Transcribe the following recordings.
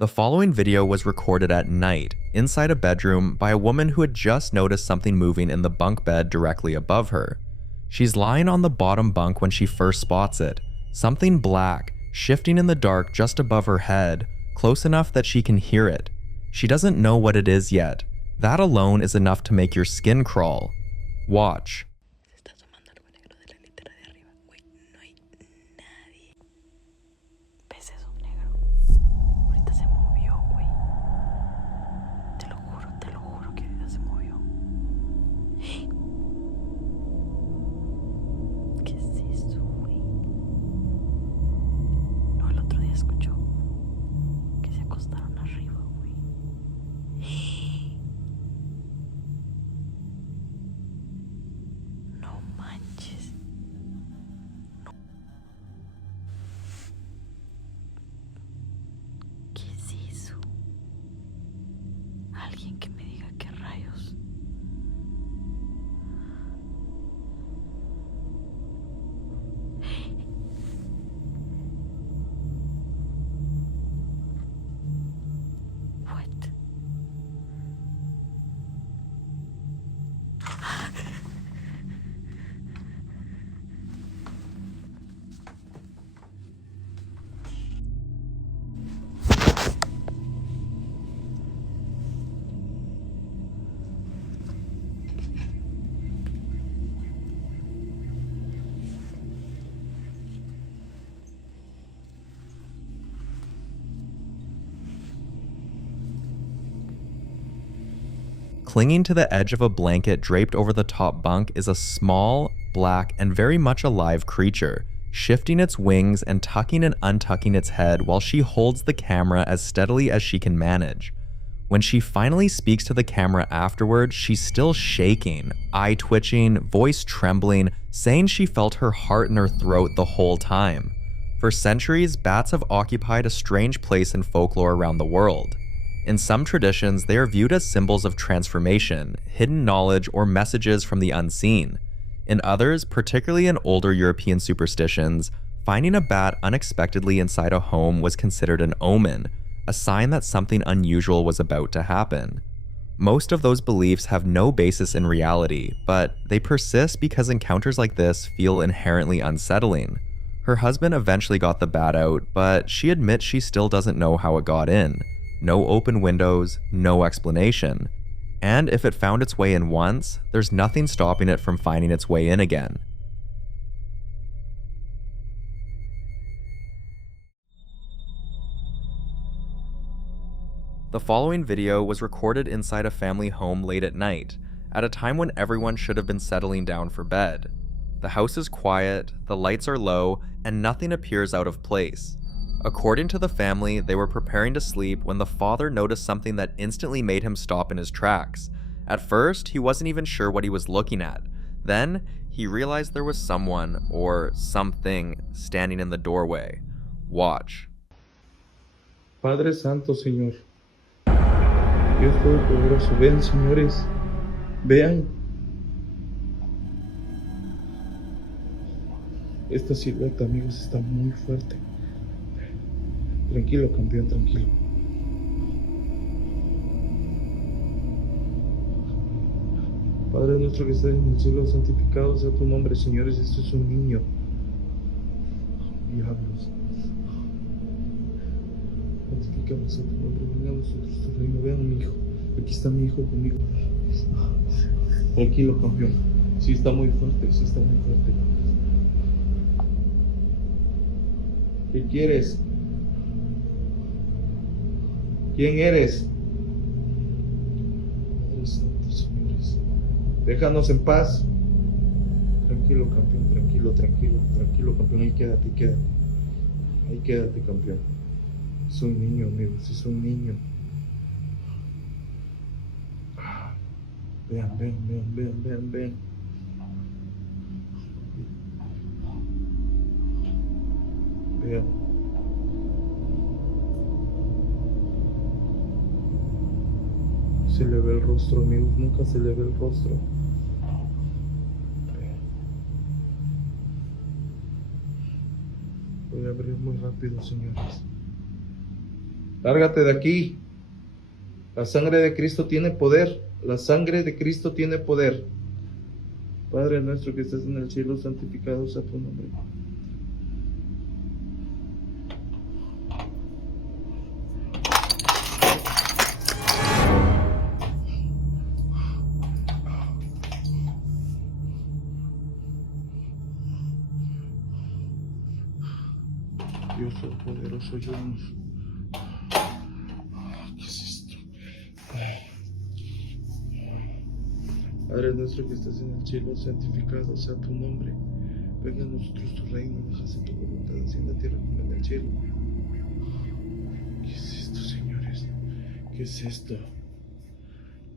The following video was recorded at night, inside a bedroom, by a woman who had just noticed something moving in the bunk bed directly above her. She's lying on the bottom bunk when she first spots it, something black, shifting in the dark just above her head, close enough that she can hear it. She doesn't know what it is yet. That alone is enough to make your skin crawl. Watch. Clinging to the edge of a blanket draped over the top bunk is a small, black, and very much alive creature, shifting its wings and tucking and untucking its head while she holds the camera as steadily as she can manage. When she finally speaks to the camera afterward, she's still shaking, eye twitching, voice trembling, saying she felt her heart in her throat the whole time. For centuries, bats have occupied a strange place in folklore around the world. In some traditions, they are viewed as symbols of transformation, hidden knowledge, or messages from the unseen. In others, particularly in older European superstitions, finding a bat unexpectedly inside a home was considered an omen, a sign that something unusual was about to happen. Most of those beliefs have no basis in reality, but they persist because encounters like this feel inherently unsettling. Her husband eventually got the bat out, but she admits she still doesn't know how it got in. No open windows, no explanation. And if it found its way in once, there's nothing stopping it from finding its way in again. The following video was recorded inside a family home late at night, at a time when everyone should have been settling down for bed. The house is quiet, the lights are low, and nothing appears out of place. According to the family, they were preparing to sleep when the father noticed something that instantly made him stop in his tracks. At first, he wasn't even sure what he was looking at. Then, he realized there was someone, or something, standing in the doorway. Watch. Padre Santo, Señor. Dios Todopoderoso. Vean, señores. Vean. Esta silueta, amigos, está muy fuerte. Tranquilo, campeón, tranquilo. Padre nuestro que estás en el cielo, santificado sea tu nombre, señores. Esto es un niño. Diablos. Santificado sea tu nombre, venga a nosotros tu reino. Vean a mi hijo. Aquí está mi hijo conmigo. Tranquilo, campeón. Sí está muy fuerte, sí está muy fuerte. ¿Qué quieres? ¿Quién eres? Padre Santo, señores. Déjanos en paz. Tranquilo, campeón, tranquilo, campeón. Ahí quédate, quédate. Ahí quédate, campeón. Es un niño, amigos, es un niño. Vean. Vean. Se le ve el rostro, amigos, nunca se le ve el rostro. Voy a abrir muy rápido, señores. Lárgate de aquí. La sangre de Cristo tiene poder. La sangre de Cristo tiene poder. Padre nuestro que estás en el cielo, santificado sea tu nombre. Dios poderoso, ayúdanos. ¿Qué es esto? Padre nuestro que estás en el cielo, santificado sea tu nombre. Venga a nosotros tu reino, hágase tu voluntad, así en la tierra como en el cielo. ¿Qué es esto, señores? ¿Qué es esto?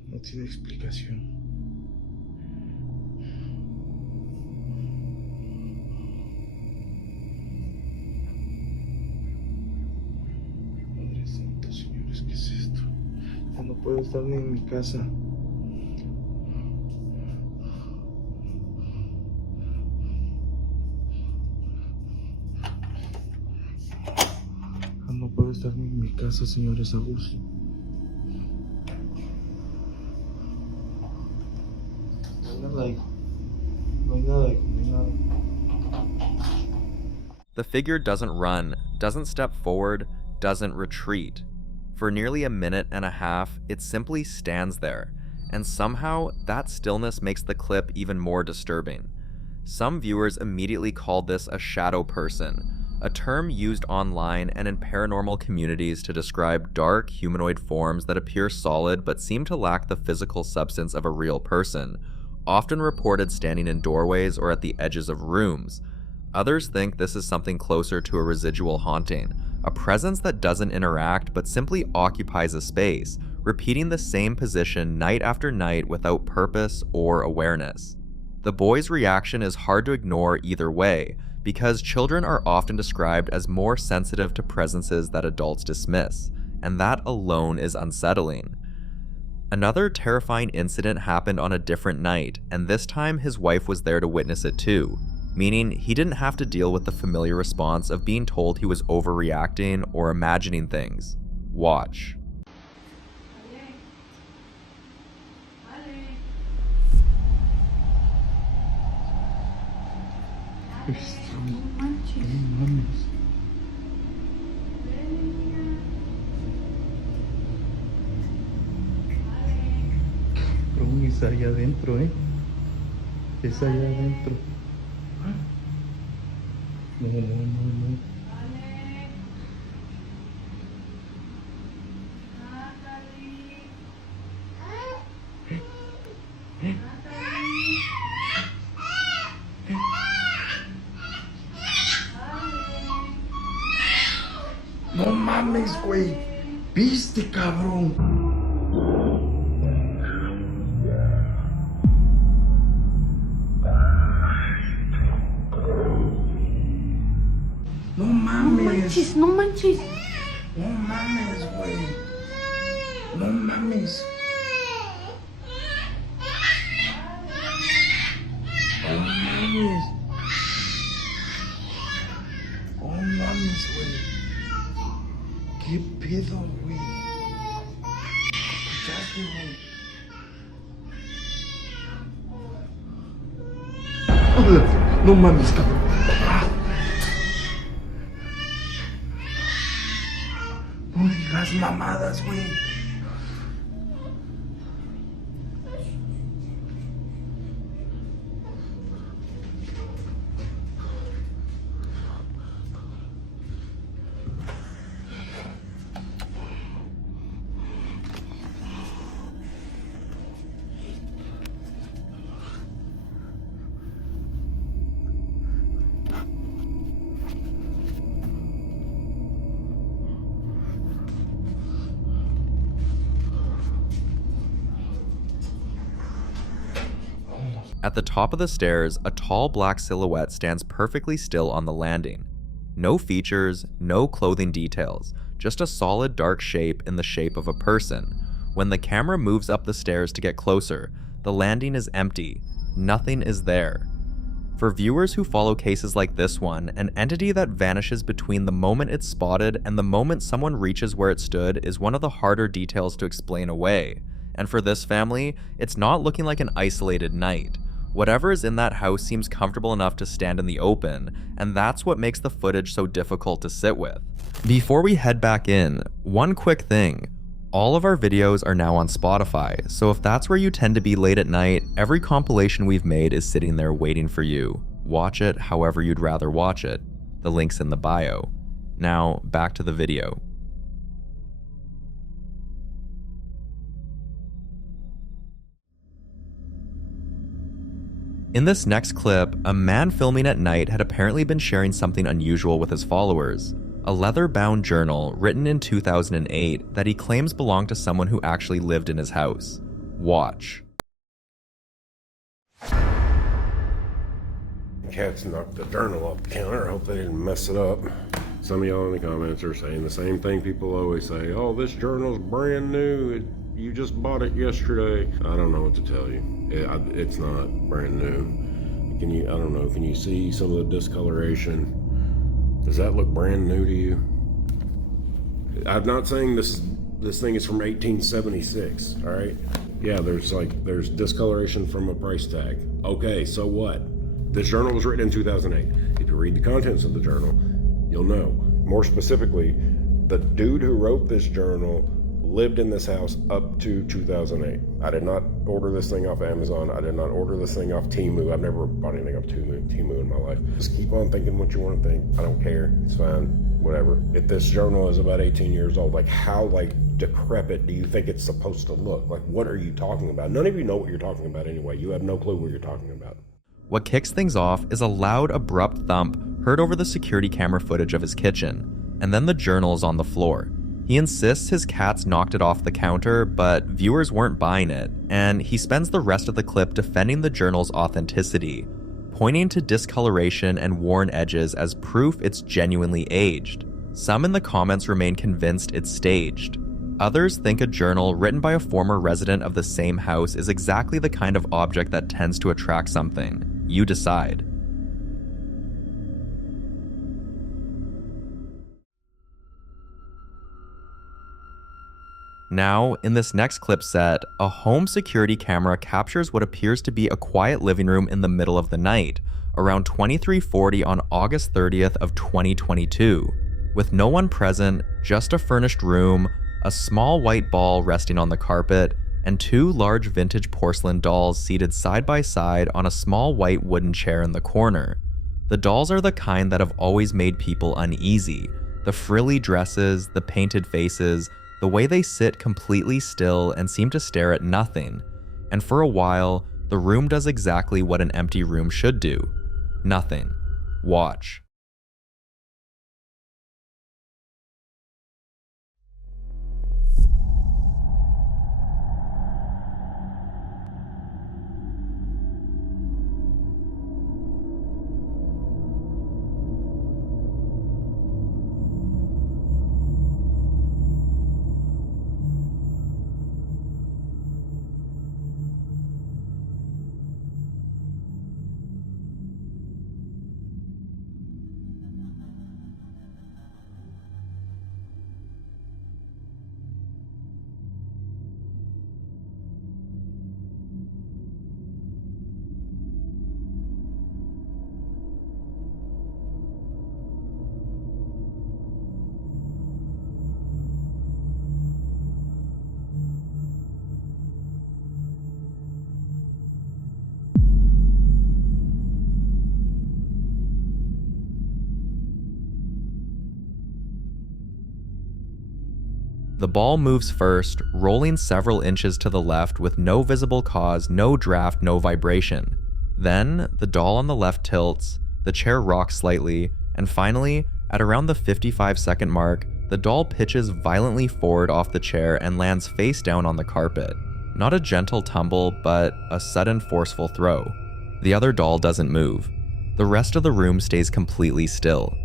No tiene explicación. Padre Santo, señores, ¿qué es esto? Ya no puedo estar ni en mi casa. No puedo estar ni en mi casa, señores, a gusto. No hay nada ahí. No hay nada ahí, no hay nada. The figure doesn't run, doesn't step forward, doesn't retreat. For nearly a minute and a half, it simply stands there, and somehow that stillness makes the clip even more disturbing. Some viewers immediately called this a shadow person, a term used online and in paranormal communities to describe dark humanoid forms that appear solid but seem to lack the physical substance of a real person, often reported standing in doorways or at the edges of rooms. Others think this is something closer to a residual haunting, a presence that doesn't interact but simply occupies a space, repeating the same position night after night without purpose or awareness. The boy's reaction is hard to ignore either way, because children are often described as more sensitive to presences that adults dismiss, and that alone is unsettling. Another terrifying incident happened on a different night, and this time his wife was there to witness it too, meaning he didn't have to deal with the familiar response of being told he was overreacting or imagining things. Watch. Cabrón, es allá adentro, es allá adentro. No, no, no, no. No mames, güey. ¿Viste, cabrón? No mames. No manches. No mames, güey. No mames. No mames. Oh mames, güey. ¿Qué pedo, güey? ¿Escuchaste, güey? No mames, cabrón. No digas mamadas, güey. At the top of the stairs, a tall black silhouette stands perfectly still on the landing. No features, no clothing details, just a solid dark shape in the shape of a person. When the camera moves up the stairs to get closer, the landing is empty. Nothing is there. For viewers who follow cases like this one, an entity that vanishes between the moment it's spotted and the moment someone reaches where it stood is one of the harder details to explain away. And for this family, it's not looking like an isolated night. Whatever is in that house seems comfortable enough to stand in the open, and that's what makes the footage so difficult to sit with. Before we head back in, one quick thing. All of our videos are now on Spotify, so if that's where you tend to be late at night, every compilation we've made is sitting there waiting for you. Watch it however you'd rather watch it. The link's in the bio. Now, back to the video. In this next clip, a man filming at night had apparently been sharing something unusual with his followers. A leather-bound journal written in 2008 that he claims belonged to someone who actually lived in his house. Watch. Cats knocked the journal off the counter. I hope they didn't mess it up. Some of y'all in the comments are saying the same thing people always say. Oh, this journal's brand new. You just bought it yesterday. I don't know what to tell you. It's not brand new. I don't know, can you see some of the discoloration? Does that look brand new to you? I'm not saying this thing is from 1876, all right? Yeah, there's discoloration from a price tag. Okay, so what? This journal was written in 2008. If you read the contents of the journal, you'll know. More specifically, the dude who wrote this journal lived in this house up to 2008. I did not order this thing off Amazon. I did not order this thing off Temu. I've never bought anything off Temu in my life. Just keep on thinking what you want to think. I don't care. It's fine. Whatever. If this journal is about 18 years old, how decrepit do you think it's supposed to look? What are you talking about? None of you know what you're talking about anyway. You have no clue what you're talking about. What kicks things off is a loud, abrupt thump heard over the security camera footage of his kitchen, and then the journal is on the floor. He insists his cats knocked it off the counter, but viewers weren't buying it, and he spends the rest of the clip defending the journal's authenticity, pointing to discoloration and worn edges as proof it's genuinely aged. Some in the comments remain convinced it's staged. Others think a journal written by a former resident of the same house is exactly the kind of object that tends to attract something. You decide. Now, in this next clip set, a home security camera captures what appears to be a quiet living room in the middle of the night, around 23:40 on August 30th of 2022. With no one present, just a furnished room, a small white ball resting on the carpet, and two large vintage porcelain dolls seated side by side on a small white wooden chair in the corner. The dolls are the kind that have always made people uneasy. The frilly dresses, the painted faces, the way they sit completely still and seem to stare at nothing. And for a while, the room does exactly what an empty room should do. Nothing. Watch. The ball moves first, rolling several inches to the left with no visible cause, no draft, no vibration. Then, the doll on the left tilts, the chair rocks slightly, and finally, at around the 55-second mark, the doll pitches violently forward off the chair and lands face down on the carpet. Not a gentle tumble, but a sudden forceful throw. The other doll doesn't move. The rest of the room stays completely still.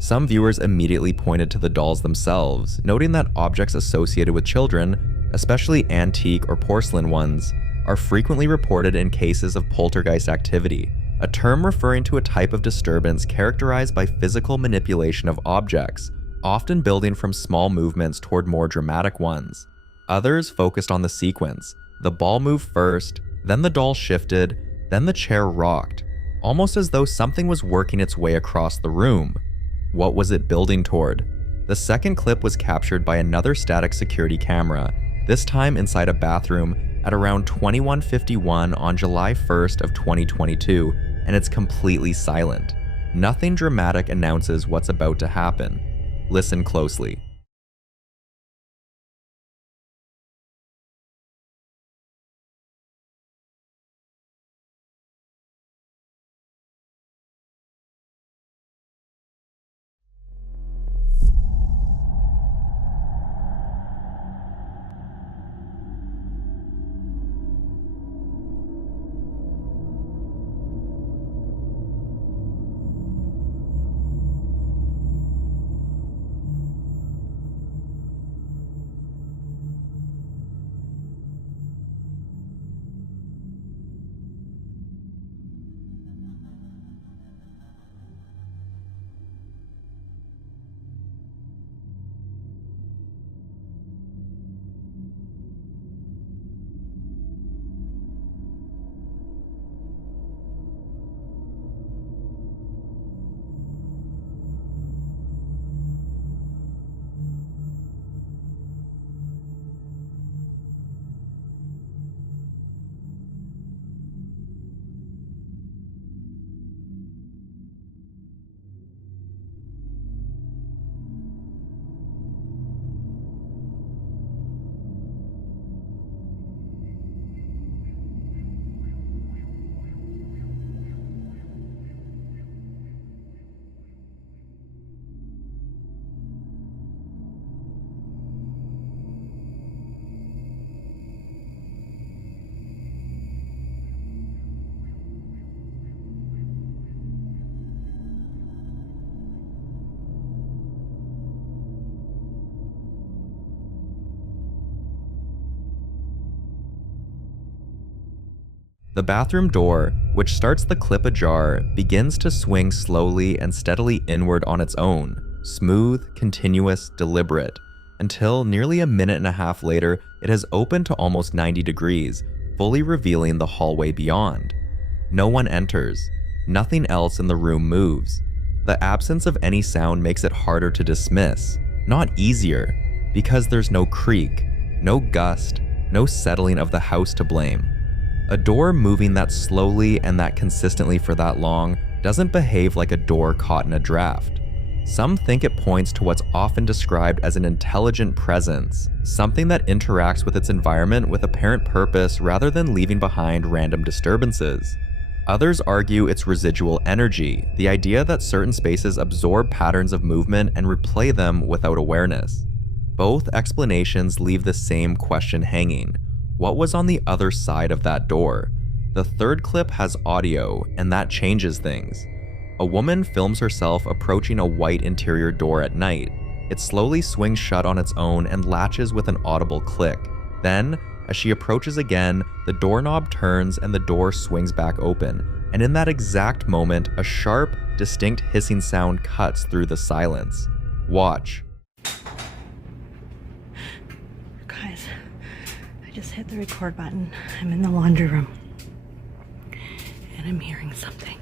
Some viewers immediately pointed to the dolls themselves, noting that objects associated with children, especially antique or porcelain ones, are frequently reported in cases of poltergeist activity, a term referring to a type of disturbance characterized by physical manipulation of objects, often building from small movements toward more dramatic ones. Others focused on the sequence. The ball moved first, then the doll shifted, then the chair rocked, almost as though something was working its way across the room. What was it building toward? The second clip was captured by another static security camera, this time inside a bathroom at around 21:51 on July 1st of 2022, and it's completely silent. Nothing dramatic announces what's about to happen. Listen closely. The bathroom door, which starts the clip ajar, begins to swing slowly and steadily inward on its own, smooth, continuous, deliberate, until nearly a minute and a half later, it has opened to almost 90 degrees, fully revealing the hallway beyond. No one enters. Nothing else in the room moves. The absence of any sound makes it harder to dismiss, not easier, because there's no creak, no gust, no settling of the house to blame. A door moving that slowly and that consistently for that long doesn't behave like a door caught in a draft. Some think it points to what's often described as an intelligent presence, something that interacts with its environment with apparent purpose rather than leaving behind random disturbances. Others argue it's residual energy, the idea that certain spaces absorb patterns of movement and replay them without awareness. Both explanations leave the same question hanging. What was on the other side of that door? The third clip has audio, and that changes things. A woman films herself approaching a white interior door at night. It slowly swings shut on its own and latches with an audible click. Then, as she approaches again, the doorknob turns and the door swings back open. And in that exact moment, a sharp, distinct hissing sound cuts through the silence. Watch. Guys, I just hit the record button. I'm in the laundry room. And I'm hearing something.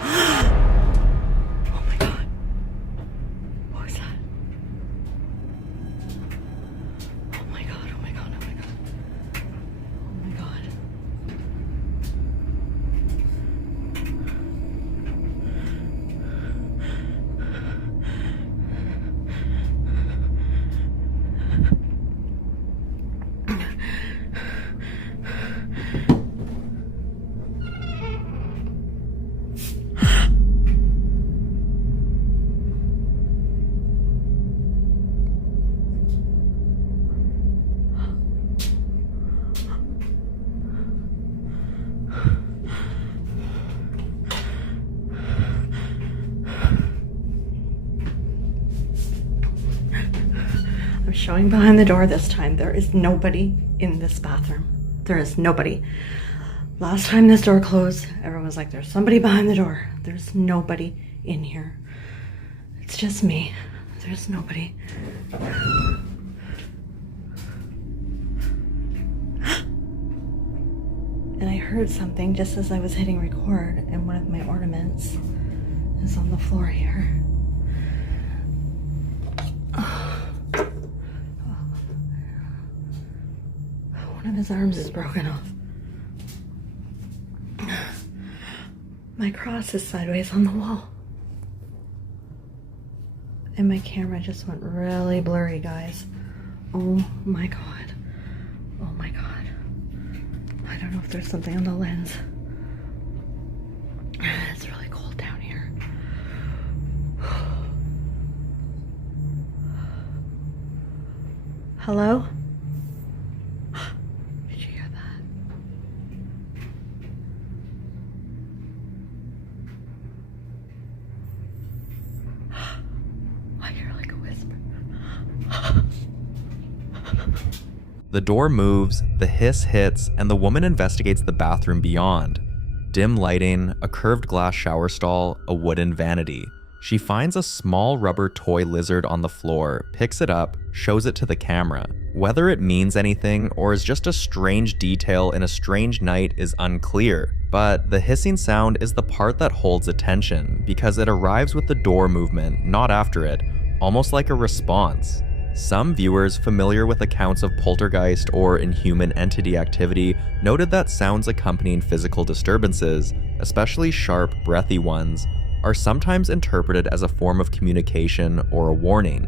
Oh my god. What was that? Oh my god, oh my god, oh my god. Oh my god. I'm showing behind the door this time. There is nobody in this bathroom. There is nobody. Last time this door closed, everyone was like, there's somebody behind the door. There's nobody in here. It's just me. There's nobody. And I heard something just as I was hitting record, and one of my ornaments is on the floor here. One of his arms is broken off. My cross is sideways on the wall. And my camera just went really blurry, guys. Oh my god. Oh my god. I don't know if there's something on the lens. It's really cold down here. Hello? Did you hear that? I hear like a whisper. The door moves, the hiss hits, and the woman investigates the bathroom beyond. Dim lighting, a curved glass shower stall, a wooden vanity. She finds a small rubber toy lizard on the floor, picks it up, shows it to the camera. Whether it means anything or is just a strange detail in a strange night is unclear, but the hissing sound is the part that holds attention because it arrives with the door movement, not after it, almost like a response. Some viewers familiar with accounts of poltergeist or inhuman entity activity noted that sounds accompanying physical disturbances, especially sharp, breathy ones, are sometimes interpreted as a form of communication or a warning.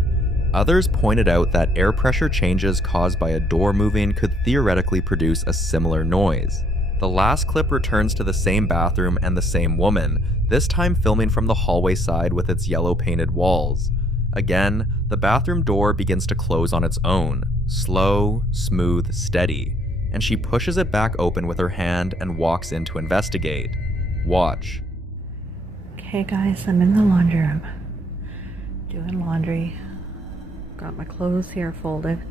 Others pointed out that air pressure changes caused by a door moving could theoretically produce a similar noise. The last clip returns to the same bathroom and the same woman, this time filming from the hallway side with its yellow painted walls. Again, the bathroom door begins to close on its own, slow, smooth, steady, and she pushes it back open with her hand and walks in to investigate. Watch. Okay guys, I'm in the laundry room, doing laundry. Got my clothes here folded.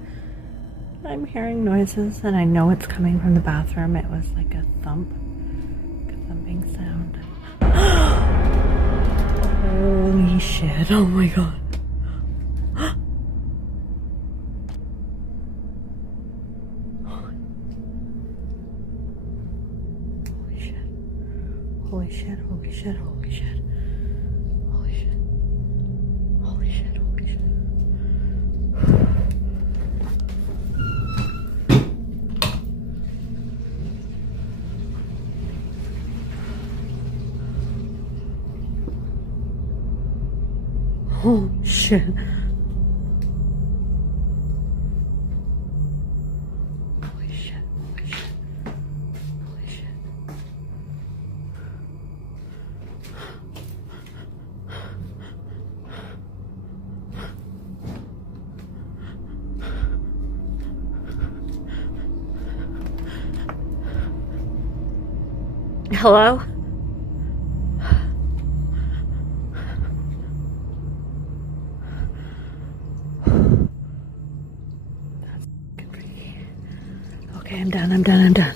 I'm hearing noises and I know it's coming from the bathroom. It was like a thump, like a thumping sound. Holy shit, oh my god. Holy shit, holy shit, holy shit. Holy shit. Holy shit, holy shit. Oh shit. Holy shit, holy shit. Holy shit. Hello? That's freaky. Okay, I'm done.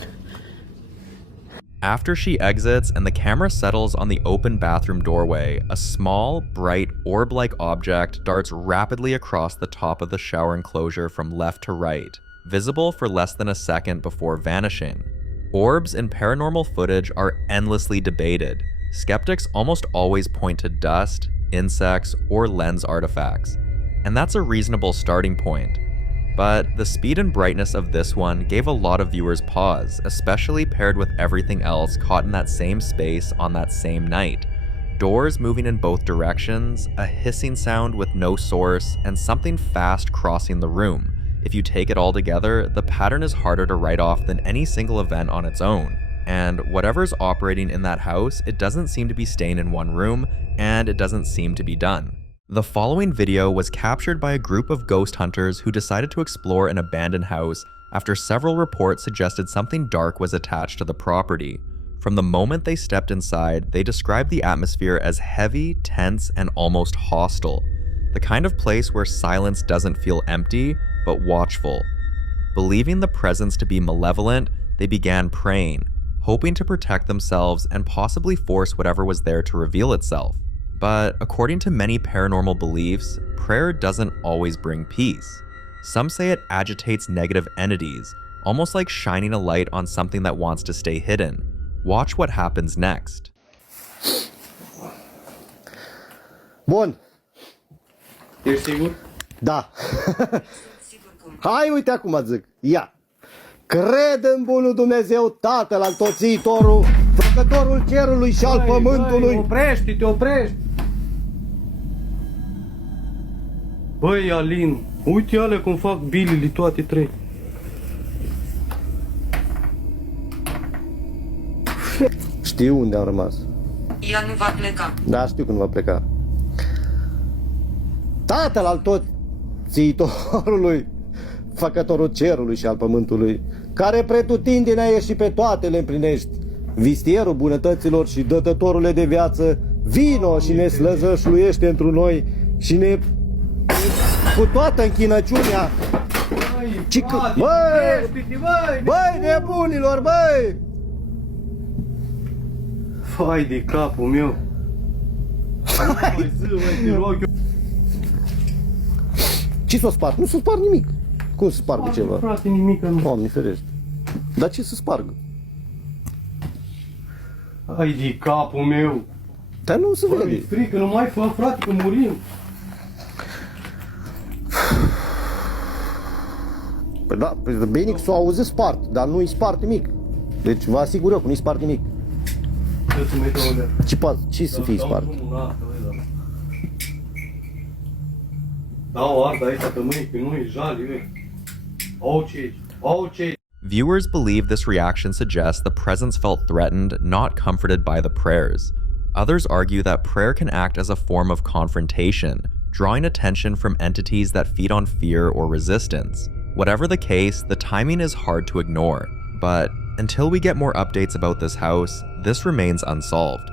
After she exits and the camera settles on the open bathroom doorway, a small, bright, orb-like object darts rapidly across the top of the shower enclosure from left to right, visible for less than a second before vanishing. Orbs in paranormal footage are endlessly debated. Skeptics almost always point to dust, insects, or lens artifacts, and that's a reasonable starting point. But the speed and brightness of this one gave a lot of viewers pause, especially paired with everything else caught in that same space on that same night. Doors moving in both directions, a hissing sound with no source, and something fast crossing the room. If you take it all together, the pattern is harder to write off than any single event on its own. And whatever's operating in that house, it doesn't seem to be staying in one room, and it doesn't seem to be done. The following video was captured by a group of ghost hunters who decided to explore an abandoned house after several reports suggested something dark was attached to the property. From the moment they stepped inside, they described the atmosphere as heavy, tense, and almost hostile. The kind of place where silence doesn't feel empty, but watchful. Believing the presence to be malevolent, they began praying, hoping to protect themselves and possibly force whatever was there to reveal itself. But according to many paranormal beliefs, prayer doesn't always bring peace. Some say it agitates negative entities, almost like shining a light on something that wants to stay hidden. Watch what happens next. Bun. Ești sigur? Da. Hai, uite acum zic. Ia. Cred în bunul Dumnezeu, Tatăl Altotțiitorul, Făcătorul cerului și al pământului. Oprește-te, oprește! Băi, Alin, uite alea cum fac bilile toate trei. Știu unde am rămas. Ea nu va pleca. Da, știu când va pleca. Tatăl Altotțiitorului, Făcătorul cerului și al pământului, care pretutindeni ești și pe toate le împlinești, vistierul bunătăților și dătătorule de viață, vino și ne slăzășluiește întru noi și ne cu toată închinăciunea. Băi, nebunilor, băi! Fai de capul meu! Nu mai zi, măi, te rog eu! Ce s-o sparg? Nu s-o sparg nimic. Cum să spargă ceva? Frate, nimic nu. Doamne ferește. Dar ce să spargă? Hai de capul meu! Dar nu se Băi, vede. mi-e frică, nu mai fă, frate, că murim! Păi da, păi bine că s-o auzit spart, dar nu-i spart nimic. Deci vă asigur eu că nu-i spart nimic. Ce să fie spart? Dau arda aici că mâini, că nu-i jali, vei. Viewers believe this reaction suggests the presence felt threatened, not comforted by the prayers. Others argue that prayer can act as a form of confrontation, drawing attention from entities that feed on fear or resistance. Whatever the case, the timing is hard to ignore, but until we get more updates about this house, this remains unsolved.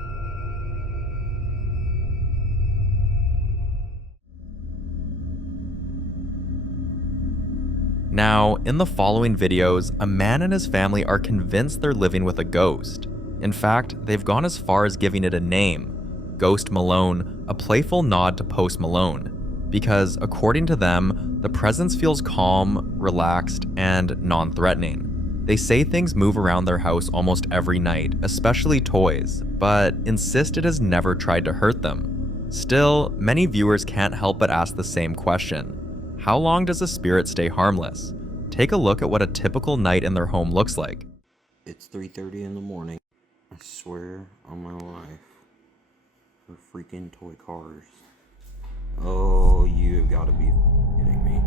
Now, in the following videos, a man and his family are convinced they're living with a ghost. In fact, they've gone as far as giving it a name, Ghost Malone, a playful nod to Post Malone, because according to them, the presence feels calm, relaxed, and non-threatening. They say things move around their house almost every night, especially toys, but insist it has never tried to hurt them. Still, many viewers can't help but ask the same question. How long does a spirit stay harmless? Take a look at what a typical night in their home looks like. It's 3:30 in the morning. I swear on my life. For freaking toy cars. Oh, you've got to be kidding me.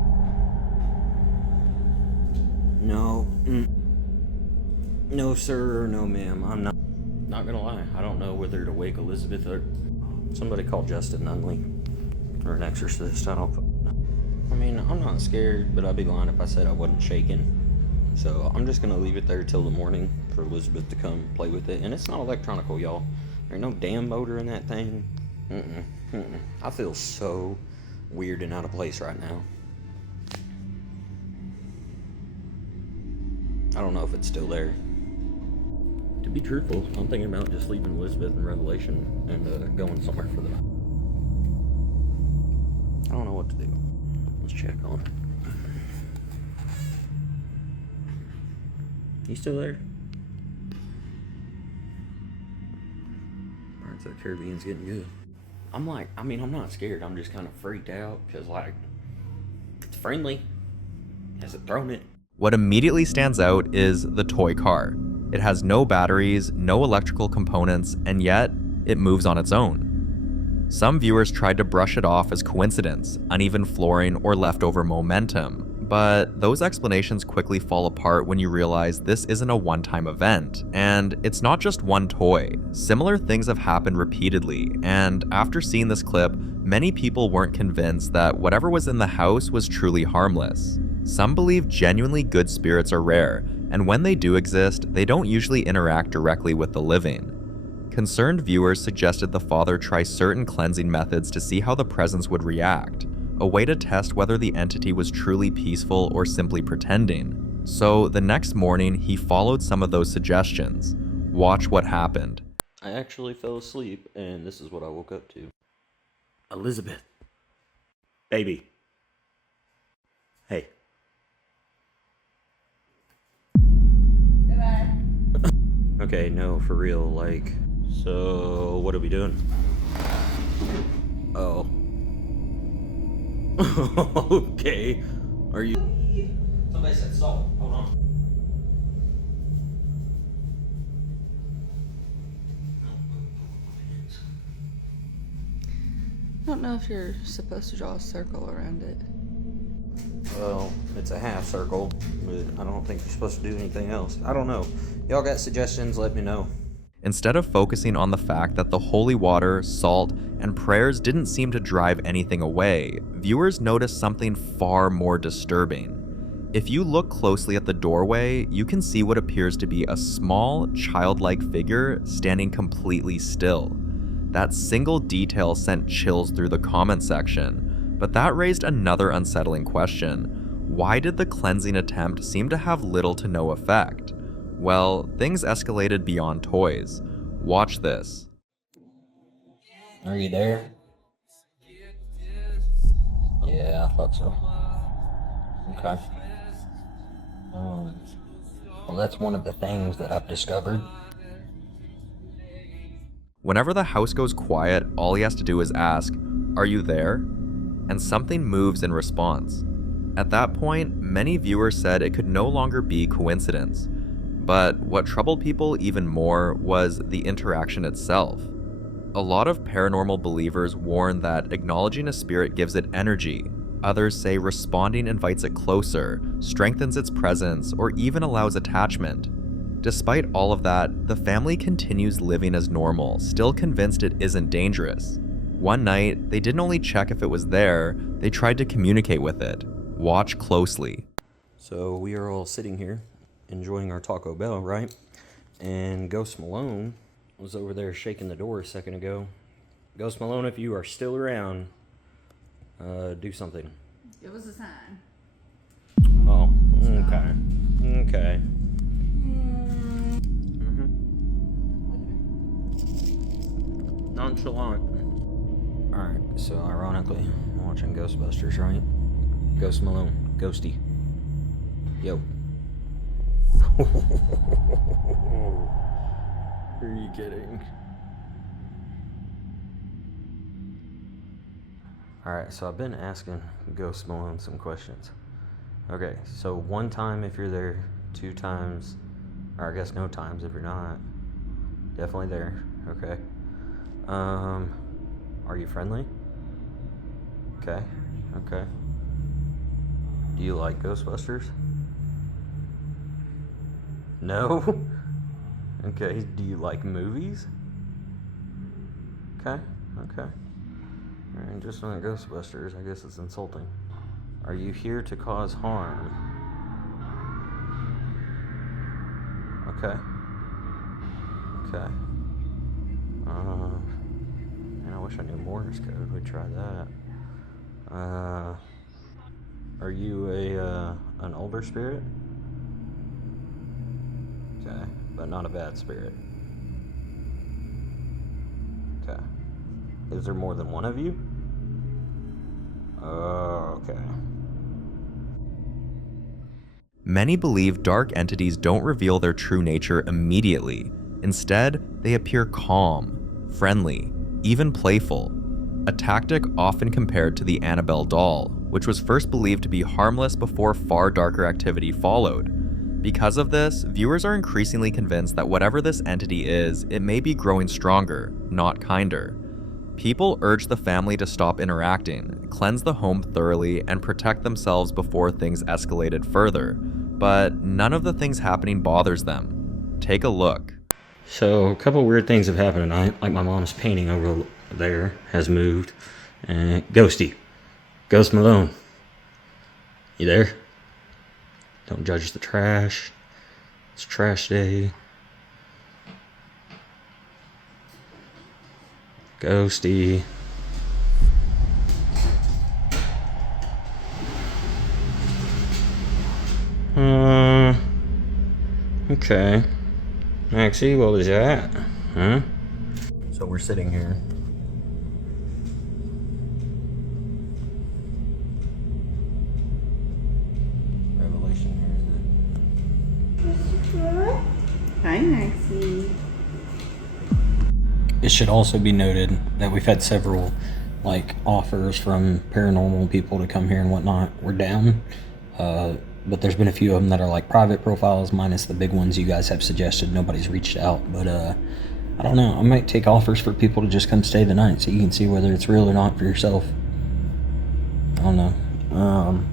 No. No, sir. No, ma'am. I'm not gonna lie. I don't know whether to wake Elizabeth or somebody call Justin Nunley or an exorcist. I mean, I'm not scared, but I'd be lying if I said I wasn't shaking. So I'm just gonna leave it there till the morning for Elizabeth to come play with it. And it's not electronical, y'all. There's no damn motor in that thing. I feel so weird and out of place right now. I don't know if it's still there. To be truthful, I'm thinking about just leaving Elizabeth in Revelation and going somewhere for the night. I don't know what to do. Let's check on her. You still there? Pirates of the Caribbean's getting good. I'm not scared. I'm just kind of freaked out because, like, it's friendly. Has it thrown it? What immediately stands out is the toy car. It has no batteries, no electrical components, and yet it moves on its own. Some viewers tried to brush it off as coincidence, uneven flooring, or leftover momentum, but those explanations quickly fall apart when you realize this isn't a one-time event, and it's not just one toy. Similar things have happened repeatedly, and after seeing this clip, many people weren't convinced that whatever was in the house was truly harmless. Some believe genuinely good spirits are rare, and when they do exist, they don't usually interact directly with the living. Concerned viewers suggested the father try certain cleansing methods to see how the presence would react, a way to test whether the entity was truly peaceful or simply pretending. So the next morning, he followed some of those suggestions. Watch what happened. I actually fell asleep, and this is what I woke up to. Elizabeth. Baby. Hey. Goodbye. Okay, no, for real, like, so what are we doing? Oh. Okay. Are you... Somebody said salt. Hold on. I don't know if you're supposed to draw a circle around it. Well, it's a half circle, but I don't think you're supposed to do anything else. I don't know. Y'all got suggestions, let me know. Instead of focusing on the fact that the holy water, salt, and prayers didn't seem to drive anything away, viewers noticed something far more disturbing. If you look closely at the doorway, you can see what appears to be a small, childlike figure standing completely still. That single detail sent chills through the comment section, but that raised another unsettling question. Why did the cleansing attempt seem to have little to no effect? Well, things escalated beyond toys. Watch this. Are you there? Yeah, I thought so. Okay. Well, that's one of the things that I've discovered. Whenever the house goes quiet, all he has to do is ask, "Are you there?" And something moves in response. At that point, many viewers said it could no longer be coincidence. But what troubled people even more was the interaction itself. A lot of paranormal believers warn that acknowledging a spirit gives it energy. Others say responding invites it closer, strengthens its presence, or even allows attachment. Despite all of that, the family continues living as normal, still convinced it isn't dangerous. One night, they didn't only check if it was there, they tried to communicate with it. Watch closely. So we are all sitting here, enjoying our Taco Bell, right? And Ghost Malone was over there shaking the door a second ago. Ghost Malone, if you are still around, do something. It was a sign. Oh, okay. Okay. Nonchalant. Alright, so ironically, I'm watching Ghostbusters, right? Ghost Malone, Ghosty. Yo. Are you kidding? Alright, so I've been asking Ghost Malone some questions. Okay, so 1 time if you're there, 2 times, or I guess no times if you're not. Definitely there, okay. Are you friendly? Okay, okay. Do you like Ghostbusters? No? Okay, do you like movies? Okay, okay. Alright, just like Ghostbusters, I guess it's insulting. Are you here to cause harm? Okay. Okay. Man, I wish I knew Morse code. We'd try that. Are you an older spirit? Okay, but not a bad spirit. Okay. Is there more than one of you? Okay. Many believe dark entities don't reveal their true nature immediately. Instead, they appear calm, friendly, even playful. A tactic often compared to the Annabelle doll, which was first believed to be harmless before far darker activity followed. Because of this, viewers are increasingly convinced that whatever this entity is, it may be growing stronger, not kinder. People urge the family to stop interacting, cleanse the home thoroughly, and protect themselves before things escalated further. But none of the things happening bothers them. Take a look. So, a couple weird things have happened tonight. Like my mom's painting over there has moved. And Ghosty. Ghost Malone. You there? Don't judge the trash. It's trash day. Ghosty. Okay. Maxie, what was that? Huh? So we're sitting here. Revelation here. Hi, Maxie. It should also be noted that we've had several offers from paranormal people to come here and whatnot. We're down, but there's been a few of them that are private profiles, minus the big ones you guys have suggested. Nobody's reached out, but I don't know. I might take offers for people to just come stay the night so you can see whether it's real or not for yourself. I don't know.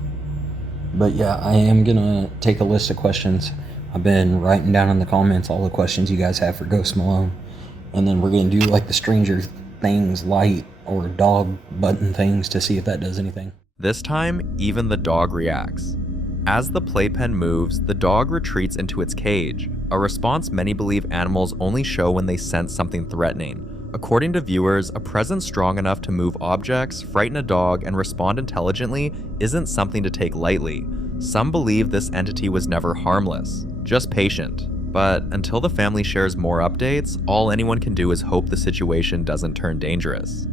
But yeah, I am gonna take a list of questions. I've been writing down in the comments all the questions you guys have for Ghost Malone. And then we're going to do the Stranger Things light or dog button things to see if that does anything. This time, even the dog reacts. As the playpen moves, the dog retreats into its cage, a response many believe animals only show when they sense something threatening. According to viewers, a presence strong enough to move objects, frighten a dog, and respond intelligently isn't something to take lightly. Some believe this entity was never harmless, just patient. But until the family shares more updates, all anyone can do is hope the situation doesn't turn dangerous.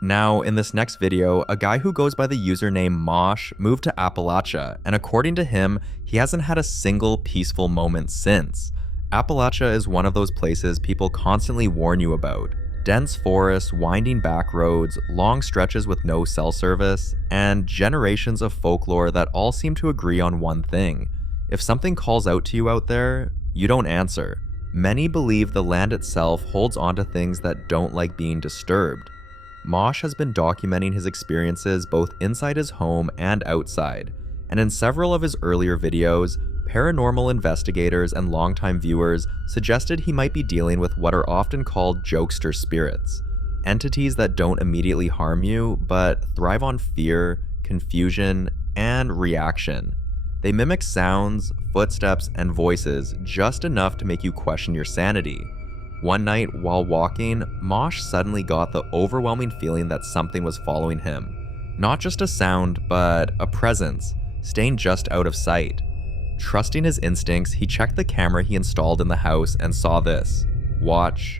Now, in this next video, a guy who goes by the username Mosh moved to Appalachia, and according to him, he hasn't had a single peaceful moment since. Appalachia is one of those places people constantly warn you about. Dense forests, winding back roads, long stretches with no cell service, and generations of folklore that all seem to agree on one thing. If something calls out to you out there, you don't answer. Many believe the land itself holds onto things that don't like being disturbed. Mosh has been documenting his experiences both inside his home and outside, and in several of his earlier videos, paranormal investigators and longtime viewers suggested he might be dealing with what are often called jokester spirits, entities that don't immediately harm you, but thrive on fear, confusion, and reaction. They mimic sounds, footsteps, and voices just enough to make you question your sanity. One night, while walking, Mosh suddenly got the overwhelming feeling that something was following him. Not just a sound, but a presence, staying just out of sight. Trusting his instincts, he checked the camera he installed in the house and saw this. Watch.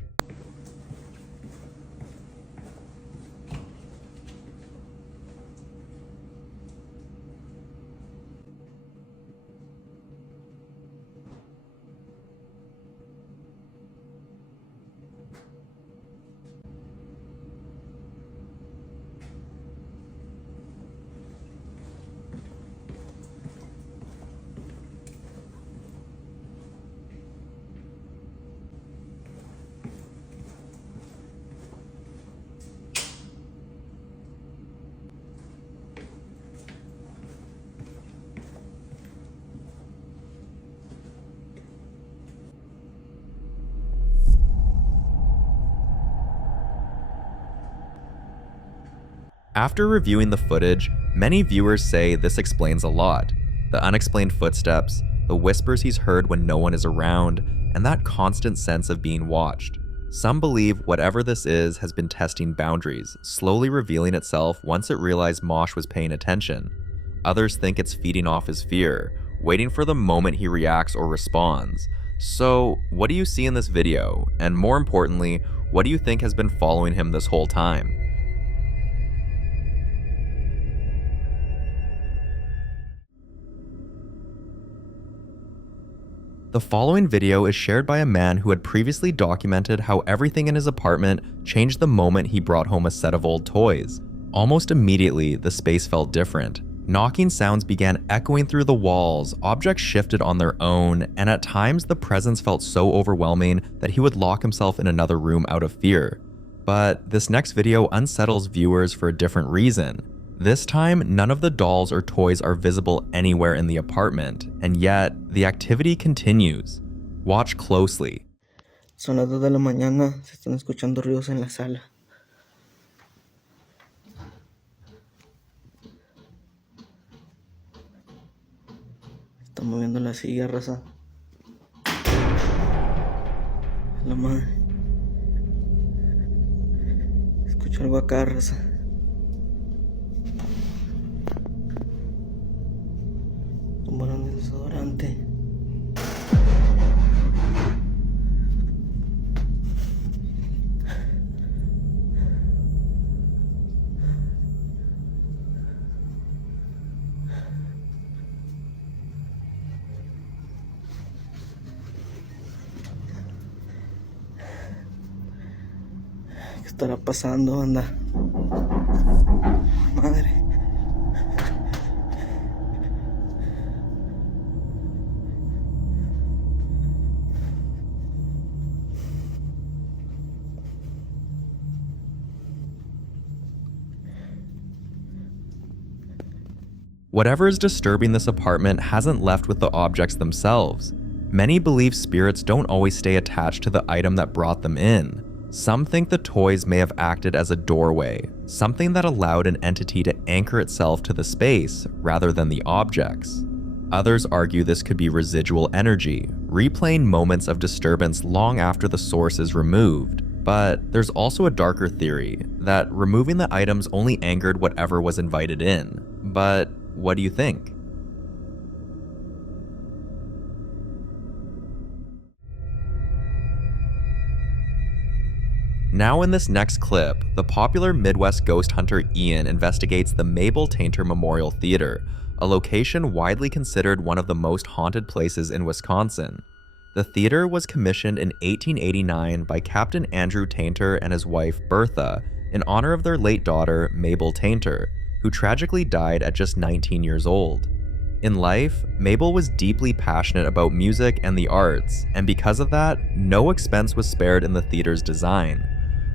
After reviewing the footage, many viewers say this explains a lot. The unexplained footsteps, the whispers he's heard when no one is around, and that constant sense of being watched. Some believe whatever this is has been testing boundaries, slowly revealing itself once it realized Mosh was paying attention. Others think it's feeding off his fear, waiting for the moment he reacts or responds. So, what do you see in this video? And more importantly, what do you think has been following him this whole time? The following video is shared by a man who had previously documented how everything in his apartment changed the moment he brought home a set of old toys. Almost immediately, the space felt different. Knocking sounds began echoing through the walls, objects shifted on their own, and at times the presence felt so overwhelming that he would lock himself in another room out of fear. But this next video unsettles viewers for a different reason. This time, none of the dolls or toys are visible anywhere in the apartment, and yet the activity continues. Watch closely. Son las 2 de la mañana, se están escuchando ruidos en la sala. Está moviendo la silla, raza. La madre. Escucho algo acá, raza. ¿Qué estará pasando, anda? Madre. Whatever is disturbing this apartment hasn't left with the objects themselves. Many believe spirits don't always stay attached to the item that brought them in. Some think the toys may have acted as a doorway, something that allowed an entity to anchor itself to the space rather than the objects. Others argue this could be residual energy, replaying moments of disturbance long after the source is removed. But there's also a darker theory that removing the items only angered whatever was invited in. But what do you think? Now in this next clip, the popular Midwest ghost hunter Ian investigates the Mabel Tainter Memorial Theater, a location widely considered one of the most haunted places in Wisconsin. The theater was commissioned in 1889 by Captain Andrew Tainter and his wife Bertha in honor of their late daughter Mabel Tainter, who tragically died at just 19 years old. In life, Mabel was deeply passionate about music and the arts, and because of that, no expense was spared in the theater's design.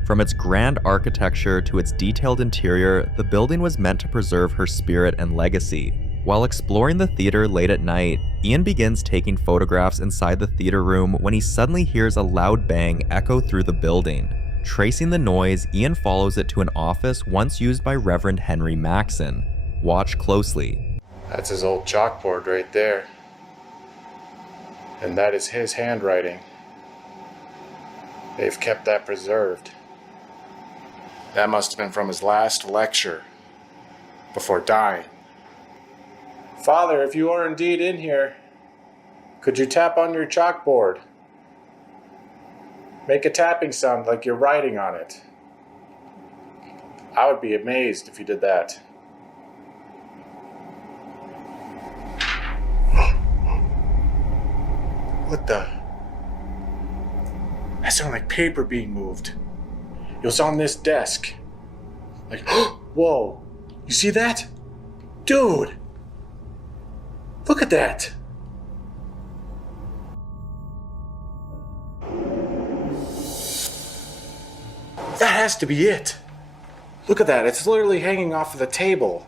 From its grand architecture to its detailed interior, the building was meant to preserve her spirit and legacy. While exploring the theater late at night, Ian begins taking photographs inside the theater room when he suddenly hears a loud bang echo through the building. Tracing the noise, Ian follows it to an office once used by Reverend Henry Maxson. Watch closely. That's his old chalkboard right there. And that is his handwriting. They've kept that preserved. That must have been from his last lecture, before dying. Father, if you are indeed in here, could you tap on your chalkboard? Make a tapping sound like you're writing on it. I would be amazed if you did that. What the? That sounded like paper being moved. It was on this desk. Like, whoa, you see that? Dude, look at that. That has to be it. Look at that, it's literally hanging off of the table.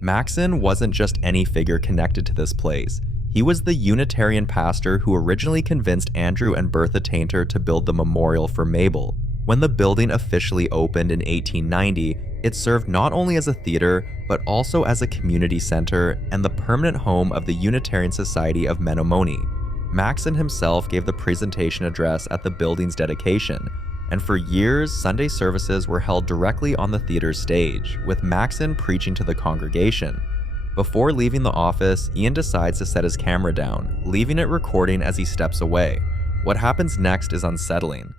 Maxson wasn't just any figure connected to this place. He was the Unitarian pastor who originally convinced Andrew and Bertha Tainter to build the memorial for Mabel. When the building officially opened in 1890, it served not only as a theater, but also as a community center and the permanent home of the Unitarian Society of Menomonee. Maxson himself gave the presentation address at the building's dedication, and for years, Sunday services were held directly on the theater's stage, with Maxson preaching to the congregation. Before leaving the office, Ian decides to set his camera down, leaving it recording as he steps away. What happens next is unsettling.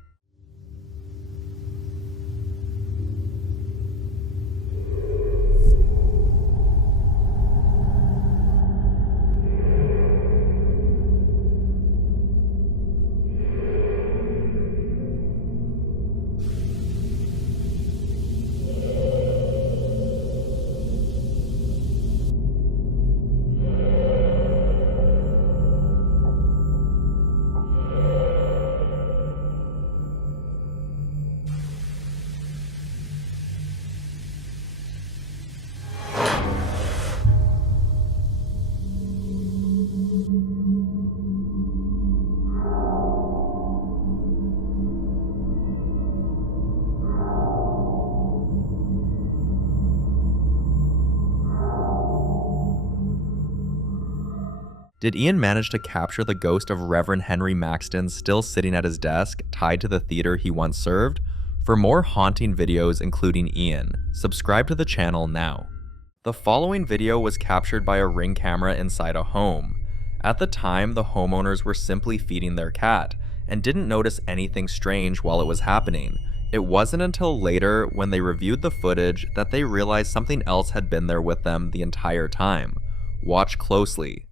Did Ian manage to capture the ghost of Reverend Henry Maxson still sitting at his desk, tied to the theater he once served? For more haunting videos including Ian, subscribe to the channel now. The following video was captured by a Ring camera inside a home. At the time, the homeowners were simply feeding their cat, and didn't notice anything strange while it was happening. It wasn't until later, when they reviewed the footage, that they realized something else had been there with them the entire time. Watch closely.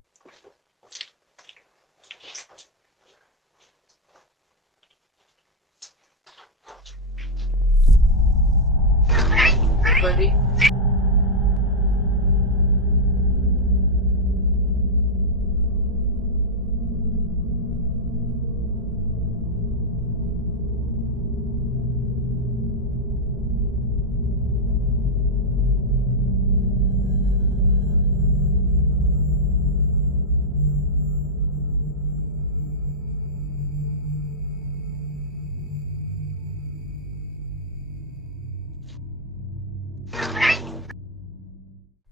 buddy.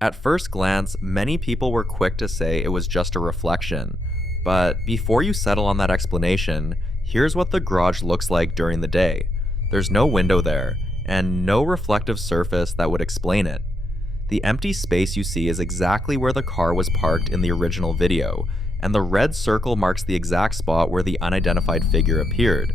At first glance, many people were quick to say it was just a reflection. But before you settle on that explanation, here's what the garage looks like during the day. There's no window there, and no reflective surface that would explain it. The empty space you see is exactly where the car was parked in the original video, and the red circle marks the exact spot where the unidentified figure appeared.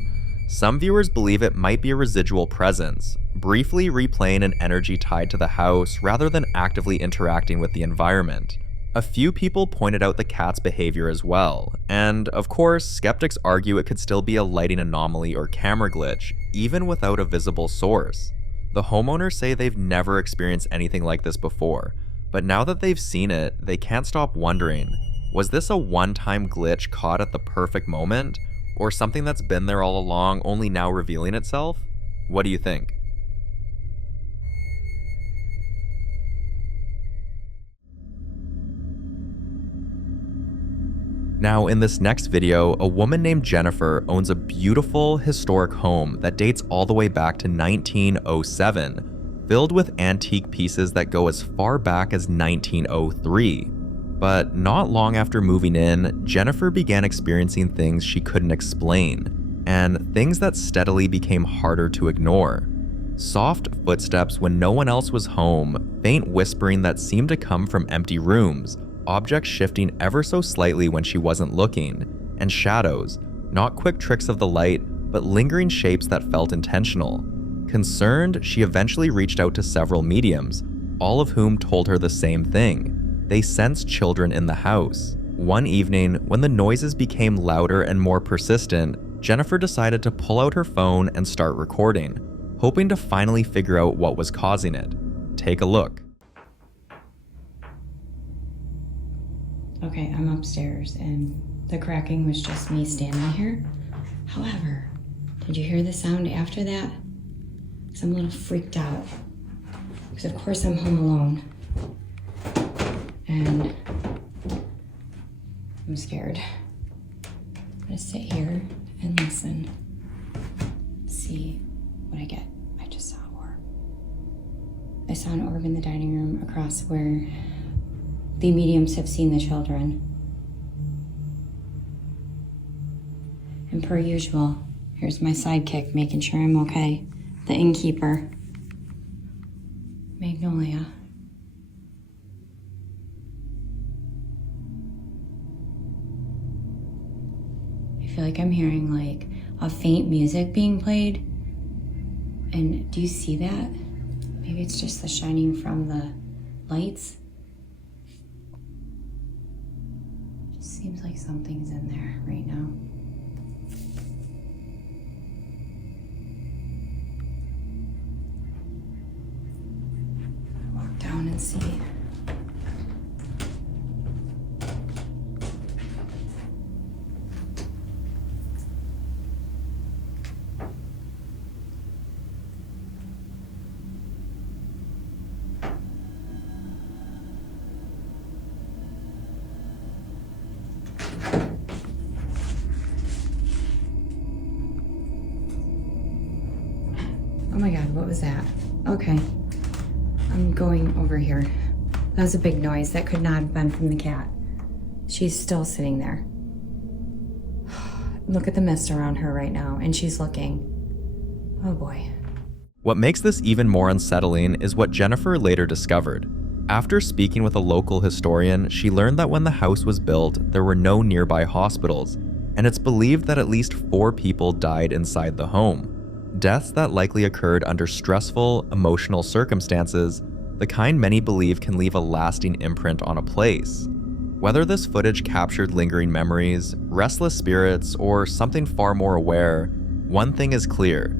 Some viewers believe it might be a residual presence, briefly replaying an energy tied to the house rather than actively interacting with the environment. A few people pointed out the cat's behavior as well, and of course, skeptics argue it could still be a lighting anomaly or camera glitch, even without a visible source. The homeowners say they've never experienced anything like this before, but now that they've seen it, they can't stop wondering, was this a one-time glitch caught at the perfect moment? Or something that's been there all along, only now revealing itself? What do you think? Now, in this next video, a woman named Jennifer owns a beautiful historic home that dates all the way back to 1907, filled with antique pieces that go as far back as 1903. But not long after moving in, Jennifer began experiencing things she couldn't explain, and things that steadily became harder to ignore. Soft footsteps when no one else was home, faint whispering that seemed to come from empty rooms, objects shifting ever so slightly when she wasn't looking, and shadows, not quick tricks of the light, but lingering shapes that felt intentional. Concerned, she eventually reached out to several mediums, all of whom told her the same thing. They sensed children in the house. One evening, when the noises became louder and more persistent, Jennifer decided to pull out her phone and start recording, hoping to finally figure out what was causing it. Take a look. Okay, I'm upstairs and the cracking was just me standing here. However, did you hear the sound after that? Because I'm a little freaked out. Because of course I'm home alone. And I'm scared. I'm gonna sit here and listen. See what I get. I just saw an orb. I saw an orb in the dining room across where the mediums have seen the children. And per usual, here's my sidekick making sure I'm okay. The innkeeper. Magnolia. I feel like I'm hearing like a faint music being played. And do you see that? Maybe it's just the shining from the lights. Just seems like something's in there right now. I'll walk down and see. Oh my God, what was that? Okay, I'm going over here. That was a big noise. That could not have been from the cat. She's still sitting there. Look at the mist around her right now, and she's looking. Oh boy. What makes this even more unsettling is what Jennifer later discovered. After speaking with a local historian, she learned that when the house was built, there were no nearby hospitals, and it's believed that at least 4 people died inside the home. Deaths that likely occurred under stressful, emotional circumstances, the kind many believe can leave a lasting imprint on a place. Whether this footage captured lingering memories, restless spirits, or something far more aware, one thing is clear.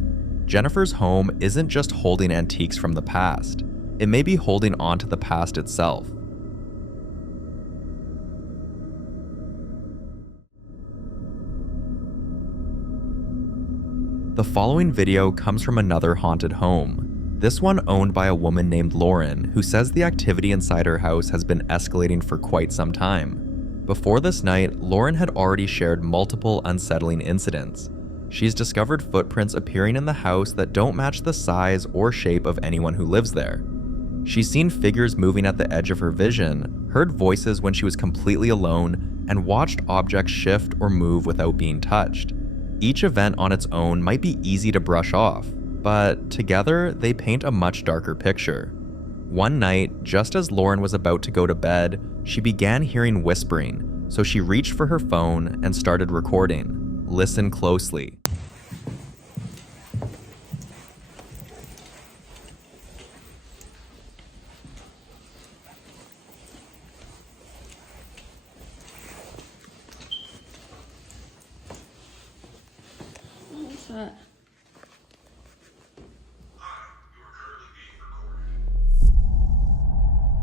Jennifer's home isn't just holding antiques from the past. It may be holding on to the past itself. The following video comes from another haunted home. This one owned by a woman named Lauren, who says the activity inside her house has been escalating for quite some time. Before this night, Lauren had already shared multiple unsettling incidents. She's discovered footprints appearing in the house that don't match the size or shape of anyone who lives there. She's seen figures moving at the edge of her vision, heard voices when she was completely alone, and watched objects shift or move without being touched. Each event on its own might be easy to brush off, but together they paint a much darker picture. One night, just as Lauren was about to go to bed, she began hearing whispering, so she reached for her phone and started recording. Listen closely. What's that?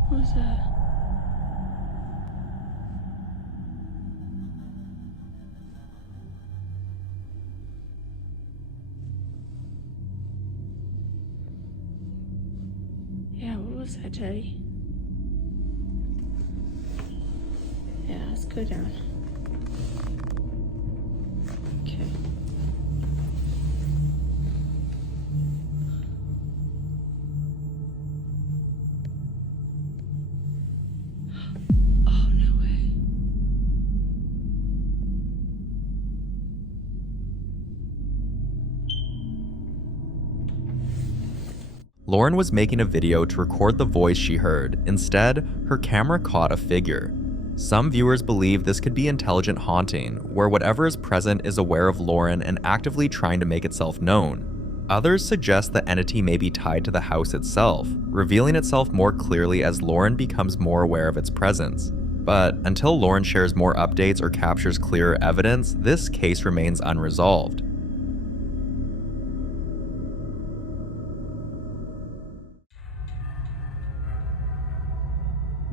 What's that? Yeah, what was that, Teddy? Yeah, let's go down. Okay. Oh, no way. Lauren was making a video to record the voice she heard. Instead, her camera caught a figure. Some viewers believe this could be intelligent haunting, where whatever is present is aware of Lauren and actively trying to make itself known. Others suggest the entity may be tied to the house itself, revealing itself more clearly as Lauren becomes more aware of its presence. But until Lauren shares more updates or captures clearer evidence, this case remains unresolved.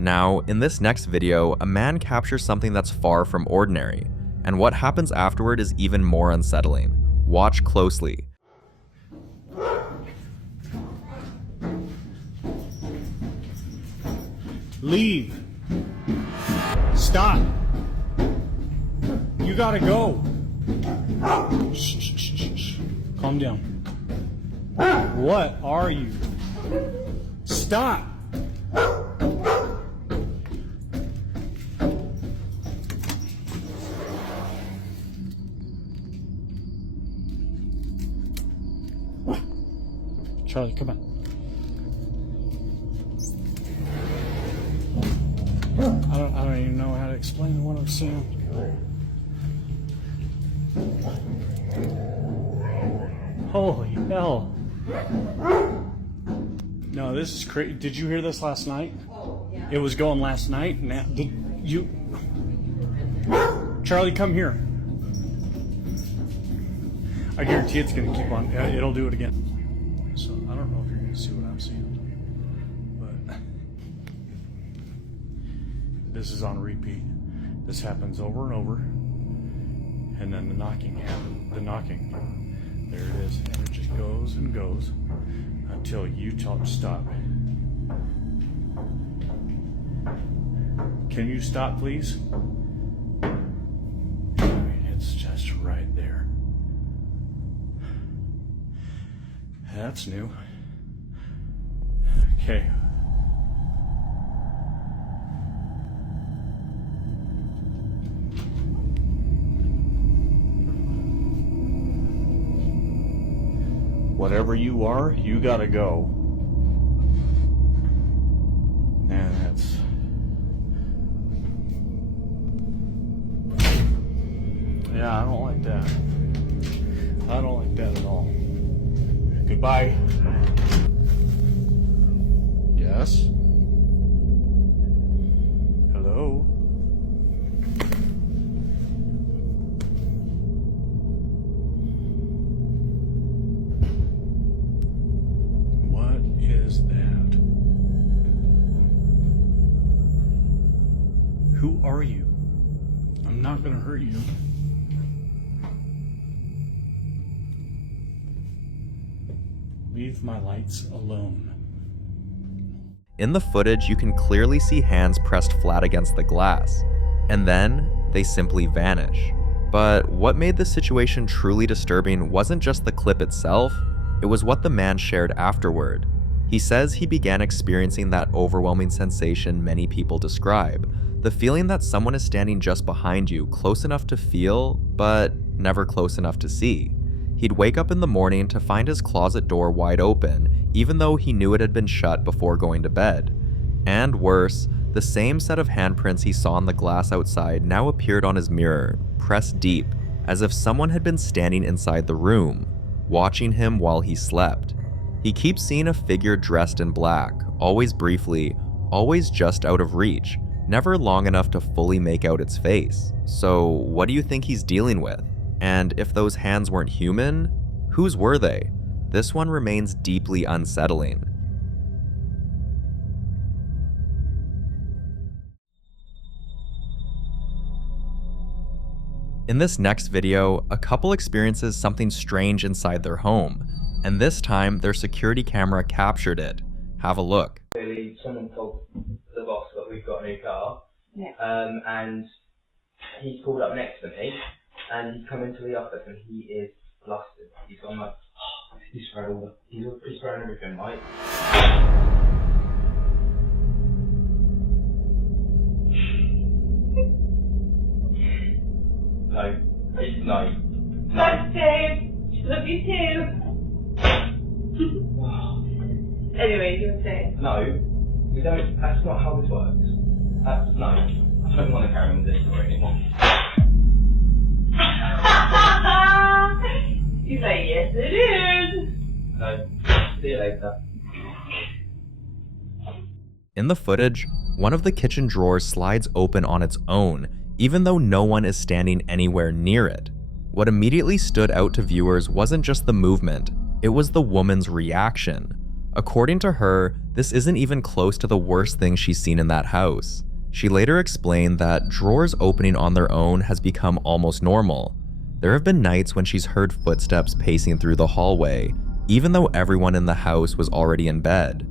Now, in this next video, a man captures something that's far from ordinary, and what happens afterward is even more unsettling. Watch closely. Leave. Stop. You gotta go. Shh, shh, shh, shh, shh. Calm down. What are you? Stop. Charlie, come on. I don't even know how to explain what I'm seeing. Holy hell. No, this is crazy. Did you hear this last night? Oh, yeah. It was going last night. Now, did you... Charlie, come here. I guarantee it's going to keep on. It'll do it again. So I don't know if you're going to see what I'm seeing, but this is on repeat. This happens over and over, and then the knocking happens. The knocking, there it is, and it just goes and goes until you tell it to stop. Can you stop, please? I mean, it's just right there. That's new. Okay. Whatever you are, you gotta go. And that's... Yeah, I don't like that. I don't like that at all. Goodbye. Yes? Hello? What is that? Who are you? I'm not gonna hurt you. Leave my lights alone. In the footage, you can clearly see hands pressed flat against the glass, and then they simply vanish. But what made this situation truly disturbing wasn't just the clip itself, it was what the man shared afterward. He says he began experiencing that overwhelming sensation many people describe, the feeling that someone is standing just behind you, close enough to feel, but never close enough to see. He'd wake up in the morning to find his closet door wide open, even though he knew it had been shut before going to bed. And worse, the same set of handprints he saw on the glass outside now appeared on his mirror, pressed deep, as if someone had been standing inside the room, watching him while he slept. He keeps seeing a figure dressed in black, always briefly, always just out of reach, never long enough to fully make out its face. So what do you think he's dealing with? And if those hands weren't human, whose were they? This one remains deeply unsettling. In this next video, a couple experiences something strange inside their home, and this time their security camera captured it. Have a look. Someone told the boss that we've got a new car, and he's called up next to me, and he's come into the office and he is flustered. He's gone like, he's thrown everything, right? No. Thanks, Dave. Love you too. Anyway, you were saying? No, we don't. That's not how this works. No, I don't want to carry on with this story anymore. He's like, yes, it is. No, see you later. In the footage, one of the kitchen drawers slides open on its own, even though no one is standing anywhere near it. What immediately stood out to viewers wasn't just the movement, it was the woman's reaction. According to her, this isn't even close to the worst thing she's seen in that house. She later explained that drawers opening on their own has become almost normal. There have been nights when she's heard footsteps pacing through the hallway, even though everyone in the house was already in bed.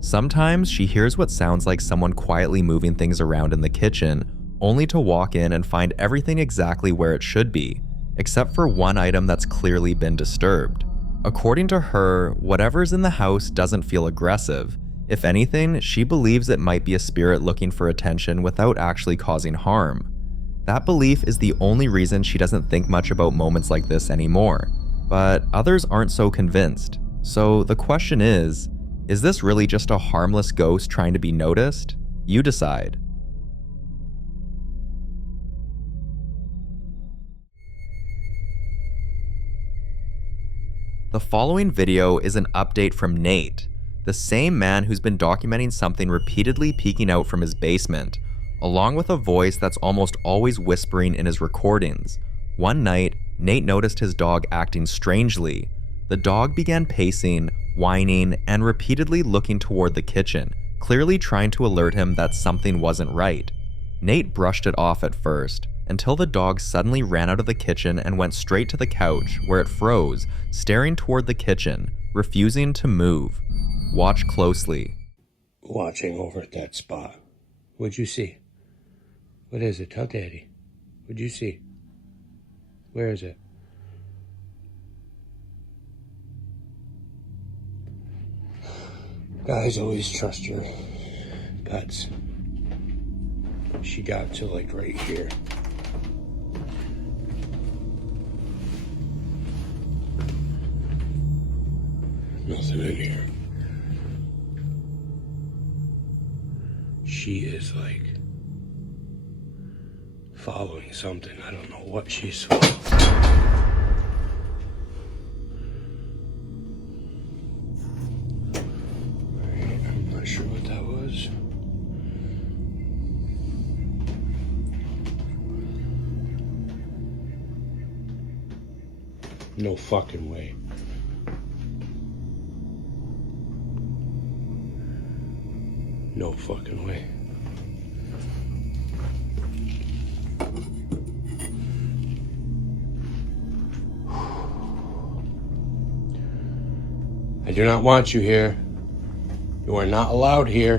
Sometimes she hears what sounds like someone quietly moving things around in the kitchen, only to walk in and find everything exactly where it should be, except for one item that's clearly been disturbed. According to her, whatever's in the house doesn't feel aggressive. If anything, she believes it might be a spirit looking for attention without actually causing harm. That belief is the only reason she doesn't think much about moments like this anymore. But others aren't so convinced. So the question is this really just a harmless ghost trying to be noticed? You decide. The following video is an update from Nate, the same man who's been documenting something repeatedly peeking out from his basement, along with a voice that's almost always whispering in his recordings. One night, Nate noticed his dog acting strangely. The dog began pacing, whining, and repeatedly looking toward the kitchen, clearly trying to alert him that something wasn't right. Nate brushed it off at first, until the dog suddenly ran out of the kitchen and went straight to the couch, where it froze, staring toward the kitchen, refusing to move. Watch closely. Watching over at that spot. What'd you see? What is it? Tell Daddy. What'd you see? Where is it? Guys, always trust your guts. She got to like right here. Nothing in here. She is like following something. I don't know what she's following. Alright, I'm not sure what that was. No fucking way. No fucking way. I do not want you here. You are not allowed here.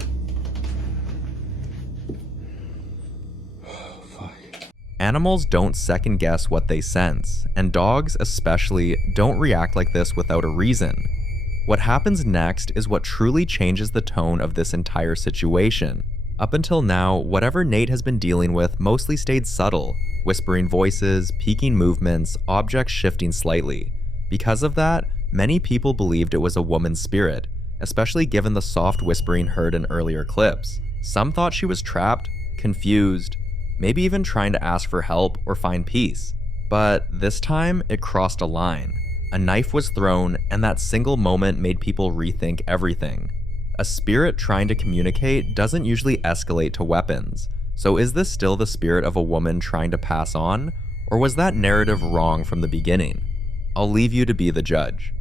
Animals don't second guess what they sense, and dogs especially don't react like this without a reason. What happens next is what truly changes the tone of this entire situation. Up until now, whatever Nate has been dealing with mostly stayed subtle, whispering voices, peeking movements, objects shifting slightly. Because of that, many people believed it was a woman's spirit, especially given the soft whispering heard in earlier clips. Some thought she was trapped, confused, maybe even trying to ask for help or find peace. But this time, it crossed a line. A knife was thrown, and that single moment made people rethink everything. A spirit trying to communicate doesn't usually escalate to weapons, so is this still the spirit of a woman trying to pass on, or was that narrative wrong from the beginning? I'll leave you to be the judge.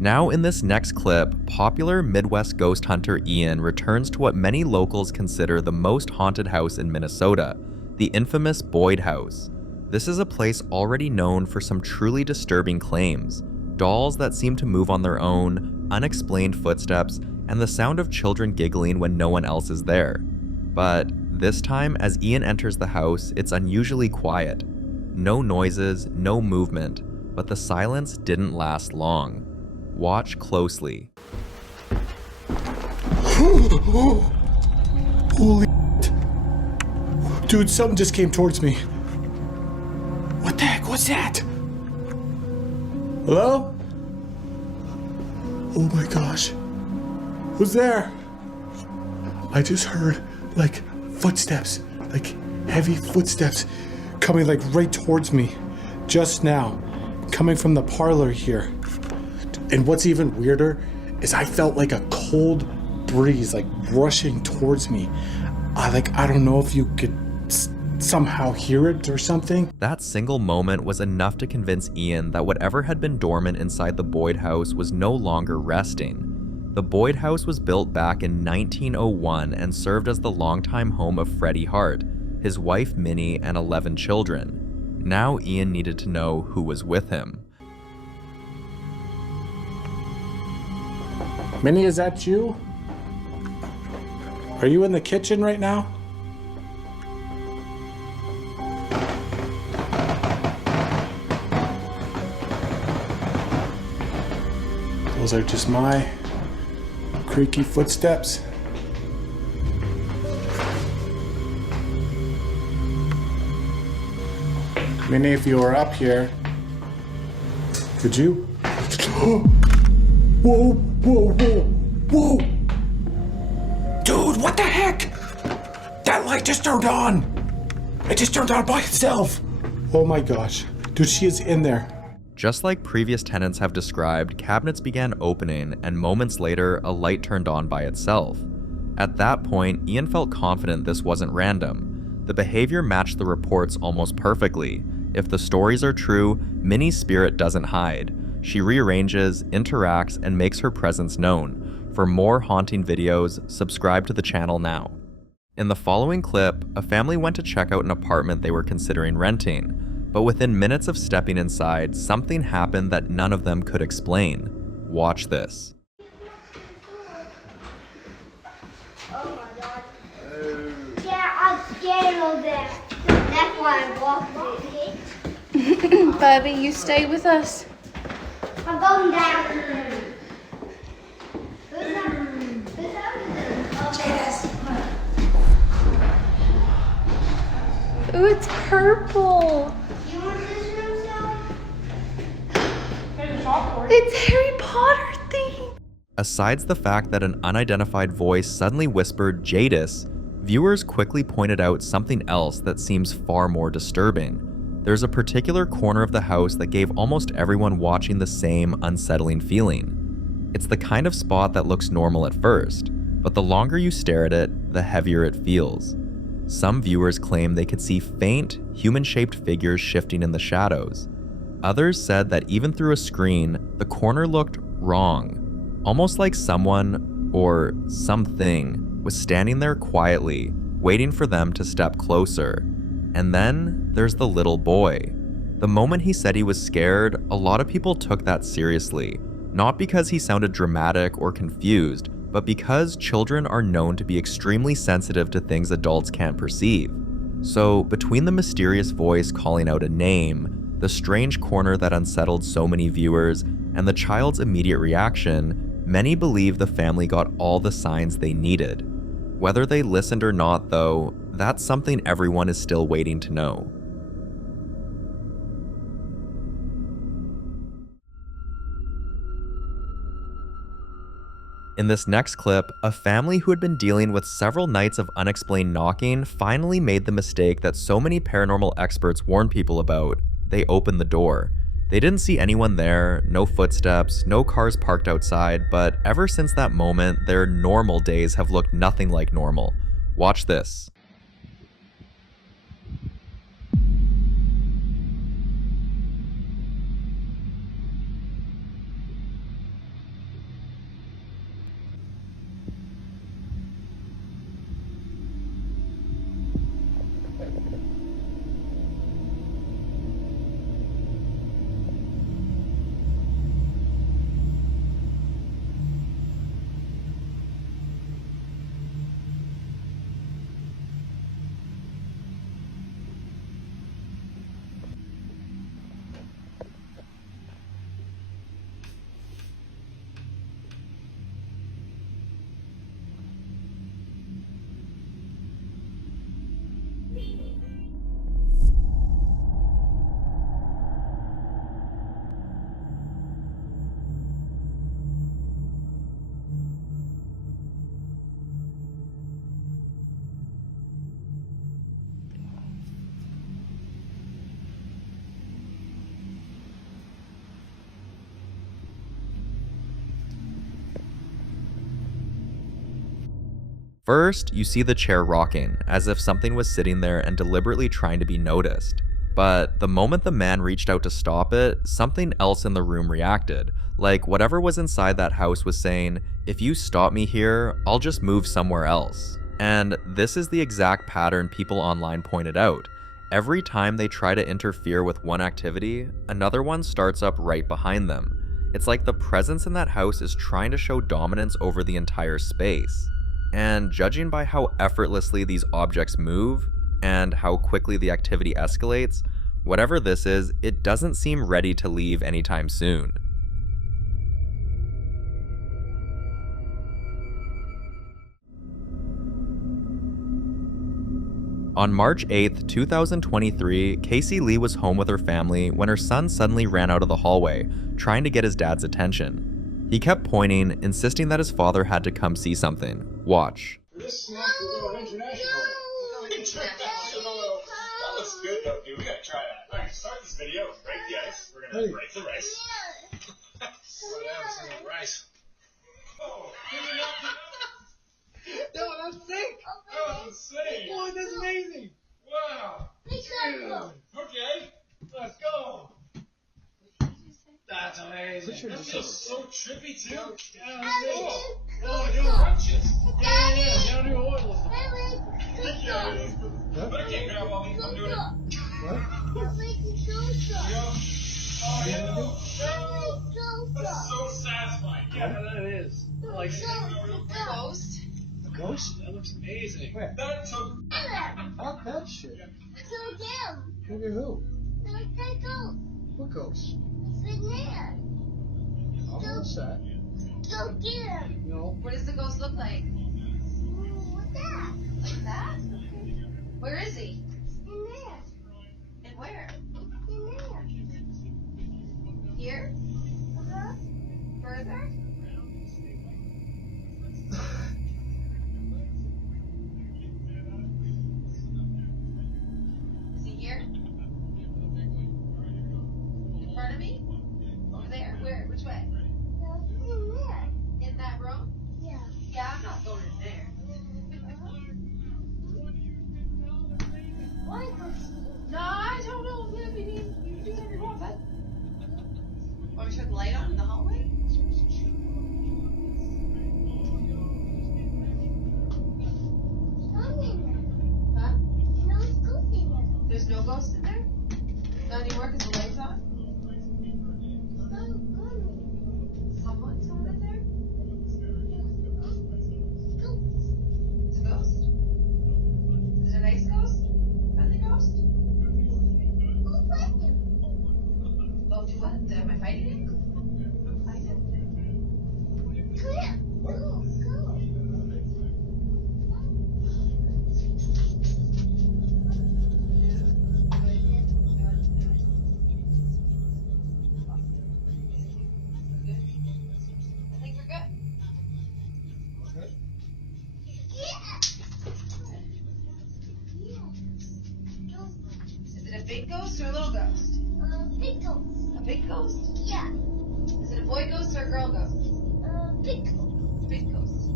Now in this next clip, popular Midwest ghost hunter Ian returns to what many locals consider the most haunted house in Minnesota, the infamous Boyd House. This is a place already known for some truly disturbing claims, dolls that seem to move on their own, unexplained footsteps, and the sound of children giggling when no one else is there. But this time, as Ian enters the house, it's unusually quiet. No noises, no movement, but the silence didn't last long. Watch closely. Holy dude, something just came towards me. What the heck was that? Hello? Oh my gosh. Who's there? I just heard like footsteps, like heavy footsteps coming like right towards me just now, coming from the parlor here. And what's even weirder is I felt like a cold breeze like rushing towards me. I don't know if you could somehow hear it or something. That single moment was enough to convince Ian that whatever had been dormant inside the Boyd house was no longer resting. The Boyd house was built back in 1901 and served as the longtime home of Freddie Hart, his wife Minnie, and 11 children. Now Ian needed to know who was with him. Minnie, is that you? Are you in the kitchen right now? Those are just my creaky footsteps. Minnie, if you were up here, could you? Whoa, whoa, whoa, whoa! Dude, what the heck? That light just turned on! It just turned on by itself! Oh my gosh. Dude, she is in there. Just like previous tenants have described, cabinets began opening, and moments later, a light turned on by itself. At that point, Ian felt confident this wasn't random. The behavior matched the reports almost perfectly. If the stories are true, Minnie's spirit doesn't hide. She rearranges, interacts, and makes her presence known. For more haunting videos, subscribe to the channel now. In the following clip, a family went to check out an apartment they were considering renting, but within minutes of stepping inside, something happened that none of them could explain. Watch this. Yeah, I'm scared of that. That's why I walked it. Bubby, you stay with us. I'm going down. Who's Ooh, it's purple. You want this room, Sally? It's Harry Potter theme. Asides the fact that an unidentified voice suddenly whispered Jadis, viewers quickly pointed out something else that seems far more disturbing. There's a particular corner of the house that gave almost everyone watching the same unsettling feeling. It's the kind of spot that looks normal at first, but the longer you stare at it, the heavier it feels. Some viewers claim they could see faint, human-shaped figures shifting in the shadows. Others said that even through a screen, the corner looked wrong, almost like someone, or something, was standing there quietly, waiting for them to step closer. And then there's the little boy. The moment he said he was scared, a lot of people took that seriously, not because he sounded dramatic or confused, but because children are known to be extremely sensitive to things adults can't perceive. So between the mysterious voice calling out a name, the strange corner that unsettled so many viewers, and the child's immediate reaction, many believe the family got all the signs they needed. Whether they listened or not, though, that's something everyone is still waiting to know. In this next clip, a family who had been dealing with several nights of unexplained knocking finally made the mistake that so many paranormal experts warn people about. They opened the door. They didn't see anyone there, no footsteps, no cars parked outside, but ever since that moment, their normal days have looked nothing like normal. Watch this. First, you see the chair rocking, as if something was sitting there and deliberately trying to be noticed. But the moment the man reached out to stop it, something else in the room reacted. Like whatever was inside that house was saying, if you stop me here, I'll just move somewhere else. And this is the exact pattern people online pointed out. Every time they try to interfere with one activity, another one starts up right behind them. It's like the presence in that house is trying to show dominance over the entire space. And judging by how effortlessly these objects move, and how quickly the activity escalates, whatever this is, it doesn't seem ready to leave anytime soon. On March 8th, 2023, Casey Lee was home with her family when her son suddenly ran out of the hallway, trying to get his dad's attention. He kept pointing, insisting that his father had to come see something. Watch. This snack will go international. International. That looks good though, dude. We gotta try that. Alright, start this video. Break the ice. We're gonna break the rice. Slow down, some of the rice. Oh, no, that's sick. Oh, that's insane. Boy, that's amazing. Wow. Dude. Okay, let's go. That's amazing. That feels so trippy too. Oh, new crunches. Yeah. Now new oil. But I can't grab all these. I'm doing it. What? Oh, yeah. No. That's so satisfying. Yeah, that is. Like a ghost. A ghost? That looks amazing. Where? That took. Fuck that shit. Kill him. Kill who? That ghost. What ghost? There. What's that? Go get him. No. What does the ghost look like? What's that? Like that? Where is he? In there. And where? In there. Here? Uh-huh. Further? Is he here? In front of me? Over there? Where? Which way? In there. In that room? Yeah. Yeah, I'm not going in there. No, I don't know. Yeah, you do whatever you want, bud. Want me to turn the light on in the hallway? Huh? No, it's good in there. There's no ghost in there? Not anymore because the light's on? Someone's going in there? It's a ghost? Is it a nice ghost? Friendly ghost? Oh, do what? Am I fighting it? Fight it? Is it a big ghost or a little ghost? Big ghost. A big ghost? Yeah. Is it a boy ghost or a girl ghost? Big ghost. Big ghost.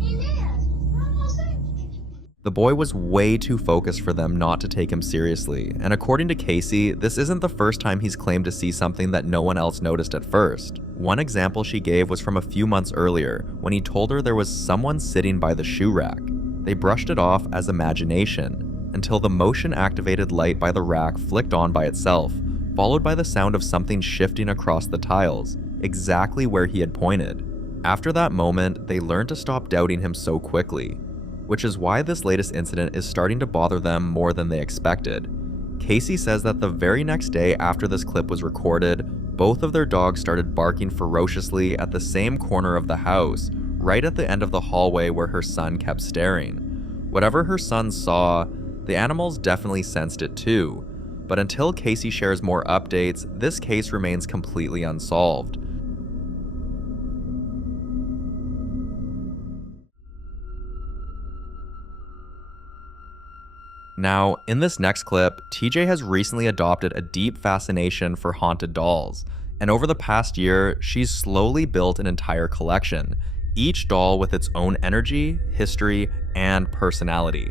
In there. We're almost there. The boy was way too focused for them not to take him seriously, and according to Casey, this isn't the first time he's claimed to see something that no one else noticed at first. One example she gave was from a few months earlier, when he told her there was someone sitting by the shoe rack. They brushed it off as imagination, until the motion-activated light by the rack flicked on by itself, followed by the sound of something shifting across the tiles, exactly where he had pointed. After that moment, they learned to stop doubting him so quickly, which is why this latest incident is starting to bother them more than they expected. Casey says that the very next day after this clip was recorded, both of their dogs started barking ferociously at the same corner of the house, right at the end of the hallway where her son kept staring. Whatever her son saw, the animals definitely sensed it too, but until Casey shares more updates, this case remains completely unsolved. Now, in this next clip, TJ has recently adopted a deep fascination for haunted dolls, and over the past year, she's slowly built an entire collection, each doll with its own energy, history, and personality.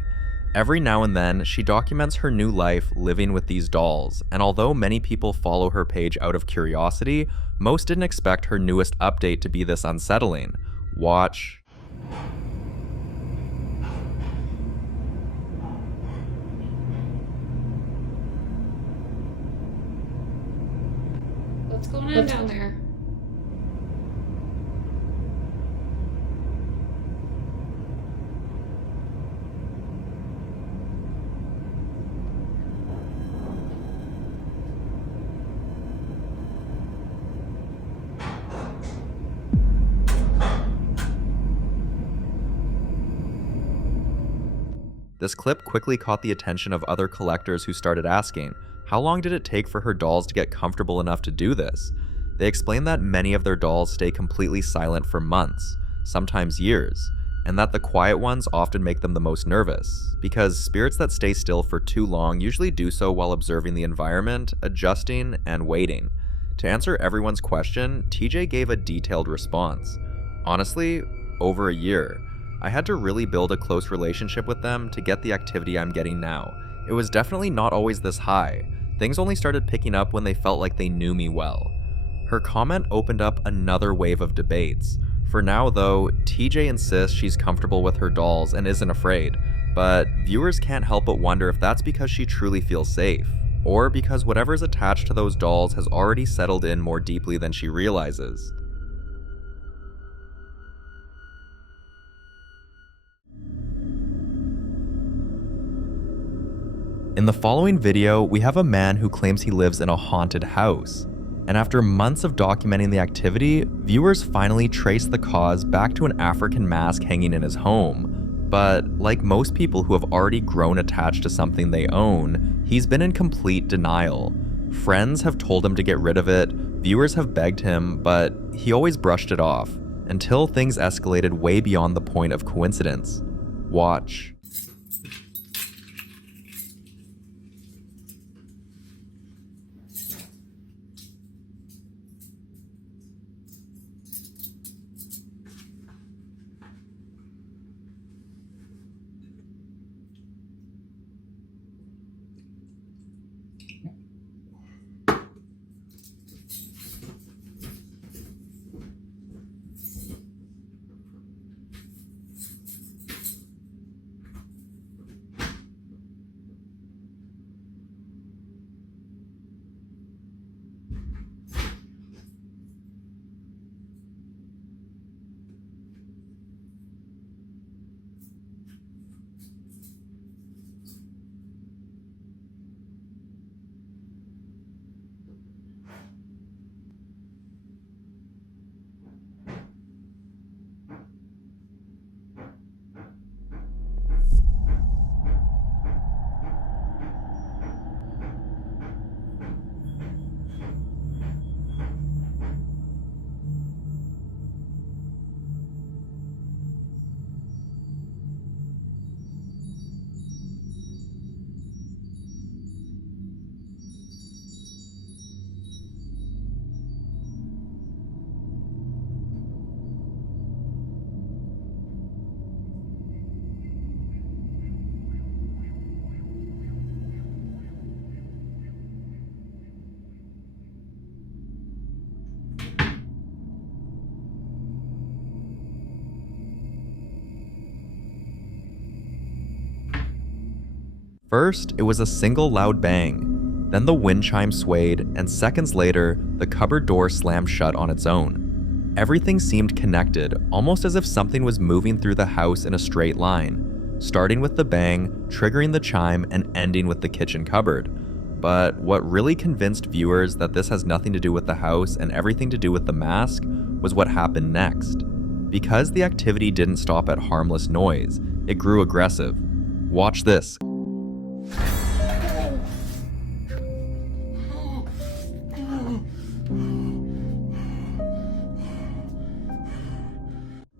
Every now and then, she documents her new life living with these dolls, and although many people follow her page out of curiosity, most didn't expect her newest update to be this unsettling. Watch. What's going on down there? This clip quickly caught the attention of other collectors who started asking, how long did it take for her dolls to get comfortable enough to do this? They explained that many of their dolls stay completely silent for months, sometimes years, and that the quiet ones often make them the most nervous, because spirits that stay still for too long usually do so while observing the environment, adjusting, and waiting. To answer everyone's question, TJ gave a detailed response. Honestly, over a year. I had to really build a close relationship with them to get the activity I'm getting now. It was definitely not always this high. Things only started picking up when they felt like they knew me well. Her comment opened up another wave of debates. For now though, TJ insists she's comfortable with her dolls and isn't afraid, but viewers can't help but wonder if that's because she truly feels safe, or because whatever's attached to those dolls has already settled in more deeply than she realizes. In the following video, we have a man who claims he lives in a haunted house. And after months of documenting the activity, viewers finally traced the cause back to an African mask hanging in his home. But like most people who have already grown attached to something they own, he's been in complete denial. Friends have told him to get rid of it, viewers have begged him, but he always brushed it off, until things escalated way beyond the point of coincidence. Watch. First, it was a single loud bang. Then the wind chime swayed, and seconds later, the cupboard door slammed shut on its own. Everything seemed connected, almost as if something was moving through the house in a straight line, starting with the bang, triggering the chime, and ending with the kitchen cupboard. But what really convinced viewers that this has nothing to do with the house and everything to do with the mask was what happened next. Because the activity didn't stop at harmless noise, it grew aggressive. Watch this.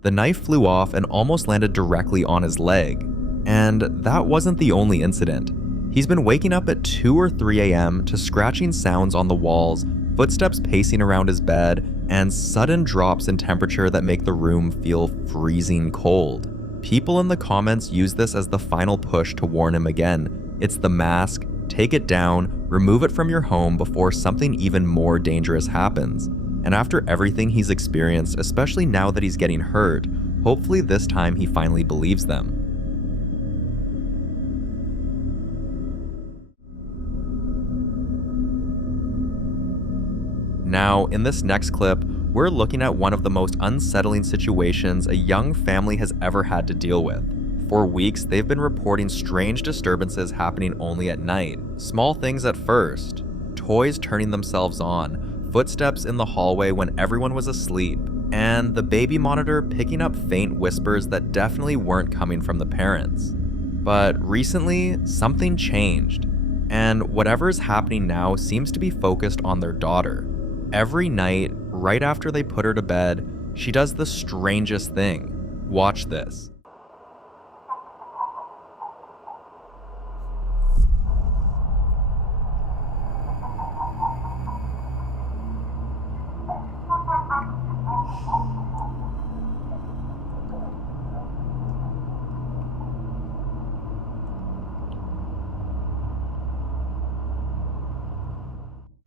The knife flew off and almost landed directly on his leg. And that wasn't the only incident. He's been waking up at 2 or 3 a.m. to scratching sounds on the walls, footsteps pacing around his bed, and sudden drops in temperature that make the room feel freezing cold. People in the comments use this as the final push to warn him again. It's the mask, take it down, remove it from your home before something even more dangerous happens. And after everything he's experienced, especially now that he's getting hurt, hopefully this time he finally believes them. Now, in this next clip, we're looking at one of the most unsettling situations a young family has ever had to deal with. For weeks, they've been reporting strange disturbances happening only at night. Small things at first. Toys turning themselves on, footsteps in the hallway when everyone was asleep, and the baby monitor picking up faint whispers that definitely weren't coming from the parents. But recently, something changed, and whatever is happening now seems to be focused on their daughter. Every night, right after they put her to bed, she does the strangest thing. Watch this.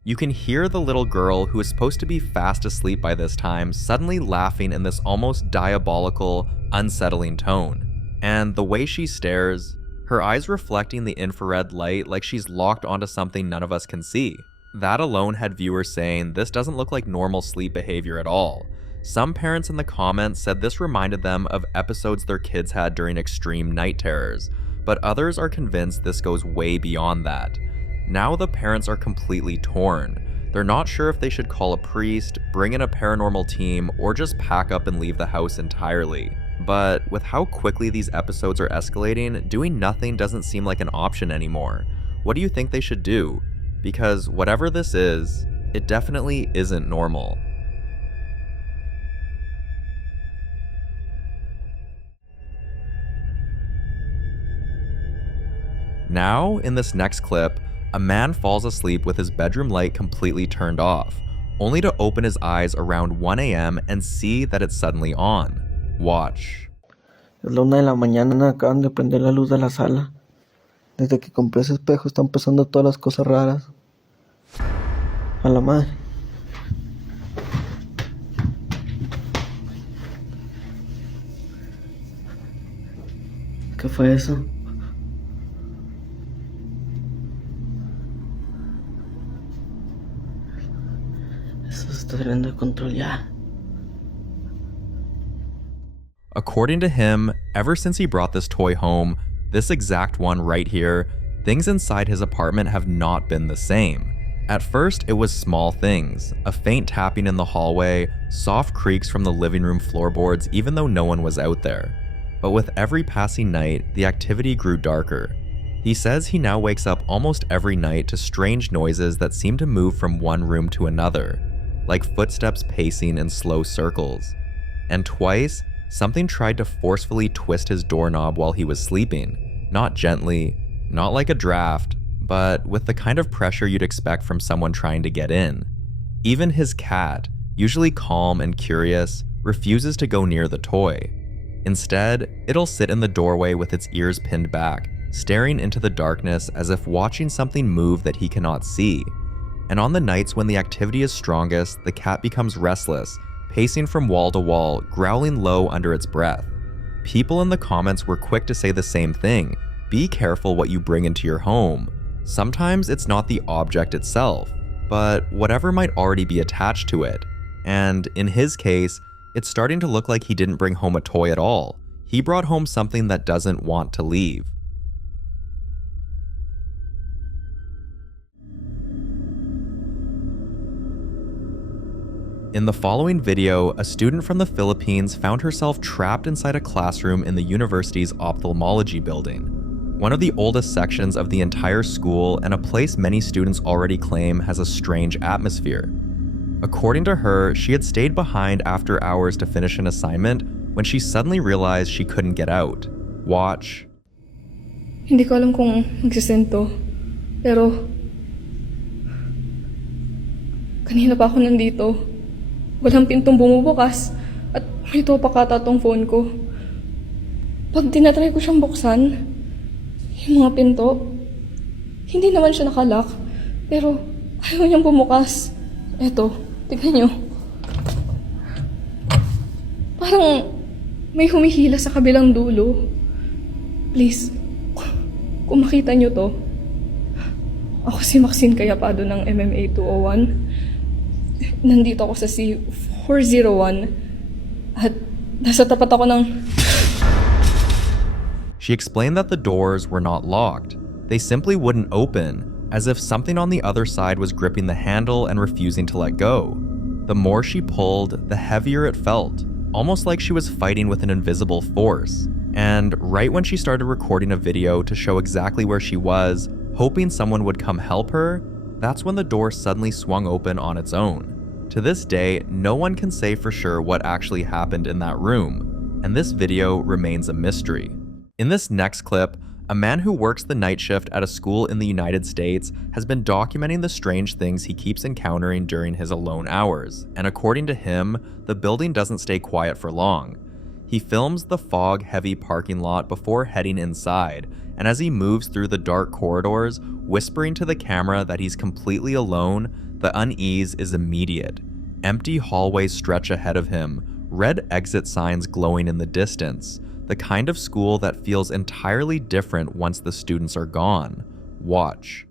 You can hear the little girl, who is supposed to be fast asleep by this time, suddenly laughing in this almost diabolical, unsettling tone. And the way she stares, her eyes reflecting the infrared light like she's locked onto something none of us can see. That alone had viewers saying this doesn't look like normal sleep behavior at all. Some parents in the comments said this reminded them of episodes their kids had during extreme night terrors, but others are convinced this goes way beyond that. Now the parents are completely torn. They're not sure if they should call a priest, bring in a paranormal team, or just pack up and leave the house entirely. But with how quickly these episodes are escalating, doing nothing doesn't seem like an option anymore. What do you think they should do? Because whatever this is, it definitely isn't normal. Now, in this next clip, a man falls asleep with his bedroom light completely turned off, only to open his eyes around 1 a.m. and see that it's suddenly on. Watch. Es la 1 de la mañana, acaban de prender la luz de la sala. Desde que compré ese espejo están pasando todas las cosas raras. A la madre. ¿Qué fue eso? According to him, ever since he brought this toy home, this exact one right here, things inside his apartment have not been the same. At first, it was small things, a faint tapping in the hallway, soft creaks from the living room floorboards even though no one was out there. But with every passing night, the activity grew darker. He says he now wakes up almost every night to strange noises that seem to move from one room to another, like footsteps pacing in slow circles. And twice, something tried to forcefully twist his doorknob while he was sleeping. Not gently, not like a draft, but with the kind of pressure you'd expect from someone trying to get in. Even his cat, usually calm and curious, refuses to go near the toy. Instead, it'll sit in the doorway with its ears pinned back, staring into the darkness as if watching something move that he cannot see. And on the nights when the activity is strongest, the cat becomes restless, pacing from wall to wall, growling low under its breath. People in the comments were quick to say the same thing, be careful what you bring into your home. Sometimes it's not the object itself, but whatever might already be attached to it. And in his case, it's starting to look like he didn't bring home a toy at all. He brought home something that doesn't want to leave. In the following video, a student from the Philippines found herself trapped inside a classroom in the university's ophthalmology building, one of the oldest sections of the entire school and a place many students already claim has a strange atmosphere. According to her, she had stayed behind after hours to finish an assignment when she suddenly realized she couldn't get out. Watch. Hindi ko alam kung magsisend to, pero kanina pa ako nandito. Walang pintong bumubukas at may topak ata tong phone ko. Pag tinatry ko siyang buksan, yung mga pinto, hindi naman siya nakalock, pero ayaw niyang bumukas. Eto, tignan niyo. Parang may humihila sa kabilang dulo. Please, kung makita niyo to, ako si Maxine Cayapado ng MMA 201. Nandito ako sa C401 at nasa tapat ako ng... She explained that the doors were not locked. They simply wouldn't open, as if something on the other side was gripping the handle and refusing to let go. The more she pulled, the heavier it felt, almost like she was fighting with an invisible force. And right when she started recording a video to show exactly where she was, hoping someone would come help her, that's when the door suddenly swung open on its own. To this day, no one can say for sure what actually happened in that room, and this video remains a mystery. In this next clip, a man who works the night shift at a school in the United States has been documenting the strange things he keeps encountering during his alone hours, and according to him, the building doesn't stay quiet for long. He films the fog-heavy parking lot before heading inside, and as he moves through the dark corridors, whispering to the camera that he's completely alone, the unease is immediate. Empty hallways stretch ahead of him, red exit signs glowing in the distance, the kind of school that feels entirely different once the students are gone. Watch.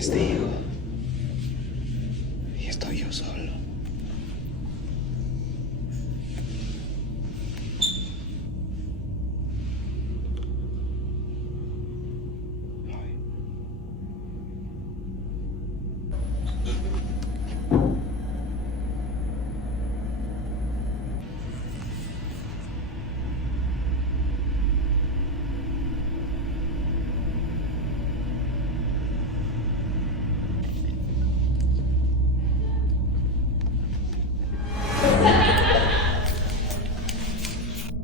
Les digo, y estoy yo solo.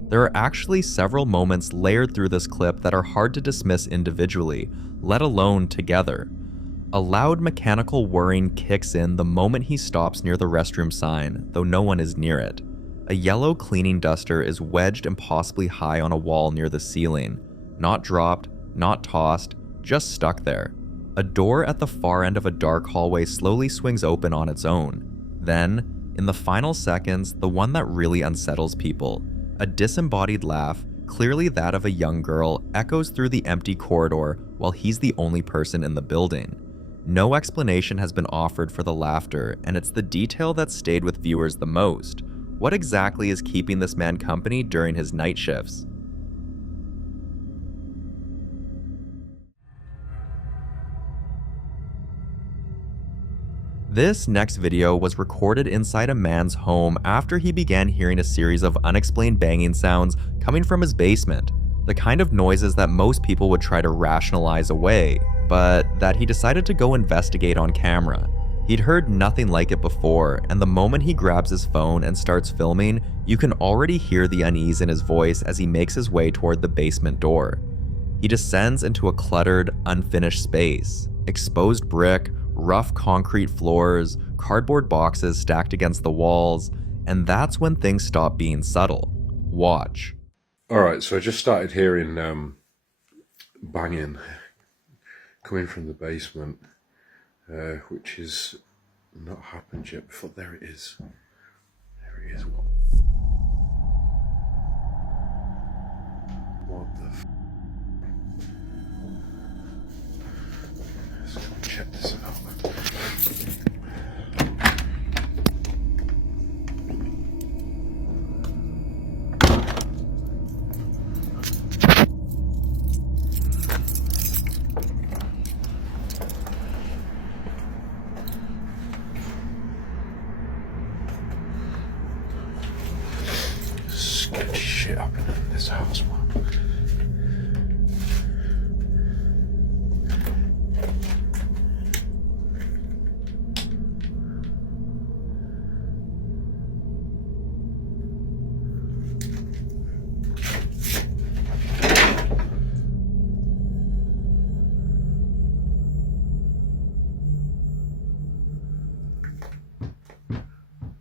There are actually several moments layered through this clip that are hard to dismiss individually, let alone together. A loud mechanical whirring kicks in the moment he stops near the restroom sign, though no one is near it. A yellow cleaning duster is wedged impossibly high on a wall near the ceiling. Not dropped, not tossed, just stuck there. A door at the far end of a dark hallway slowly swings open on its own. Then, in the final seconds, the one that really unsettles people, a disembodied laugh, clearly that of a young girl, echoes through the empty corridor while he's the only person in the building. No explanation has been offered for the laughter, and it's the detail that stayed with viewers the most. What exactly is keeping this man company during his night shifts? This next video was recorded inside a man's home after he began hearing a series of unexplained banging sounds coming from his basement, the kind of noises that most people would try to rationalize away, but that he decided to go investigate on camera. He'd heard nothing like it before, and the moment he grabs his phone and starts filming, you can already hear the unease in his voice as he makes his way toward the basement door. He descends into a cluttered, unfinished space. Exposed brick, rough concrete floors, cardboard boxes stacked against the walls, and that's when things stop being subtle. Watch. Alright, so I just started hearing banging coming from the basement, which has not happened yet before. There it is. There it is. What the f... Let's go check this out. Sketchy shit happening in this house, man.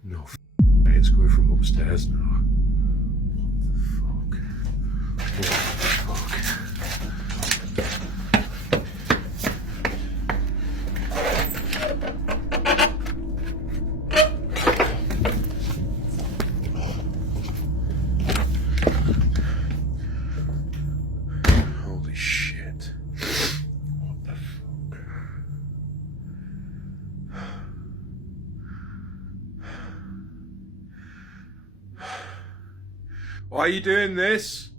No, it's coming from upstairs now. Holy shit. What the fuck? Why are you doing this?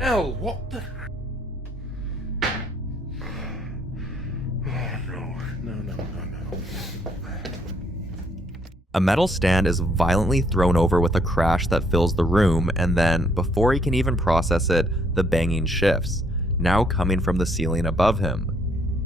Hell, what the? Oh no. A metal stand is violently thrown over with a crash that fills the room, and then, before he can even process it, the banging shifts, now coming from the ceiling above him.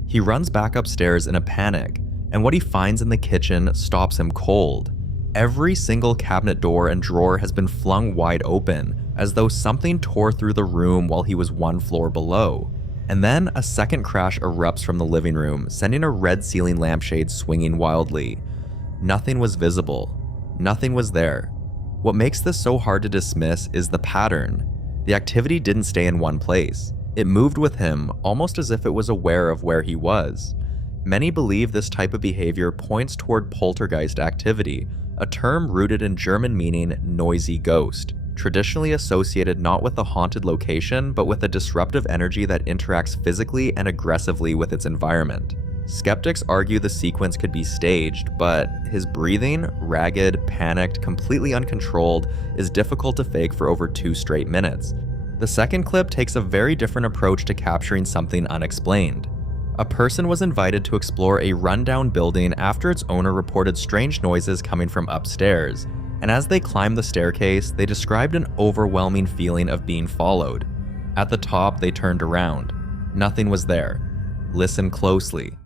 He runs back upstairs in a panic, and what he finds in the kitchen stops him cold. Every single cabinet door and drawer has been flung wide open, as though something tore through the room while he was one floor below. And then a second crash erupts from the living room, sending a red ceiling lampshade swinging wildly. Nothing was visible. Nothing was there. What makes this so hard to dismiss is the pattern. The activity didn't stay in one place. It moved with him, almost as if it was aware of where he was. Many believe this type of behavior points toward poltergeist activity, a term rooted in German meaning noisy ghost, traditionally associated not with a haunted location, but with a disruptive energy that interacts physically and aggressively with its environment. Skeptics argue the sequence could be staged, but his breathing, ragged, panicked, completely uncontrolled, is difficult to fake for over 2 straight minutes. The second clip takes a very different approach to capturing something unexplained. A person was invited to explore a rundown building after its owner reported strange noises coming from upstairs, and as they climbed the staircase, they described an overwhelming feeling of being followed. At the top, they turned around. Nothing was there. Listen closely.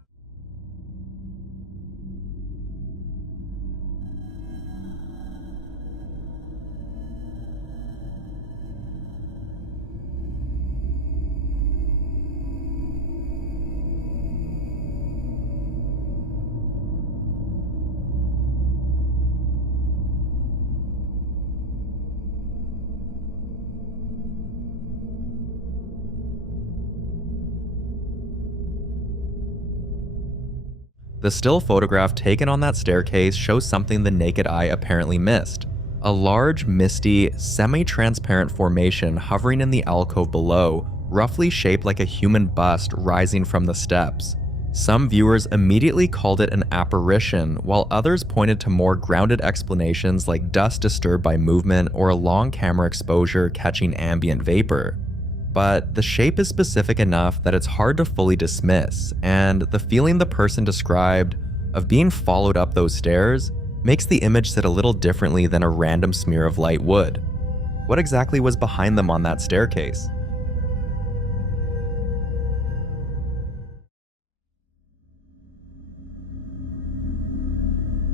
The still photograph taken on that staircase shows something the naked eye apparently missed. A large, misty, semi-transparent formation hovering in the alcove below, roughly shaped like a human bust rising from the steps. Some viewers immediately called it an apparition, while others pointed to more grounded explanations like dust disturbed by movement or a long camera exposure catching ambient vapor. But the shape is specific enough that it's hard to fully dismiss, and the feeling the person described of being followed up those stairs makes the image sit a little differently than a random smear of light would. What exactly was behind them on that staircase?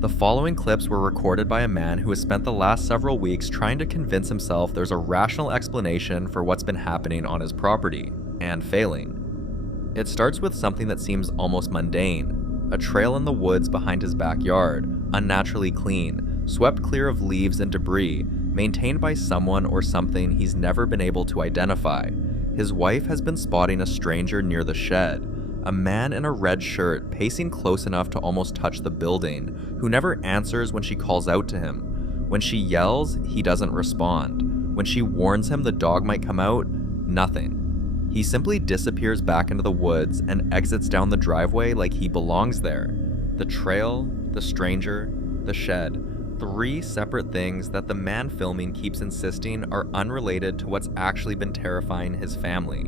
The following clips were recorded by a man who has spent the last several weeks trying to convince himself there's a rational explanation for what's been happening on his property, and failing. It starts with something that seems almost mundane: a trail in the woods behind his backyard, unnaturally clean, swept clear of leaves and debris, maintained by someone or something he's never been able to identify. His wife has been spotting a stranger near the shed, a man in a red shirt pacing close enough to almost touch the building, who never answers when she calls out to him. When she yells, he doesn't respond. When she warns him the dog might come out, nothing. He simply disappears back into the woods and exits down the driveway like he belongs there. The trail, the stranger, the shed. 3 separate things that the man filming keeps insisting are unrelated to what's actually been terrifying his family.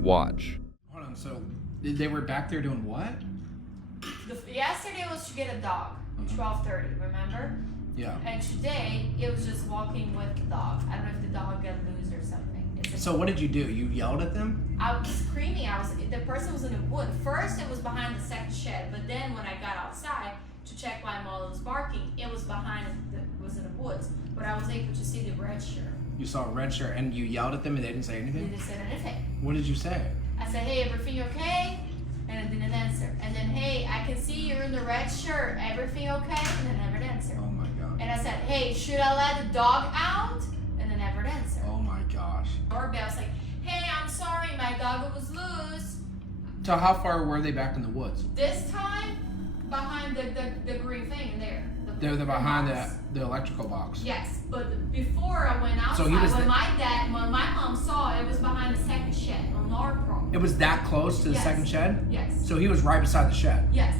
Watch. Hold on, so they were back there doing what? Yesterday was to get a dog, 12:30, remember? Yeah. And today, it was just walking with the dog. I don't know if the dog got loose or something. So what did you do? You yelled at them? I was screaming. The person was in the wood. First, it was behind the second shed, but then when I got outside to check why Molly was barking, it was was in the woods. But I was able to see the red shirt. You saw a red shirt and you yelled at them and they didn't say anything? They didn't say anything. What did you say? I said, hey, everything okay? And it didn't answer. And then, hey, I can see you're in the red shirt. Everything okay? And then never answered. Oh my god. And I said, hey, should I let the dog out? And then never answered. Oh my gosh. Doorbell was like, hey, I'm sorry, my dog was loose. So how far were they back in the woods? This time, behind the green thing in there. They're behind the electrical box. Yes, but before I went outside, when my mom saw it was behind the second shed on our property. It was that close to the second shed? Yes. So he was right beside the shed? Yes.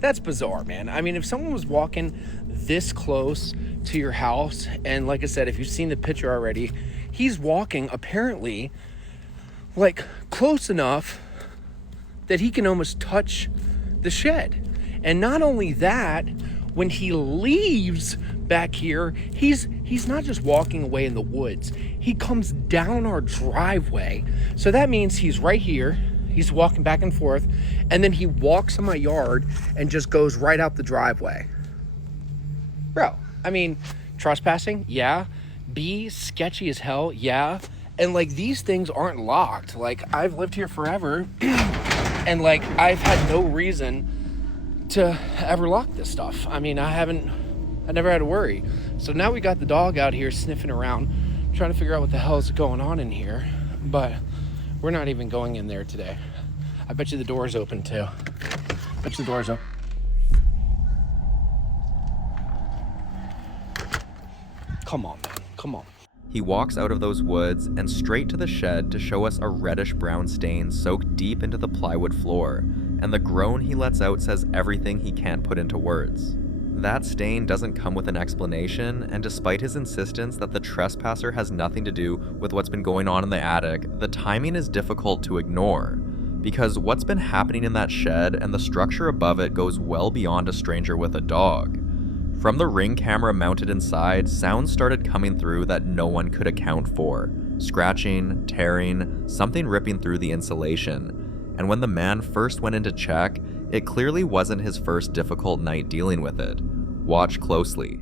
That's bizarre, man. I mean, if someone was walking this close to your house, and like I said, if you've seen the picture already, he's walking apparently like close enough that he can almost touch the shed. And not only that, when he leaves back here, he's not just walking away in the woods. He comes down our driveway. So that means he's right here, he's walking back and forth, and then he walks in my yard and just goes right out the driveway. Bro, I mean, trespassing? Yeah. B, sketchy as hell? Yeah. And like, these things aren't locked. Like, I've lived here forever and like, I've had no reason to ever lock this stuff. I mean, I never had to worry. So now we got the dog out here sniffing around, trying to figure out what the hell is going on in here. But we're not even going in there today. I bet you the door's open too. Bet you the door's open. Come on, man, come on. He walks out of those woods and straight to the shed to show us a reddish-brown stain soaked deep into the plywood floor, and the groan he lets out says everything he can't put into words. That stain doesn't come with an explanation, and despite his insistence that the trespasser has nothing to do with what's been going on in the attic, the timing is difficult to ignore, because what's been happening in that shed and the structure above it goes well beyond a stranger with a dog. From the Ring camera mounted inside, sounds started coming through that no one could account for. Scratching, tearing, something ripping through the insulation. And when the man first went in to check, it clearly wasn't his first difficult night dealing with it. Watch closely.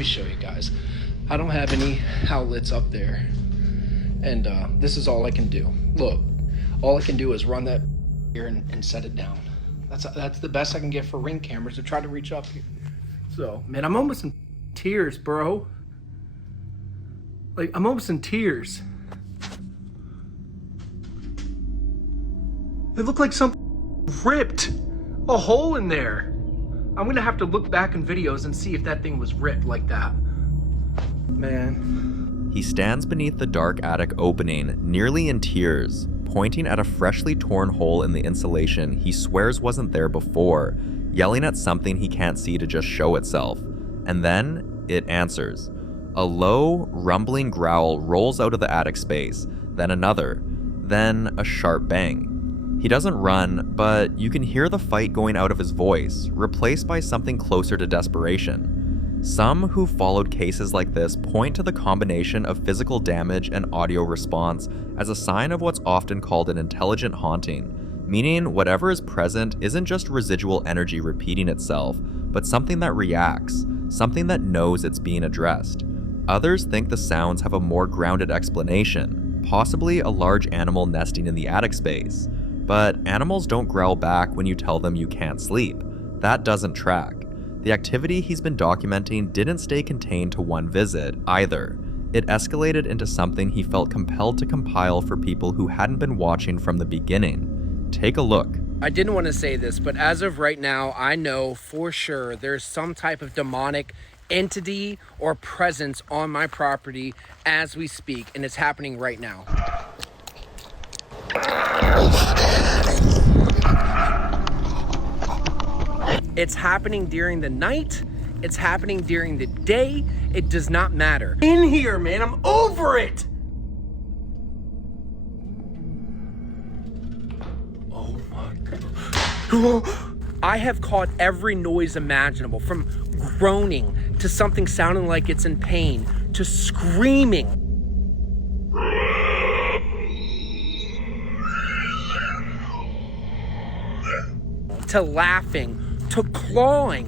me show you guys. I don't have any outlets up there. And this is all I can do. Look, all I can do is run that here and set it down. That's the best I can get for ring cameras to try to reach up here. So, man, I'm almost in tears, bro. Like, I'm almost in tears. It looked like something ripped a hole in there. I'm gonna have to look back in videos and see if that thing was ripped like that. Man. He stands beneath the dark attic opening, nearly in tears, pointing at a freshly torn hole in the insulation he swears wasn't there before, yelling at something he can't see to just show itself. And then it answers. A low, rumbling growl rolls out of the attic space, then another, then a sharp bang. He doesn't run, but you can hear the fight going out of his voice, replaced by something closer to desperation. Some who followed cases like this point to the combination of physical damage and audio response as a sign of what's often called an intelligent haunting, meaning whatever is present isn't just residual energy repeating itself, but something that reacts, something that knows it's being addressed. Others think the sounds have a more grounded explanation, possibly a large animal nesting in the attic space. But animals don't growl back when you tell them you can't sleep. That doesn't track. The activity he's been documenting didn't stay contained to one visit, either. It escalated into something he felt compelled to compile for people who hadn't been watching from the beginning. Take a look. I didn't want to say this, but as of right now, I know for sure there's some type of demonic entity or presence on my property as we speak, and it's happening right now. It's happening during the night. It's happening during the day. It does not matter. In here, man, I'm over it. Oh my God. I have caught every noise imaginable, from groaning to something sounding like it's in pain to screaming. To laughing, to clawing.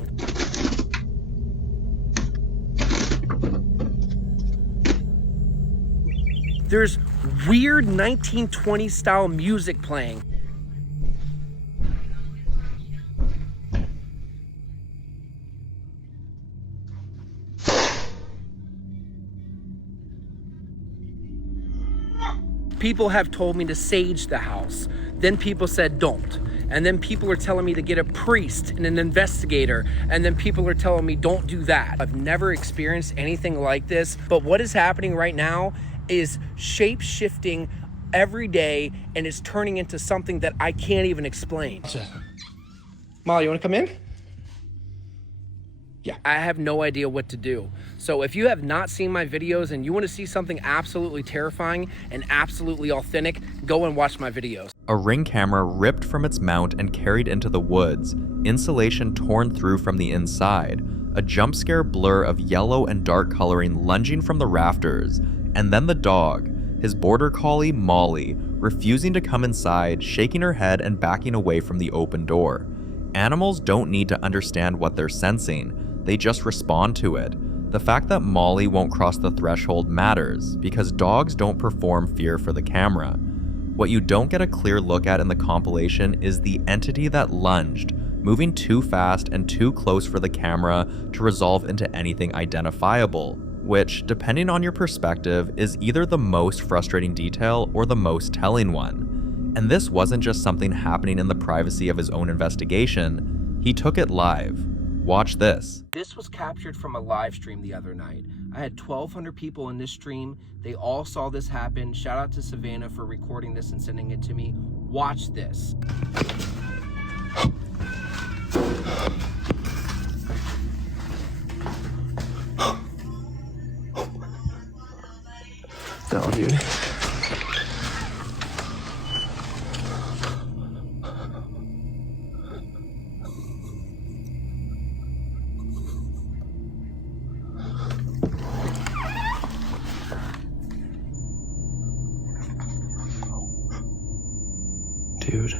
There's weird 1920s style music playing. People have told me to sage the house. Then people said don't. And then people are telling me to get a priest and an investigator. And then people are telling me don't do that. I've never experienced anything like this, but what is happening right now is shape-shifting every day, and it's turning into something that I can't even explain. Molly, you wanna come in? Yeah, I have no idea what to do. So if you have not seen my videos and you want to see something absolutely terrifying and absolutely authentic, go and watch my videos. A ring camera ripped from its mount and carried into the woods, insulation torn through from the inside, a jump scare blur of yellow and dark coloring lunging from the rafters, and then the dog, his border collie Molly, refusing to come inside, shaking her head and backing away from the open door. Animals don't need to understand what they're sensing. They just respond to it. The fact that Molly won't cross the threshold matters, because dogs don't perform fear for the camera. What you don't get a clear look at in the compilation is the entity that lunged, moving too fast and too close for the camera to resolve into anything identifiable, which, depending on your perspective, is either the most frustrating detail or the most telling one. And this wasn't just something happening in the privacy of his own investigation, he took it live. Watch this. This was captured from a live stream the other night. I had 1,200 people in this stream. They all saw this happen. Shout out to Savannah for recording this and sending it to me. Watch this. No, dude. Dude.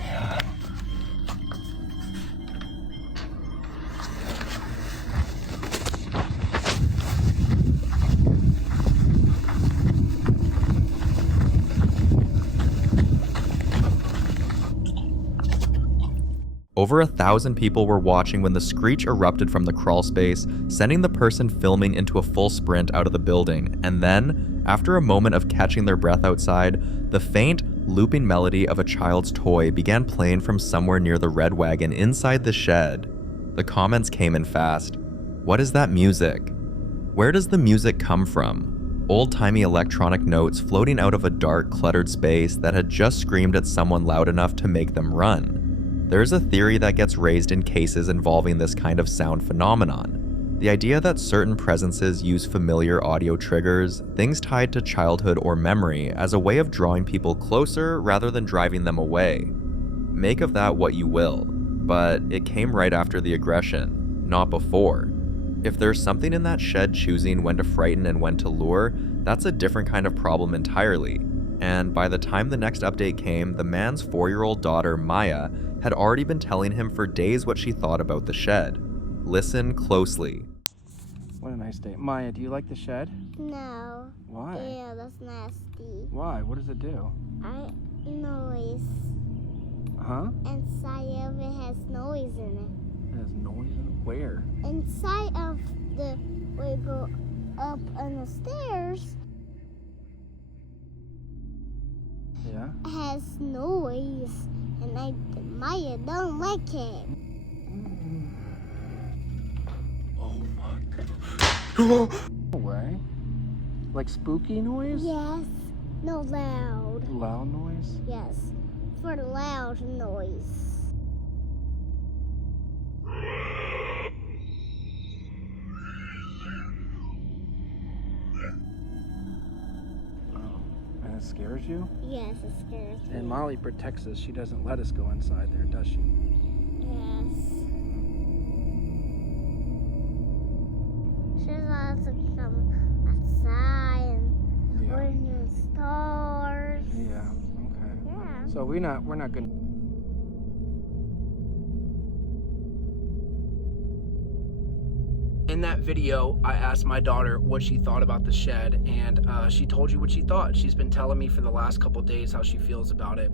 Yeah. Over 1,000 people were watching when the screech erupted from the crawl space, sending the person filming into a full sprint out of the building. And then, after a moment of catching their breath outside, the faint, looping melody of a child's toy began playing from somewhere near the red wagon inside the shed. The comments came in fast. What is that music? Where does the music come from? Old-timey electronic notes floating out of a dark, cluttered space that had just screamed at someone loud enough to make them run. There's a theory that gets raised in cases involving this kind of sound phenomenon. The idea that certain presences use familiar audio triggers, things tied to childhood or memory, as a way of drawing people closer rather than driving them away. Make of that what you will, but it came right after the aggression, not before. If there's something in that shed choosing when to frighten and when to lure, that's a different kind of problem entirely. And by the time the next update came, the man's 4-year-old daughter, Maya, had already been telling him for days what she thought about the shed. Listen closely. What a nice day. Maya, do you like the shed? No. Why? Yeah, that's nasty. Why? What does it do? Noise. Huh? Inside of it has noise in it. It has noise in it? Where? Inside of the, where you go up on the stairs, yeah, has noise. And Maya don't like it. Oh my god. No way. Like spooky noise? Yes. No, loud. Loud noise? Yes. For loud noise. And it scares you? Yes, it scares me. And Molly protects us. She doesn't let us go inside there, does she? Yes. She lets us come outside and Yeah. we're in the stars. Yeah. Okay. Yeah. So we're not gonna. In that video, I asked my daughter what she thought about the shed, and she told you what she thought. She's been telling me for the last couple days how she feels about it.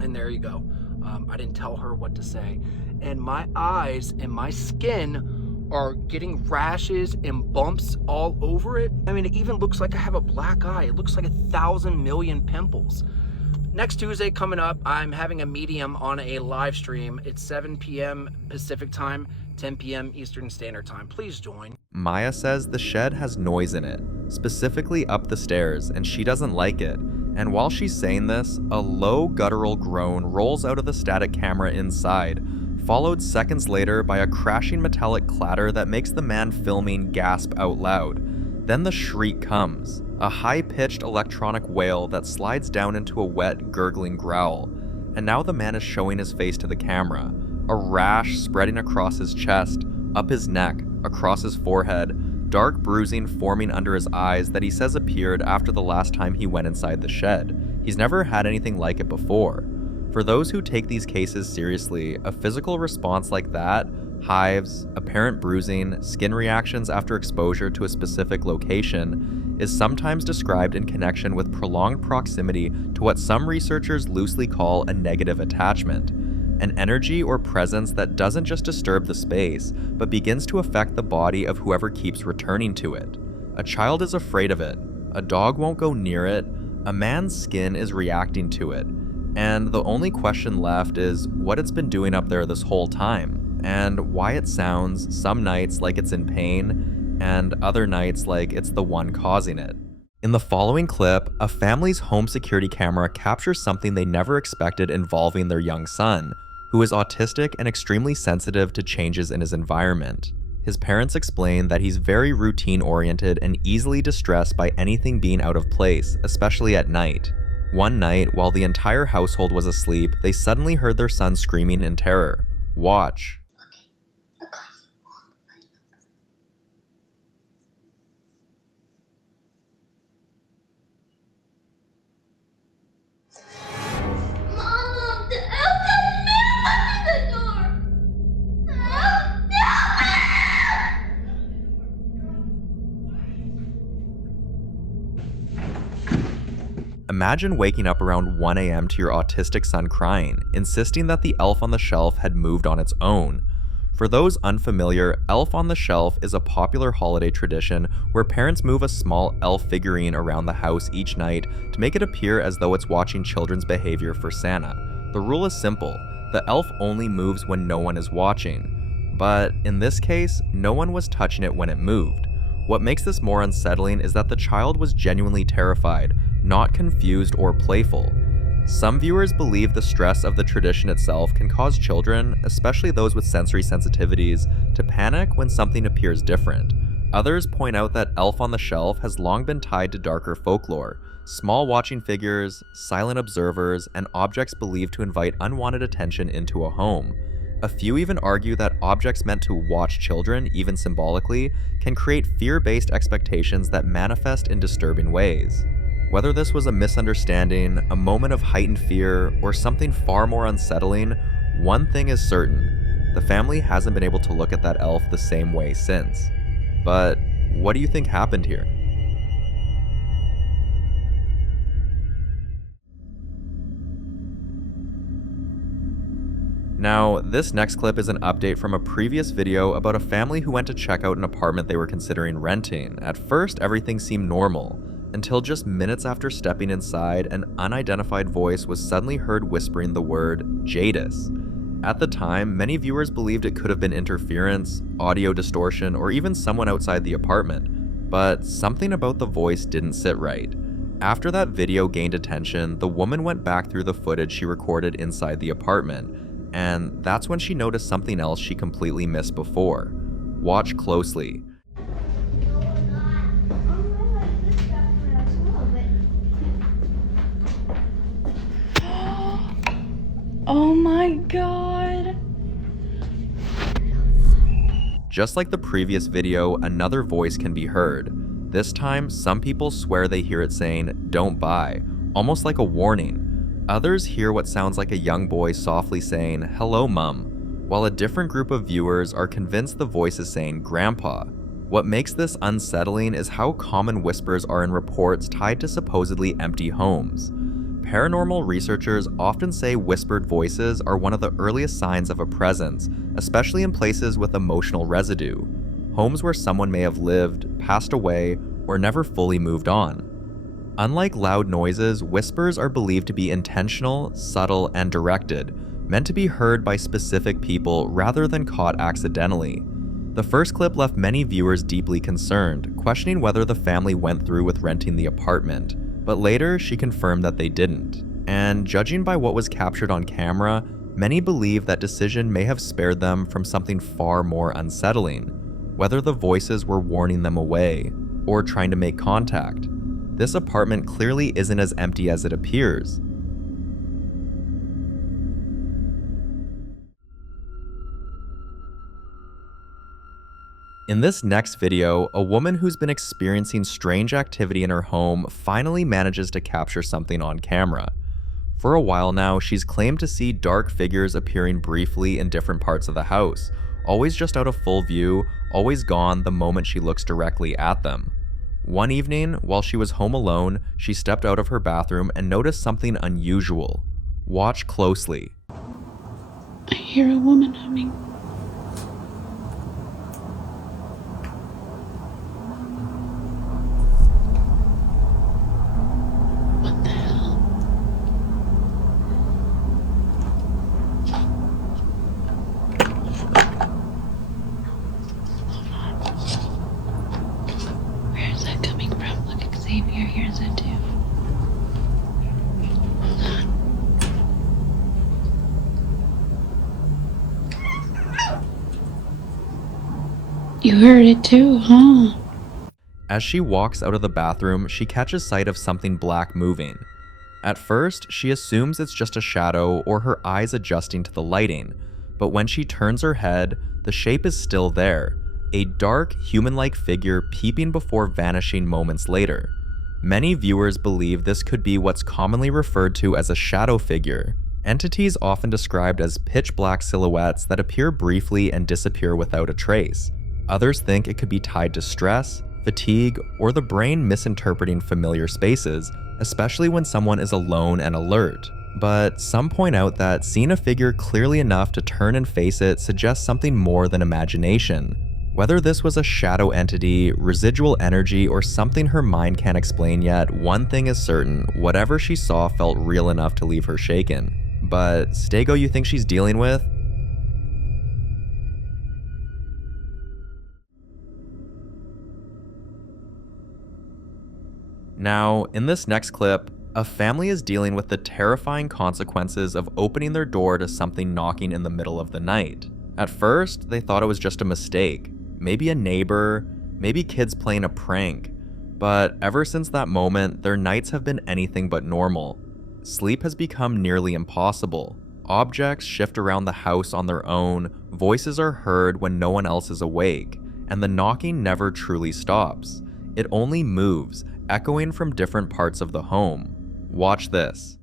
And there you go. I didn't tell her what to say. And my eyes and my skin are getting rashes and bumps all over it. I mean, it even looks like I have a black eye. It looks like 1,000 million pimples. Next Tuesday coming up, I'm having a medium on a live stream. It's 7 p.m. Pacific time, 10 p.m. Eastern Standard Time. Please join. Maya says the shed has noise in it, specifically up the stairs, and she doesn't like it. And while she's saying this, a low guttural groan rolls out of the static camera inside, followed seconds later by a crashing metallic clatter that makes the man filming gasp out loud. Then the shriek comes, a high-pitched electronic wail that slides down into a wet, gurgling growl. And now the man is showing his face to the camera, a rash spreading across his chest, up his neck, across his forehead, dark bruising forming under his eyes that he says appeared after the last time he went inside the shed. He's never had anything like it before. For those who take these cases seriously, a physical response like that, hives, apparent bruising, skin reactions after exposure to a specific location, is sometimes described in connection with prolonged proximity to what some researchers loosely call a negative attachment, an energy or presence that doesn't just disturb the space, but begins to affect the body of whoever keeps returning to it. A child is afraid of it, a dog won't go near it, a man's skin is reacting to it, and the only question left is what it's been doing up there this whole time, and why it sounds some nights like it's in pain, and other nights like it's the one causing it. In the following clip, a family's home security camera captures something they never expected involving their young son, who is autistic and extremely sensitive to changes in his environment. His parents explain that he's very routine-oriented and easily distressed by anything being out of place, especially at night. One night, while the entire household was asleep, they suddenly heard their son screaming in terror. Watch. Mom, the elf got a man behind the door. Help! Imagine waking up around 1 a.m. to your autistic son crying, insisting that the elf on the shelf had moved on its own. For those unfamiliar, Elf on the Shelf is a popular holiday tradition where parents move a small elf figurine around the house each night to make it appear as though it's watching children's behavior for Santa. The rule is simple: the elf only moves when no one is watching. But in this case, no one was touching it when it moved. What makes this more unsettling is that the child was genuinely terrified, not confused or playful. Some viewers believe the stress of the tradition itself can cause children, especially those with sensory sensitivities, to panic when something appears different. Others point out that Elf on the Shelf has long been tied to darker folklore: small watching figures, silent observers, and objects believed to invite unwanted attention into a home. A few even argue that objects meant to watch children, even symbolically, can create fear-based expectations that manifest in disturbing ways. Whether this was a misunderstanding, a moment of heightened fear, or something far more unsettling, one thing is certain: the family hasn't been able to look at that elf the same way since. But what do you think happened here? Now, this next clip is an update from a previous video about a family who went to check out an apartment they were considering renting. At first, everything seemed normal, until just minutes after stepping inside, an unidentified voice was suddenly heard whispering the word Jadis. At the time, many viewers believed it could have been interference, audio distortion, or even someone outside the apartment. But something about the voice didn't sit right. After that video gained attention, the woman went back through the footage she recorded inside the apartment, and that's when she noticed something else she completely missed before. Watch closely. Oh my god. Just like the previous video, another voice can be heard. This time, some people swear they hear it saying, "Don't buy," almost like a warning. Others hear what sounds like a young boy softly saying, "Hello, Mum," while a different group of viewers are convinced the voice is saying, "Grandpa." What makes this unsettling is how common whispers are in reports tied to supposedly empty homes. Paranormal researchers often say whispered voices are one of the earliest signs of a presence, especially in places with emotional residue, homes where someone may have lived, passed away, or never fully moved on. Unlike loud noises, whispers are believed to be intentional, subtle, and directed, meant to be heard by specific people rather than caught accidentally. The first clip left many viewers deeply concerned, questioning whether the family went through with renting the apartment. But later, she confirmed that they didn't. And judging by what was captured on camera, many believe that decision may have spared them from something far more unsettling, whether the voices were warning them away or trying to make contact. This apartment clearly isn't as empty as it appears. In this next video, a woman who's been experiencing strange activity in her home finally manages to capture something on camera. For a while now, she's claimed to see dark figures appearing briefly in different parts of the house, always just out of full view, always gone the moment she looks directly at them. One evening, while she was home alone, she stepped out of her bathroom and noticed something unusual. Watch closely. I hear a woman humming. What the hell? Where is that coming from? Look, Xavier hears it too. Hold on. You heard it too, huh? As she walks out of the bathroom, she catches sight of something black moving. At first, she assumes it's just a shadow or her eyes adjusting to the lighting, but when she turns her head, the shape is still there, a dark, human-like figure peeping before vanishing moments later. Many viewers believe this could be what's commonly referred to as a shadow figure, entities often described as pitch-black silhouettes that appear briefly and disappear without a trace. Others think it could be tied to stress, fatigue, or the brain misinterpreting familiar spaces, especially when someone is alone and alert. But some point out that seeing a figure clearly enough to turn and face it suggests something more than imagination. Whether this was a shadow entity, residual energy, or something her mind can't explain yet, one thing is certain: whatever she saw felt real enough to leave her shaken. But Stego, you think she's dealing with? Now, in this next clip, a family is dealing with the terrifying consequences of opening their door to something knocking in the middle of the night. At first, they thought it was just a mistake, maybe a neighbor, maybe kids playing a prank, but ever since that moment, their nights have been anything but normal. Sleep has become nearly impossible. Objects shift around the house on their own, voices are heard when no one else is awake, and the knocking never truly stops. It only moves, echoing from different parts of the home. Watch this.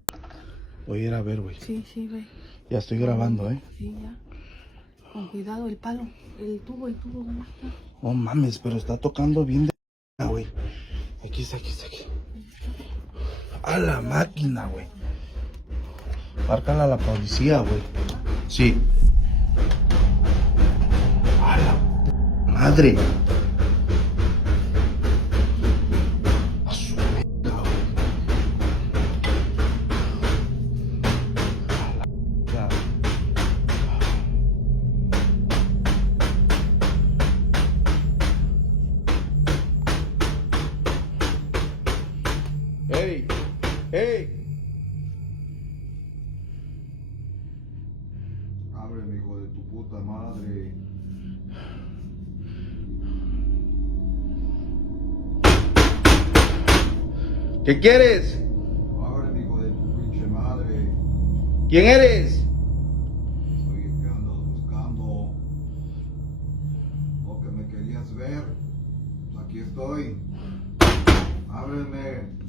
Voy a ir a ver, güey. Sí, sí, ve. Ya estoy grabando, ¿eh? Sí, ya. Con cuidado, el palo, el tubo, ¿cómo está? No mames, pero está tocando bien de güey. Aquí está, aquí está, aquí. A la máquina, güey. Márcala a la policía, güey. Sí. A la madre. ¡Ey! ¡Ey! Ábreme, hijo de tu puta madre. ¿Qué quieres? Ábreme, hijo de tu pinche madre. ¿Quién eres? Soy el que andas buscando. ¿O que me querías ver? Aquí estoy. Ábreme.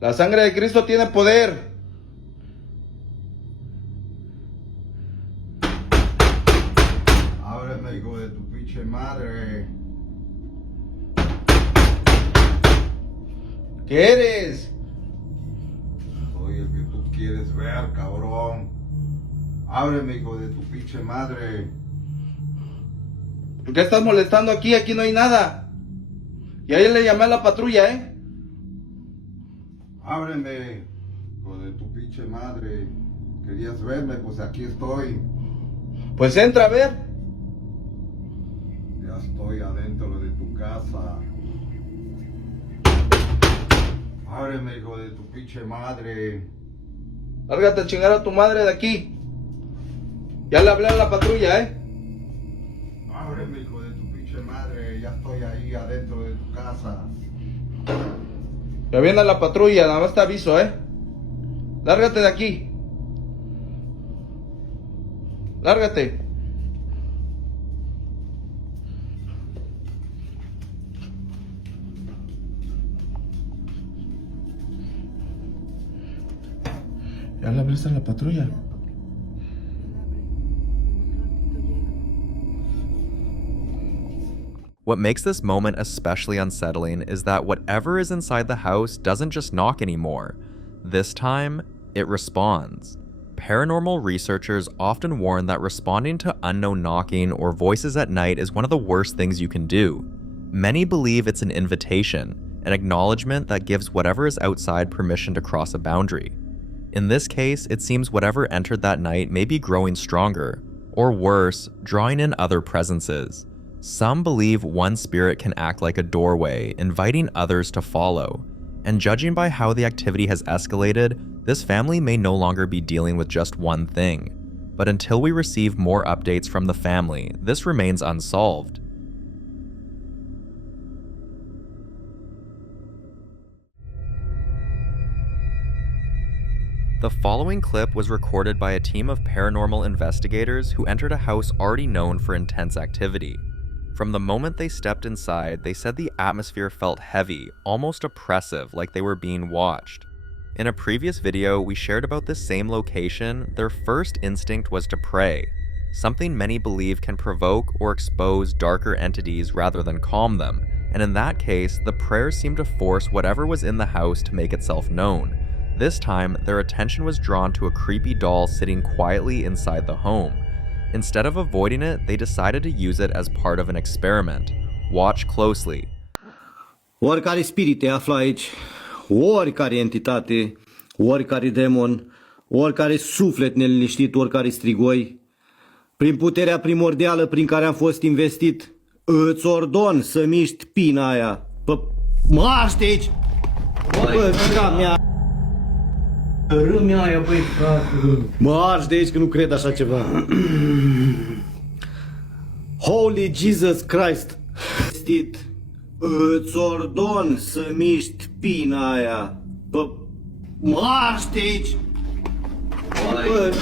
La sangre de Cristo tiene poder. Ábreme, hijo de tu pinche madre. ¿Qué eres? Soy el que tú quieres ver, cabrón. Ábreme, hijo de tu pinche madre. ¿Por qué estás molestando aquí? Aquí no hay nada. Y ahí le llamé a la patrulla, ¿eh? Ábreme, hijo de tu pinche madre. Querías verme, pues aquí estoy. Pues entra a ver. Ya estoy adentro de tu casa. Ábreme, hijo de tu pinche madre. Lárgate a chingar a tu madre de aquí. Ya le hablé a la patrulla, ¿eh? Ábreme, hijo de tu pinche madre. Ya estoy ahí adentro de tu casa. Ya viene la patrulla, nada más te aviso, ¿eh? Lárgate de aquí. Lárgate. ¿Ya le abriste a la patrulla? What makes this moment especially unsettling is that whatever is inside the house doesn't just knock anymore. This time, it responds. Paranormal researchers often warn that responding to unknown knocking or voices at night is one of the worst things you can do. Many believe it's an invitation, an acknowledgement that gives whatever is outside permission to cross a boundary. In this case, it seems whatever entered that night may be growing stronger, or worse, drawing in other presences. Some believe one spirit can act like a doorway, inviting others to follow. And judging by how the activity has escalated, this family may no longer be dealing with just one thing. But until we receive more updates from the family, this remains unsolved. The following clip was recorded by a team of paranormal investigators who entered a house already known for intense activity. From the moment they stepped inside, they said the atmosphere felt heavy, almost oppressive, like they were being watched. In a previous video we shared about this same location, their first instinct was to pray. something many believe can provoke or expose darker entities rather than calm them, and in that case, the prayers seemed to force whatever was in the house to make itself known. This time, their attention was drawn to a creepy doll sitting quietly inside the home. Instead of avoiding it, they decided to use it as part of an experiment. Watch closely. Oricare spirit te află aici, oricare entitate, oricare demon, oricare suflet neliniștit, oricare strigoi, prin puterea primordială prin care am fost investit, îți ordon să miști pina aia. Marș de aici! Bă, mea! Râmea aia, băi, frate! Marș de aici, că nu cred așa ceva. Holy Jesus Christ! Îți ordon să miști pina aia. Marș de aici! Bă,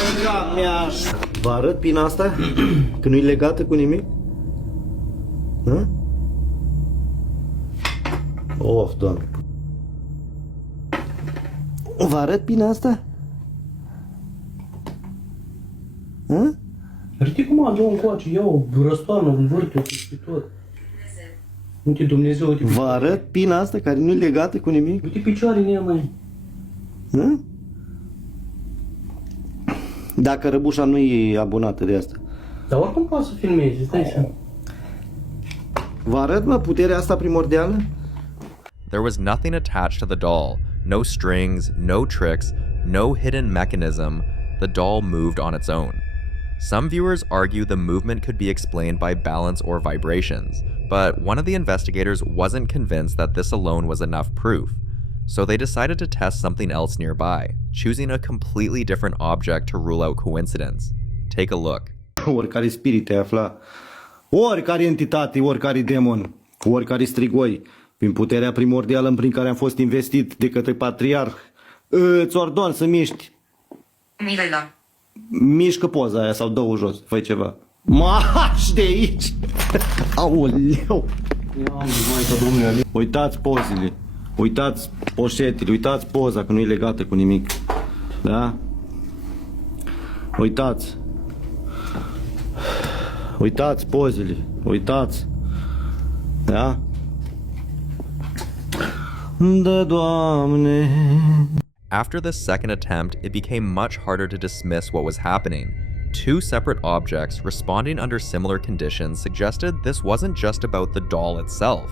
mea! Vă arăt pina asta? Că nu-i legată cu nimic? Hă? Of, Doamne! Vă arăt pina asta? Hă? Știi cum am două încoace, iau, răstoarnă, învârte și tot. Uite Dumnezeu, uite. Vă arăt pina asta care nu-i legată cu nimic? Uite picioarele ea, măi. Hă? Dacă răbușa nu e abonată de asta. Dar oricum poate să filmezi, stai seama. Vă arăt, mă, puterea asta primordială? There was nothing attached to the doll. No strings, no tricks, no hidden mechanism. The doll moved on its own. Some viewers argue the movement could be explained by balance or vibrations, but one of the investigators wasn't convinced that this alone was enough proof. So they decided to test something else nearby, choosing a completely different object to rule out coincidence. Take a look. Oricare spirit te afla, oricare entitate, oricare demon, oricare strigoi, prin puterea primordială prin care am fost investit de către patriarh, îți ordon să miști. Milela. Mișcă poza aia sau dă-o jos, fă ceva. Marș de aici! Aoleu! Uitați pozele, uitați poșetele, uitați poza că nu e legată cu nimic. Da? Uitați. Uitați pozele, uitați. Da? Da, Doamne. After the second attempt, it became much harder to dismiss what was happening. Two separate objects responding under similar conditions suggested this wasn't just about the doll itself.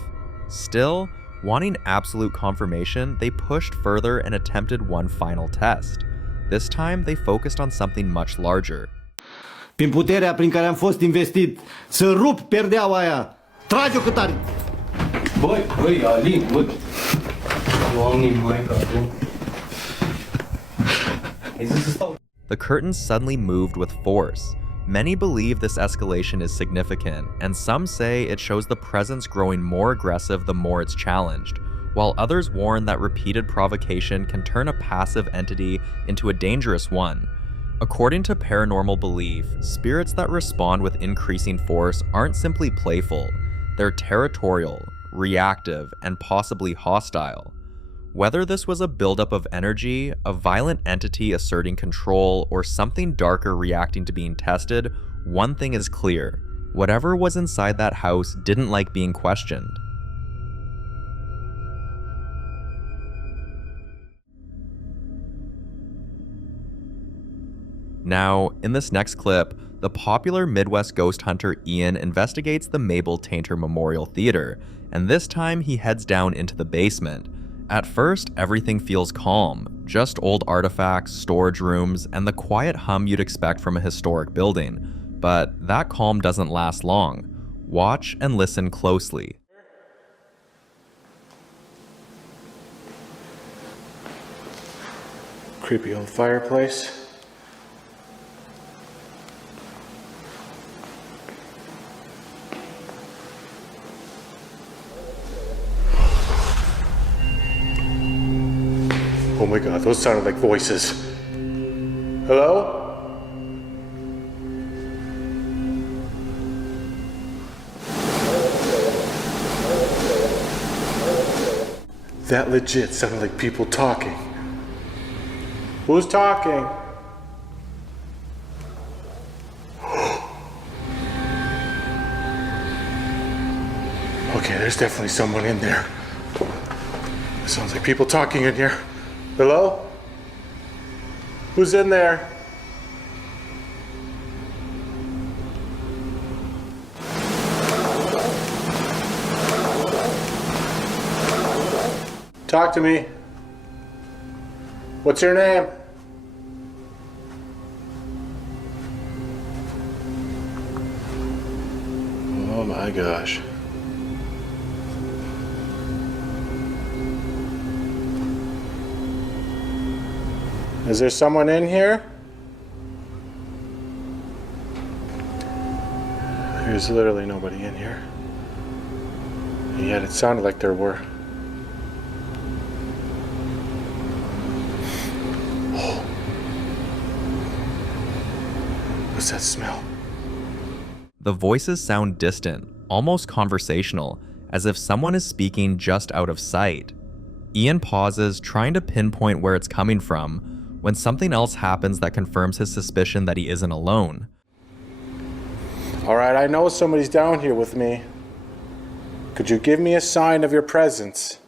Still, wanting absolute confirmation, they pushed further and attempted one final test. This time, they focused on something much larger. Prin puterea prin care am fost investit, să rup perdeaua aia. Trage-o cât are. Băi, Alin, băi. Doamne, maica, The curtains suddenly moved with force. Many believe this escalation is significant, and some say it shows the presence growing more aggressive the more it's challenged, while others warn that repeated provocation can turn a passive entity into a dangerous one. According to paranormal belief, spirits that respond with increasing force aren't simply playful, they're territorial, reactive, and possibly hostile. Whether this was a buildup of energy, a violent entity asserting control, or something darker reacting to being tested, one thing is clear. Whatever was inside that house didn't like being questioned. Now, in this next clip, the popular Midwest ghost hunter Ian investigates the Mabel Tainter Memorial Theater, and this time he heads down into the basement. At first, everything feels calm, just old artifacts, storage rooms, and the quiet hum you'd expect from a historic building. But that calm doesn't last long. Watch and listen closely. Creepy old fireplace. Oh my god, those sounded like voices. Hello? That legit sounded like people talking. Who's talking? Okay, there's definitely someone in there. Sounds like people talking in here. Hello? Who's in there? Talk to me. What's your name? Oh my gosh. Is there someone in here? There's literally nobody in here. And yet it sounded like there were. Oh. What's that smell? The voices sound distant, almost conversational, as if someone is speaking just out of sight. Ian pauses, trying to pinpoint where it's coming from, when something else happens that confirms his suspicion that he isn't alone. Alright, I know somebody's down here with me. Could you give me a sign of your presence?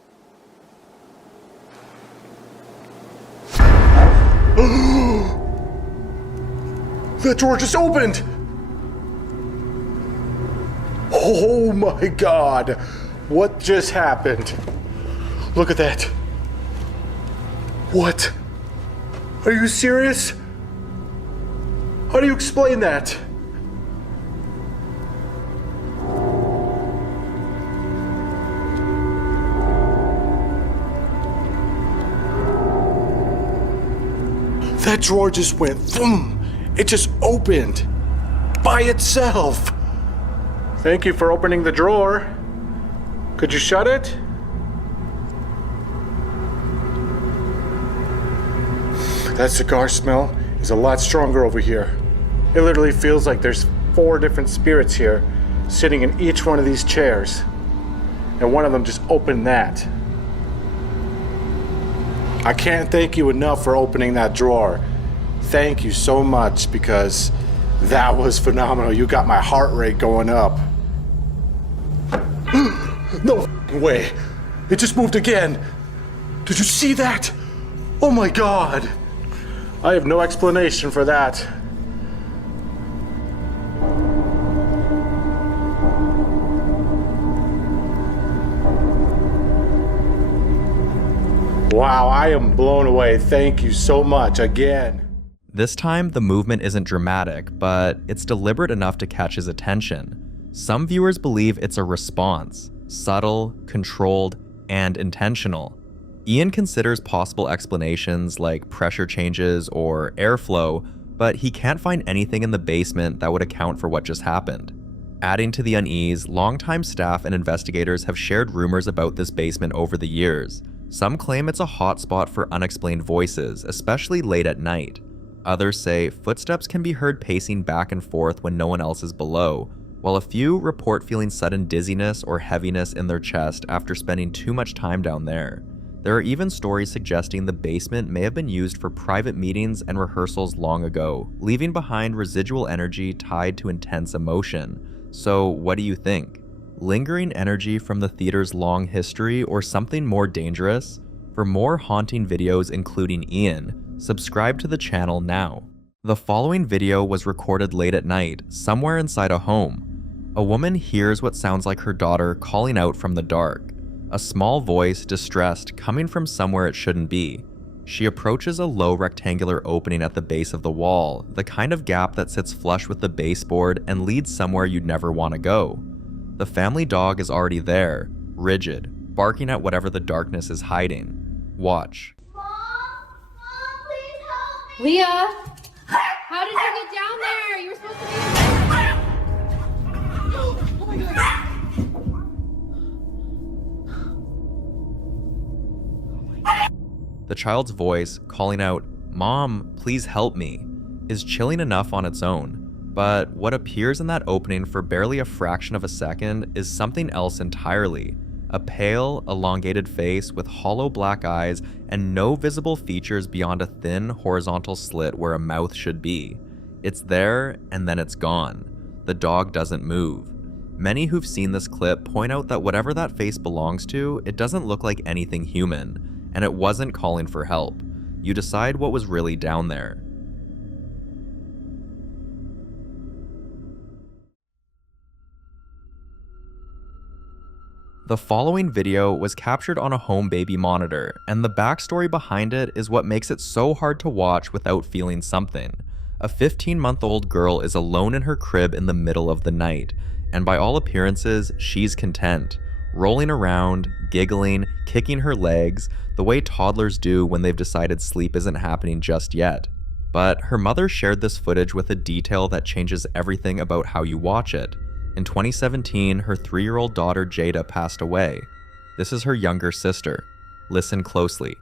That door just opened! Oh my god! What just happened? Look at that. What? Are you serious? How do you explain that? That drawer just went boom. It just opened by itself. Thank you for opening the drawer. Could you shut it? That cigar smell is a lot stronger over here. It literally feels like there's 4 different spirits here sitting in each one of these chairs. And one of them just opened that. I can't thank you enough for opening that drawer. Thank you so much, because that was phenomenal. You got my heart rate going up. No way. It just moved again. Did you see that? Oh my god. I have no explanation for that. Wow, I am blown away. Thank you so much again. This time, the movement isn't dramatic, but it's deliberate enough to catch his attention. Some viewers believe it's a response, subtle, controlled, and intentional. Ian considers possible explanations like pressure changes or airflow, but he can't find anything in the basement that would account for what just happened. Adding to the unease, longtime staff and investigators have shared rumors about this basement over the years. Some claim it's a hotspot for unexplained voices, especially late at night. Others say footsteps can be heard pacing back and forth when no one else is below, while a few report feeling sudden dizziness or heaviness in their chest after spending too much time down there. There are even stories suggesting the basement may have been used for private meetings and rehearsals long ago, leaving behind residual energy tied to intense emotion. So what do you think? Lingering energy from the theater's long history, or something more dangerous? For more haunting videos including Ian, subscribe to the channel now. The following video was recorded late at night, somewhere inside a home. A woman hears what sounds like her daughter calling out from the dark. A small voice, distressed, coming from somewhere it shouldn't be. She approaches a low rectangular opening at the base of the wall, the kind of gap that sits flush with the baseboard and leads somewhere you'd never want to go. The family dog is already there, rigid, barking at whatever the darkness is hiding. Watch. Leah! How did you get down there? You were supposed to be Oh my god. The child's voice, calling out, "Mom, please help me," is chilling enough on its own. But what appears in that opening for barely a fraction of a second is something else entirely. A pale, elongated face with hollow black eyes and no visible features beyond a thin, horizontal slit where a mouth should be. It's there, and then it's gone. The dog doesn't move. Many who've seen this clip point out that whatever that face belongs to, it doesn't look like anything human, and it wasn't calling for help. You decide what was really down there. The following video was captured on a home baby monitor, and the backstory behind it is what makes it so hard to watch without feeling something. A 15-month-old girl is alone in her crib in the middle of the night, and by all appearances, she's content, rolling around, giggling, kicking her legs, the way toddlers do when they've decided sleep isn't happening just yet. But her mother shared this footage with a detail that changes everything about how you watch it. In 2017, her 3-year-old daughter Jada passed away. This is her younger sister. Listen closely.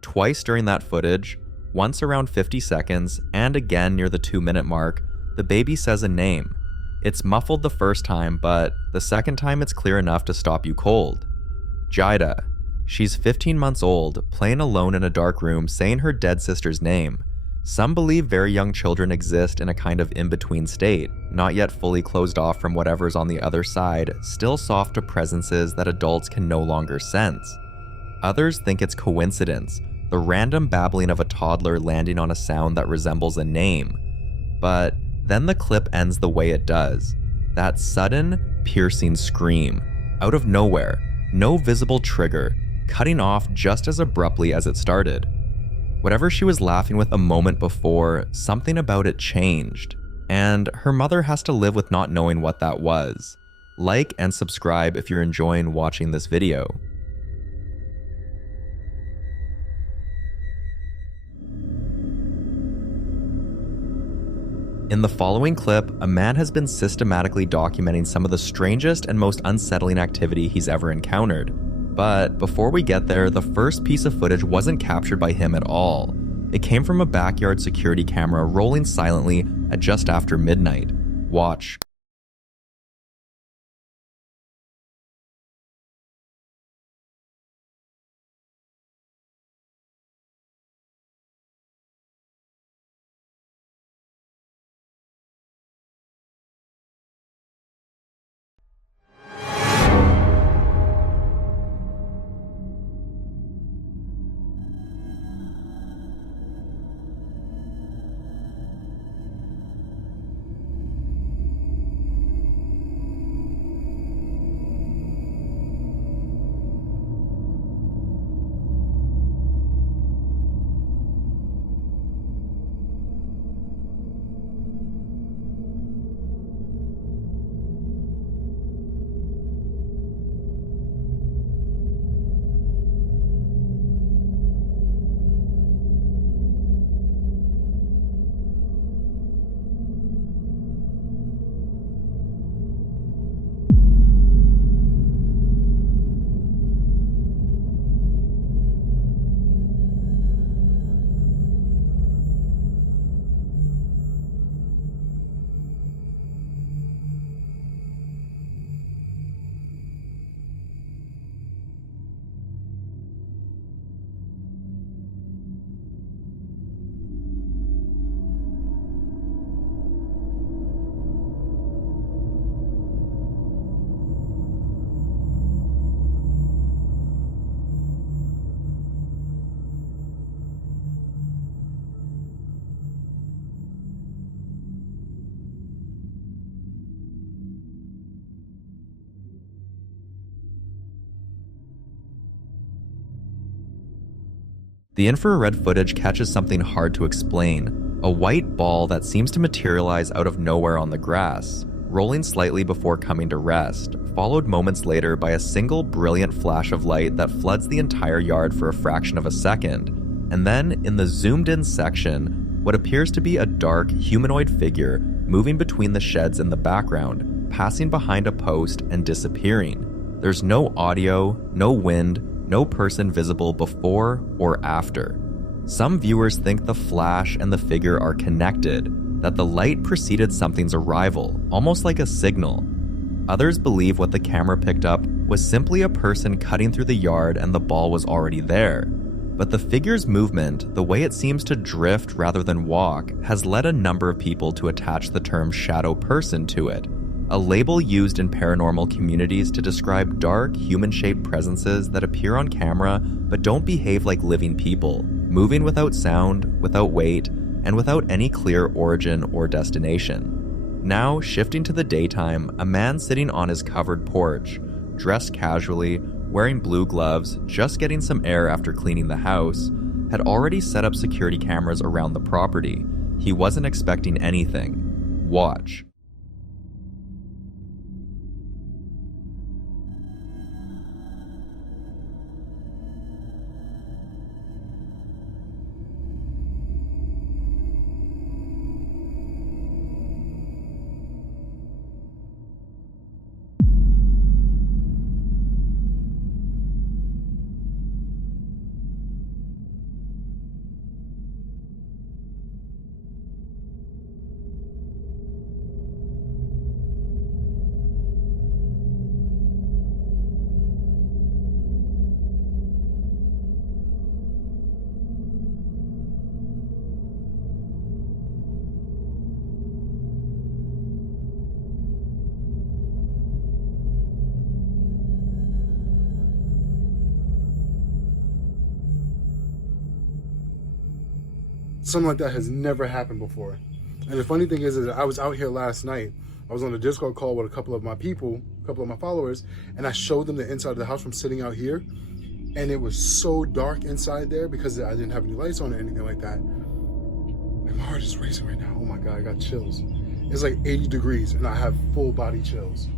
Twice during that footage, once around 50 seconds, and again near the 2-minute mark, the baby says a name. It's muffled the first time, but the second time it's clear enough to stop you cold. Jada. She's 15 months old, playing alone in a dark room, saying her dead sister's name. Some believe very young children exist in a kind of in-between state, not yet fully closed off from whatever's on the other side, still soft to presences that adults can no longer sense. Others think it's coincidence, the random babbling of a toddler landing on a sound that resembles a name. But then the clip ends the way it does. That sudden, piercing scream. Out of nowhere, no visible trigger, cutting off just as abruptly as it started. Whatever she was laughing with a moment before, something about it changed. And her mother has to live with not knowing what that was. Like and subscribe if you're enjoying watching this video. In the following clip, a man has been systematically documenting some of the strangest and most unsettling activity he's ever encountered. But before we get there, the first piece of footage wasn't captured by him at all. It came from a backyard security camera rolling silently at just after midnight. Watch. The infrared footage catches something hard to explain, a white ball that seems to materialize out of nowhere on the grass, rolling slightly before coming to rest, followed moments later by a single brilliant flash of light that floods the entire yard for a fraction of a second, and then, in the zoomed-in section, what appears to be a dark, humanoid figure moving between the sheds in the background, passing behind a post and disappearing. There's no audio, no wind, no person visible before or after. Some viewers think the flash and the figure are connected, that the light preceded something's arrival, almost like a signal. Others believe what the camera picked up was simply a person cutting through the yard and the ball was already there. But the figure's movement, the way it seems to drift rather than walk, has led a number of people to attach the term shadow person to it, a label used in paranormal communities to describe dark, human-shaped presences that appear on camera but don't behave like living people, moving without sound, without weight, and without any clear origin or destination. Now, shifting to the daytime, a man sitting on his covered porch, dressed casually, wearing blue gloves, just getting some air after cleaning the house, had already set up security cameras around the property. He wasn't expecting anything. Watch. Something like that has never happened before. And the funny thing is that I was out here last night. I was on a Discord call with a couple of my people, a couple of my followers, and I showed them the inside of the house from sitting out here. And it was so dark inside there because I didn't have any lights on or anything like that. And my heart is racing right now. Oh my God, I got chills. It's like 80 degrees and I have full body chills.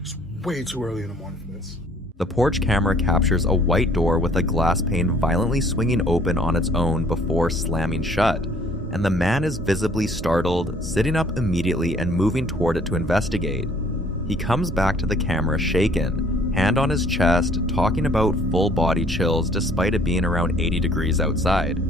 It's way too early in the morning for this. The porch camera captures a white door with a glass pane violently swinging open on its own before slamming shut, and the man is visibly startled, sitting up immediately and moving toward it to investigate. He comes back to the camera shaken, hand on his chest, talking about full body chills despite it being around 80 degrees outside.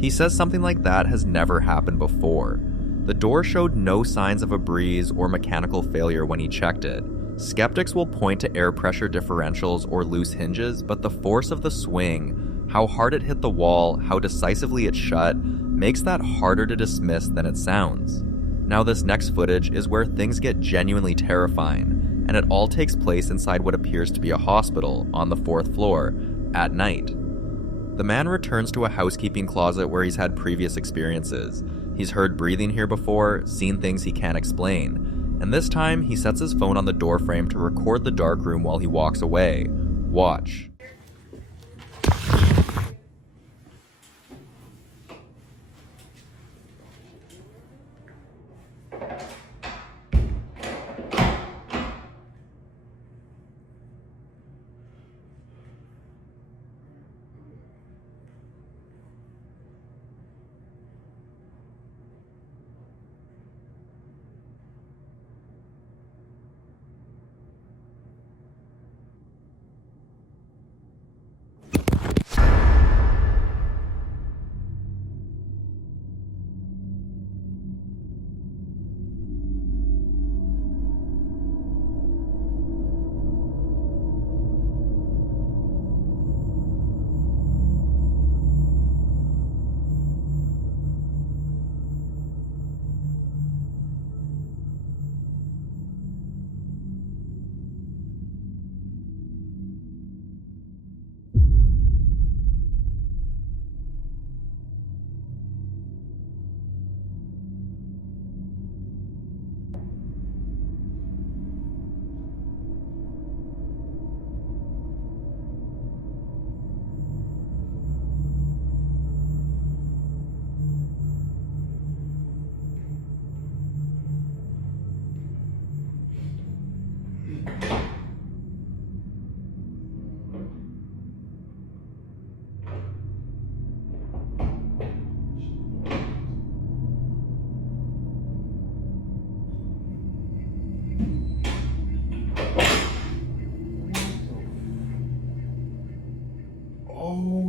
He says something like that has never happened before. The door showed no signs of a breeze or mechanical failure when he checked it. Skeptics will point to air pressure differentials or loose hinges, but the force of the swing, how hard it hit the wall, how decisively it shut, makes that harder to dismiss than it sounds. Now this next footage is where things get genuinely terrifying, and it all takes place inside what appears to be a hospital on the 4th floor, at night. The man returns to a housekeeping closet where he's had previous experiences. He's heard breathing here before, seen things he can't explain, and this time he sets his phone on the doorframe to record the dark room while he walks away. Watch.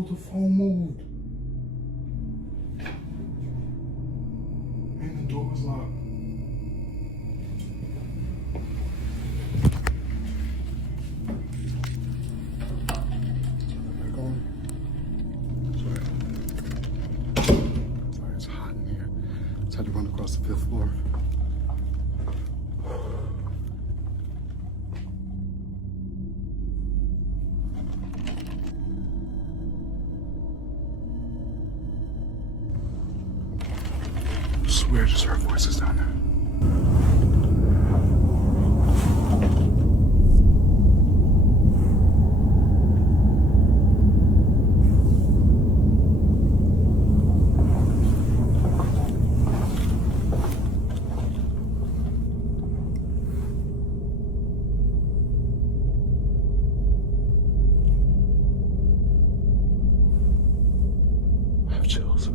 the phone moved. And the door was locked. Back on. Sorry, it's hot in here. Just had to run across the 5th floor. I swear I just heard voices down there. I have chills.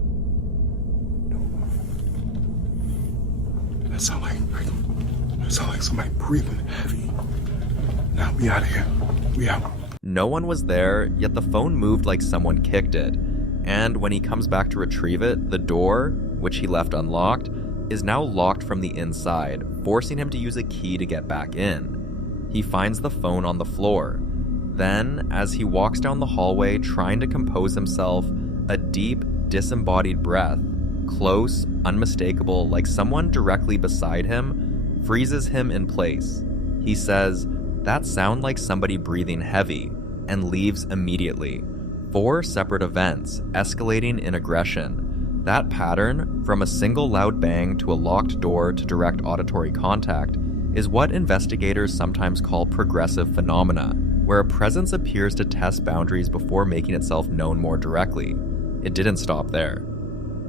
That sound like somebody breathing heavy. Now we out of here. We out. No one was there, yet the phone moved like someone kicked it. And when he comes back to retrieve it, the door, which he left unlocked, is now locked from the inside, forcing him to use a key to get back in. He finds the phone on the floor. Then, as he walks down the hallway trying to compose himself, a deep, disembodied breath, close, unmistakable, like someone directly beside him, freezes him in place. He says, "That sound like somebody breathing heavy," and leaves immediately. 4 separate events, escalating in aggression. That pattern, from a single loud bang to a locked door to direct auditory contact, is what investigators sometimes call progressive phenomena, where a presence appears to test boundaries before making itself known more directly. It didn't stop there.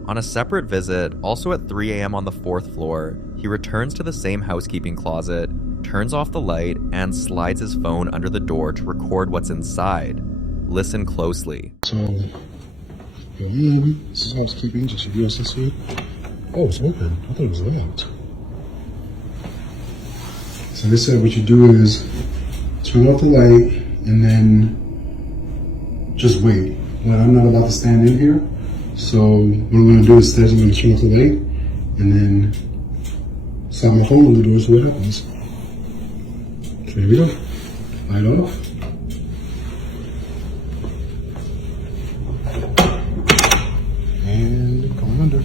On a separate visit, also at 3 a.m. on the 4th floor, he returns to the same housekeeping closet, turns off the light, and slides his phone under the door to record what's inside. Listen closely. So, this is housekeeping, just so you guys can see. Oh, it's open. I thought it was locked. So they said what you do is turn off the light and then just wait. Well, I'm not about to stand in here. So what I'm gonna do is I'm gonna turn off the light and then slide my phone on the door so what happens. So here we go. Light off. And going under.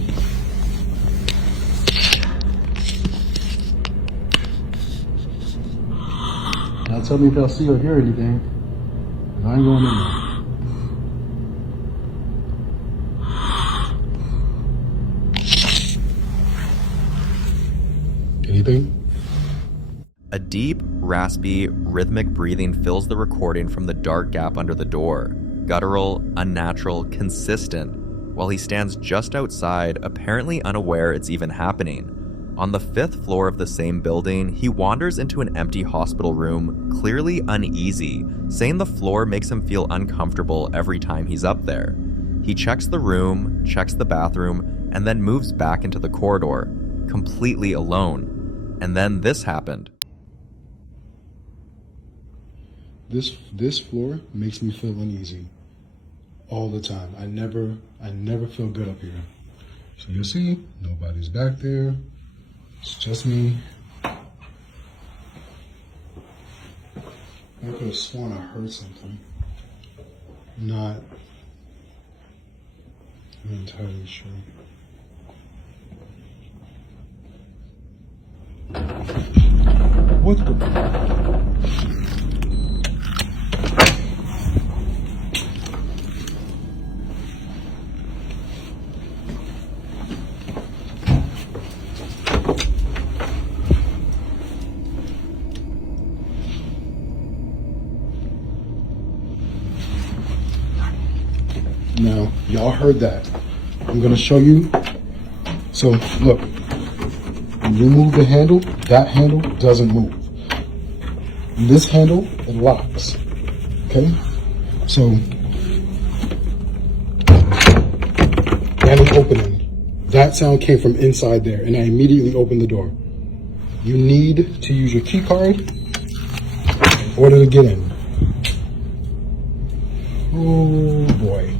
Now tell me if y'all see or hear anything. I ain't going in there. Anything? A deep, raspy, rhythmic breathing fills the recording from the dark gap under the door. Guttural, unnatural, consistent, while he stands just outside, apparently unaware it's even happening. On the 5th floor of the same building, he wanders into an empty hospital room, clearly uneasy, saying the floor makes him feel uncomfortable every time he's up there. He checks the room, checks the bathroom, and then moves back into the corridor, completely alone. And then this happened. This floor makes me feel uneasy all the time. I never feel good up here. So you'll see, nobody's back there. It's just me. I could have sworn I heard something. I'm entirely sure. What the? Now, y'all heard that. I'm gonna show you. So, look. When you move the handle, that handle doesn't move. This handle, it locks. Okay? So, and it's opening. That sound came from inside there, and I immediately opened the door. You need to use your key card in order to get in. Oh boy.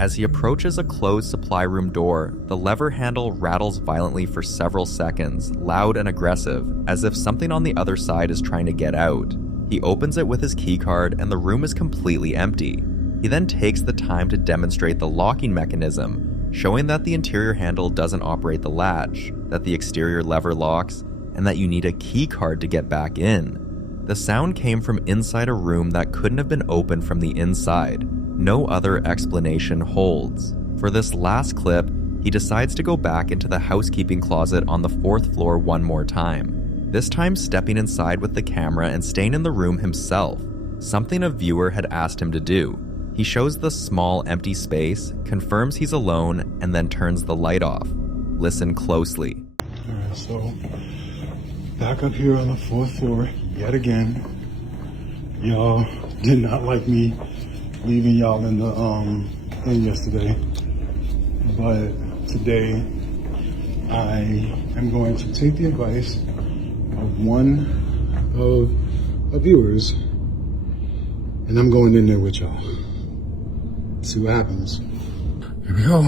As he approaches a closed supply room door, the lever handle rattles violently for several seconds, loud and aggressive, as if something on the other side is trying to get out. He opens it with his keycard and the room is completely empty. He then takes the time to demonstrate the locking mechanism, showing that the interior handle doesn't operate the latch, that the exterior lever locks, and that you need a keycard to get back in. The sound came from inside a room that couldn't have been opened from the inside. No other explanation holds. For this last clip, he decides to go back into the housekeeping closet on the 4th floor one more time, this time stepping inside with the camera and staying in the room himself, something a viewer had asked him to do. He shows the small empty space, confirms he's alone, and then turns the light off. Listen closely. Alright, so back up here on the 4th floor, yet again. Y'all did not like me leaving y'all in the thing yesterday. But today I am going to take the advice of one of viewers, and I'm going in there with y'all. See what happens. Here we go.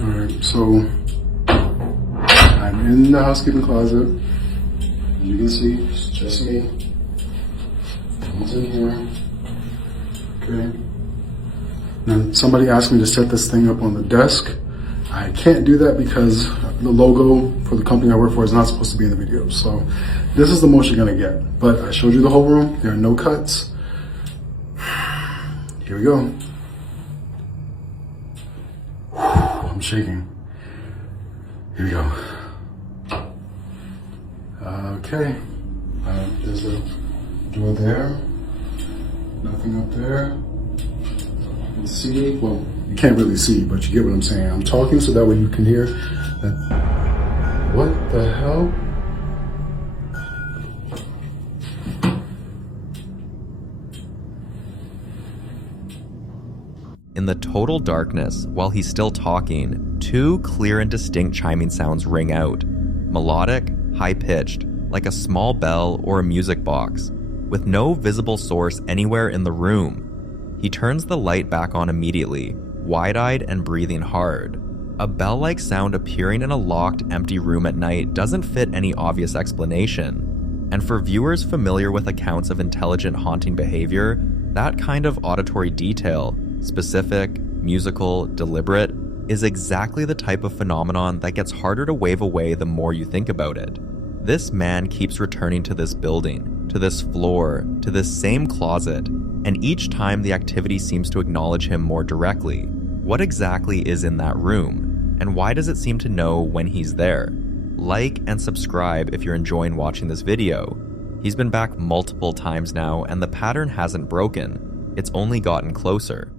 Alright, so I'm in the housekeeping closet. You can see it's just me. It's in here. Okay. Now somebody asked me to set this thing up on the desk. I can't do that because the logo for the company I work for is not supposed to be in the video. So this is the most you're gonna get. But I showed you the whole room. There are no cuts. Here we go. I'm shaking. Here we go. Okay. There's a door there. Nothing up there. You can see, well, you can't really see, but you get what I'm saying. I'm talking so that way you can hear that. What the hell? In the total darkness, while he's still talking, 2 clear and distinct chiming sounds ring out. Melodic, high-pitched, like a small bell or a music box, with no visible source anywhere in the room. He turns the light back on immediately, wide-eyed and breathing hard. A bell-like sound appearing in a locked, empty room at night doesn't fit any obvious explanation. And for viewers familiar with accounts of intelligent haunting behavior, that kind of auditory detail, specific, musical, deliberate, is exactly the type of phenomenon that gets harder to wave away the more you think about it. This man keeps returning to this building, to this floor, to this same closet, and each time the activity seems to acknowledge him more directly. What exactly is in that room, and why does it seem to know when he's there? Like and subscribe if you're enjoying watching this video. He's been back multiple times now, and the pattern hasn't broken. It's only gotten closer.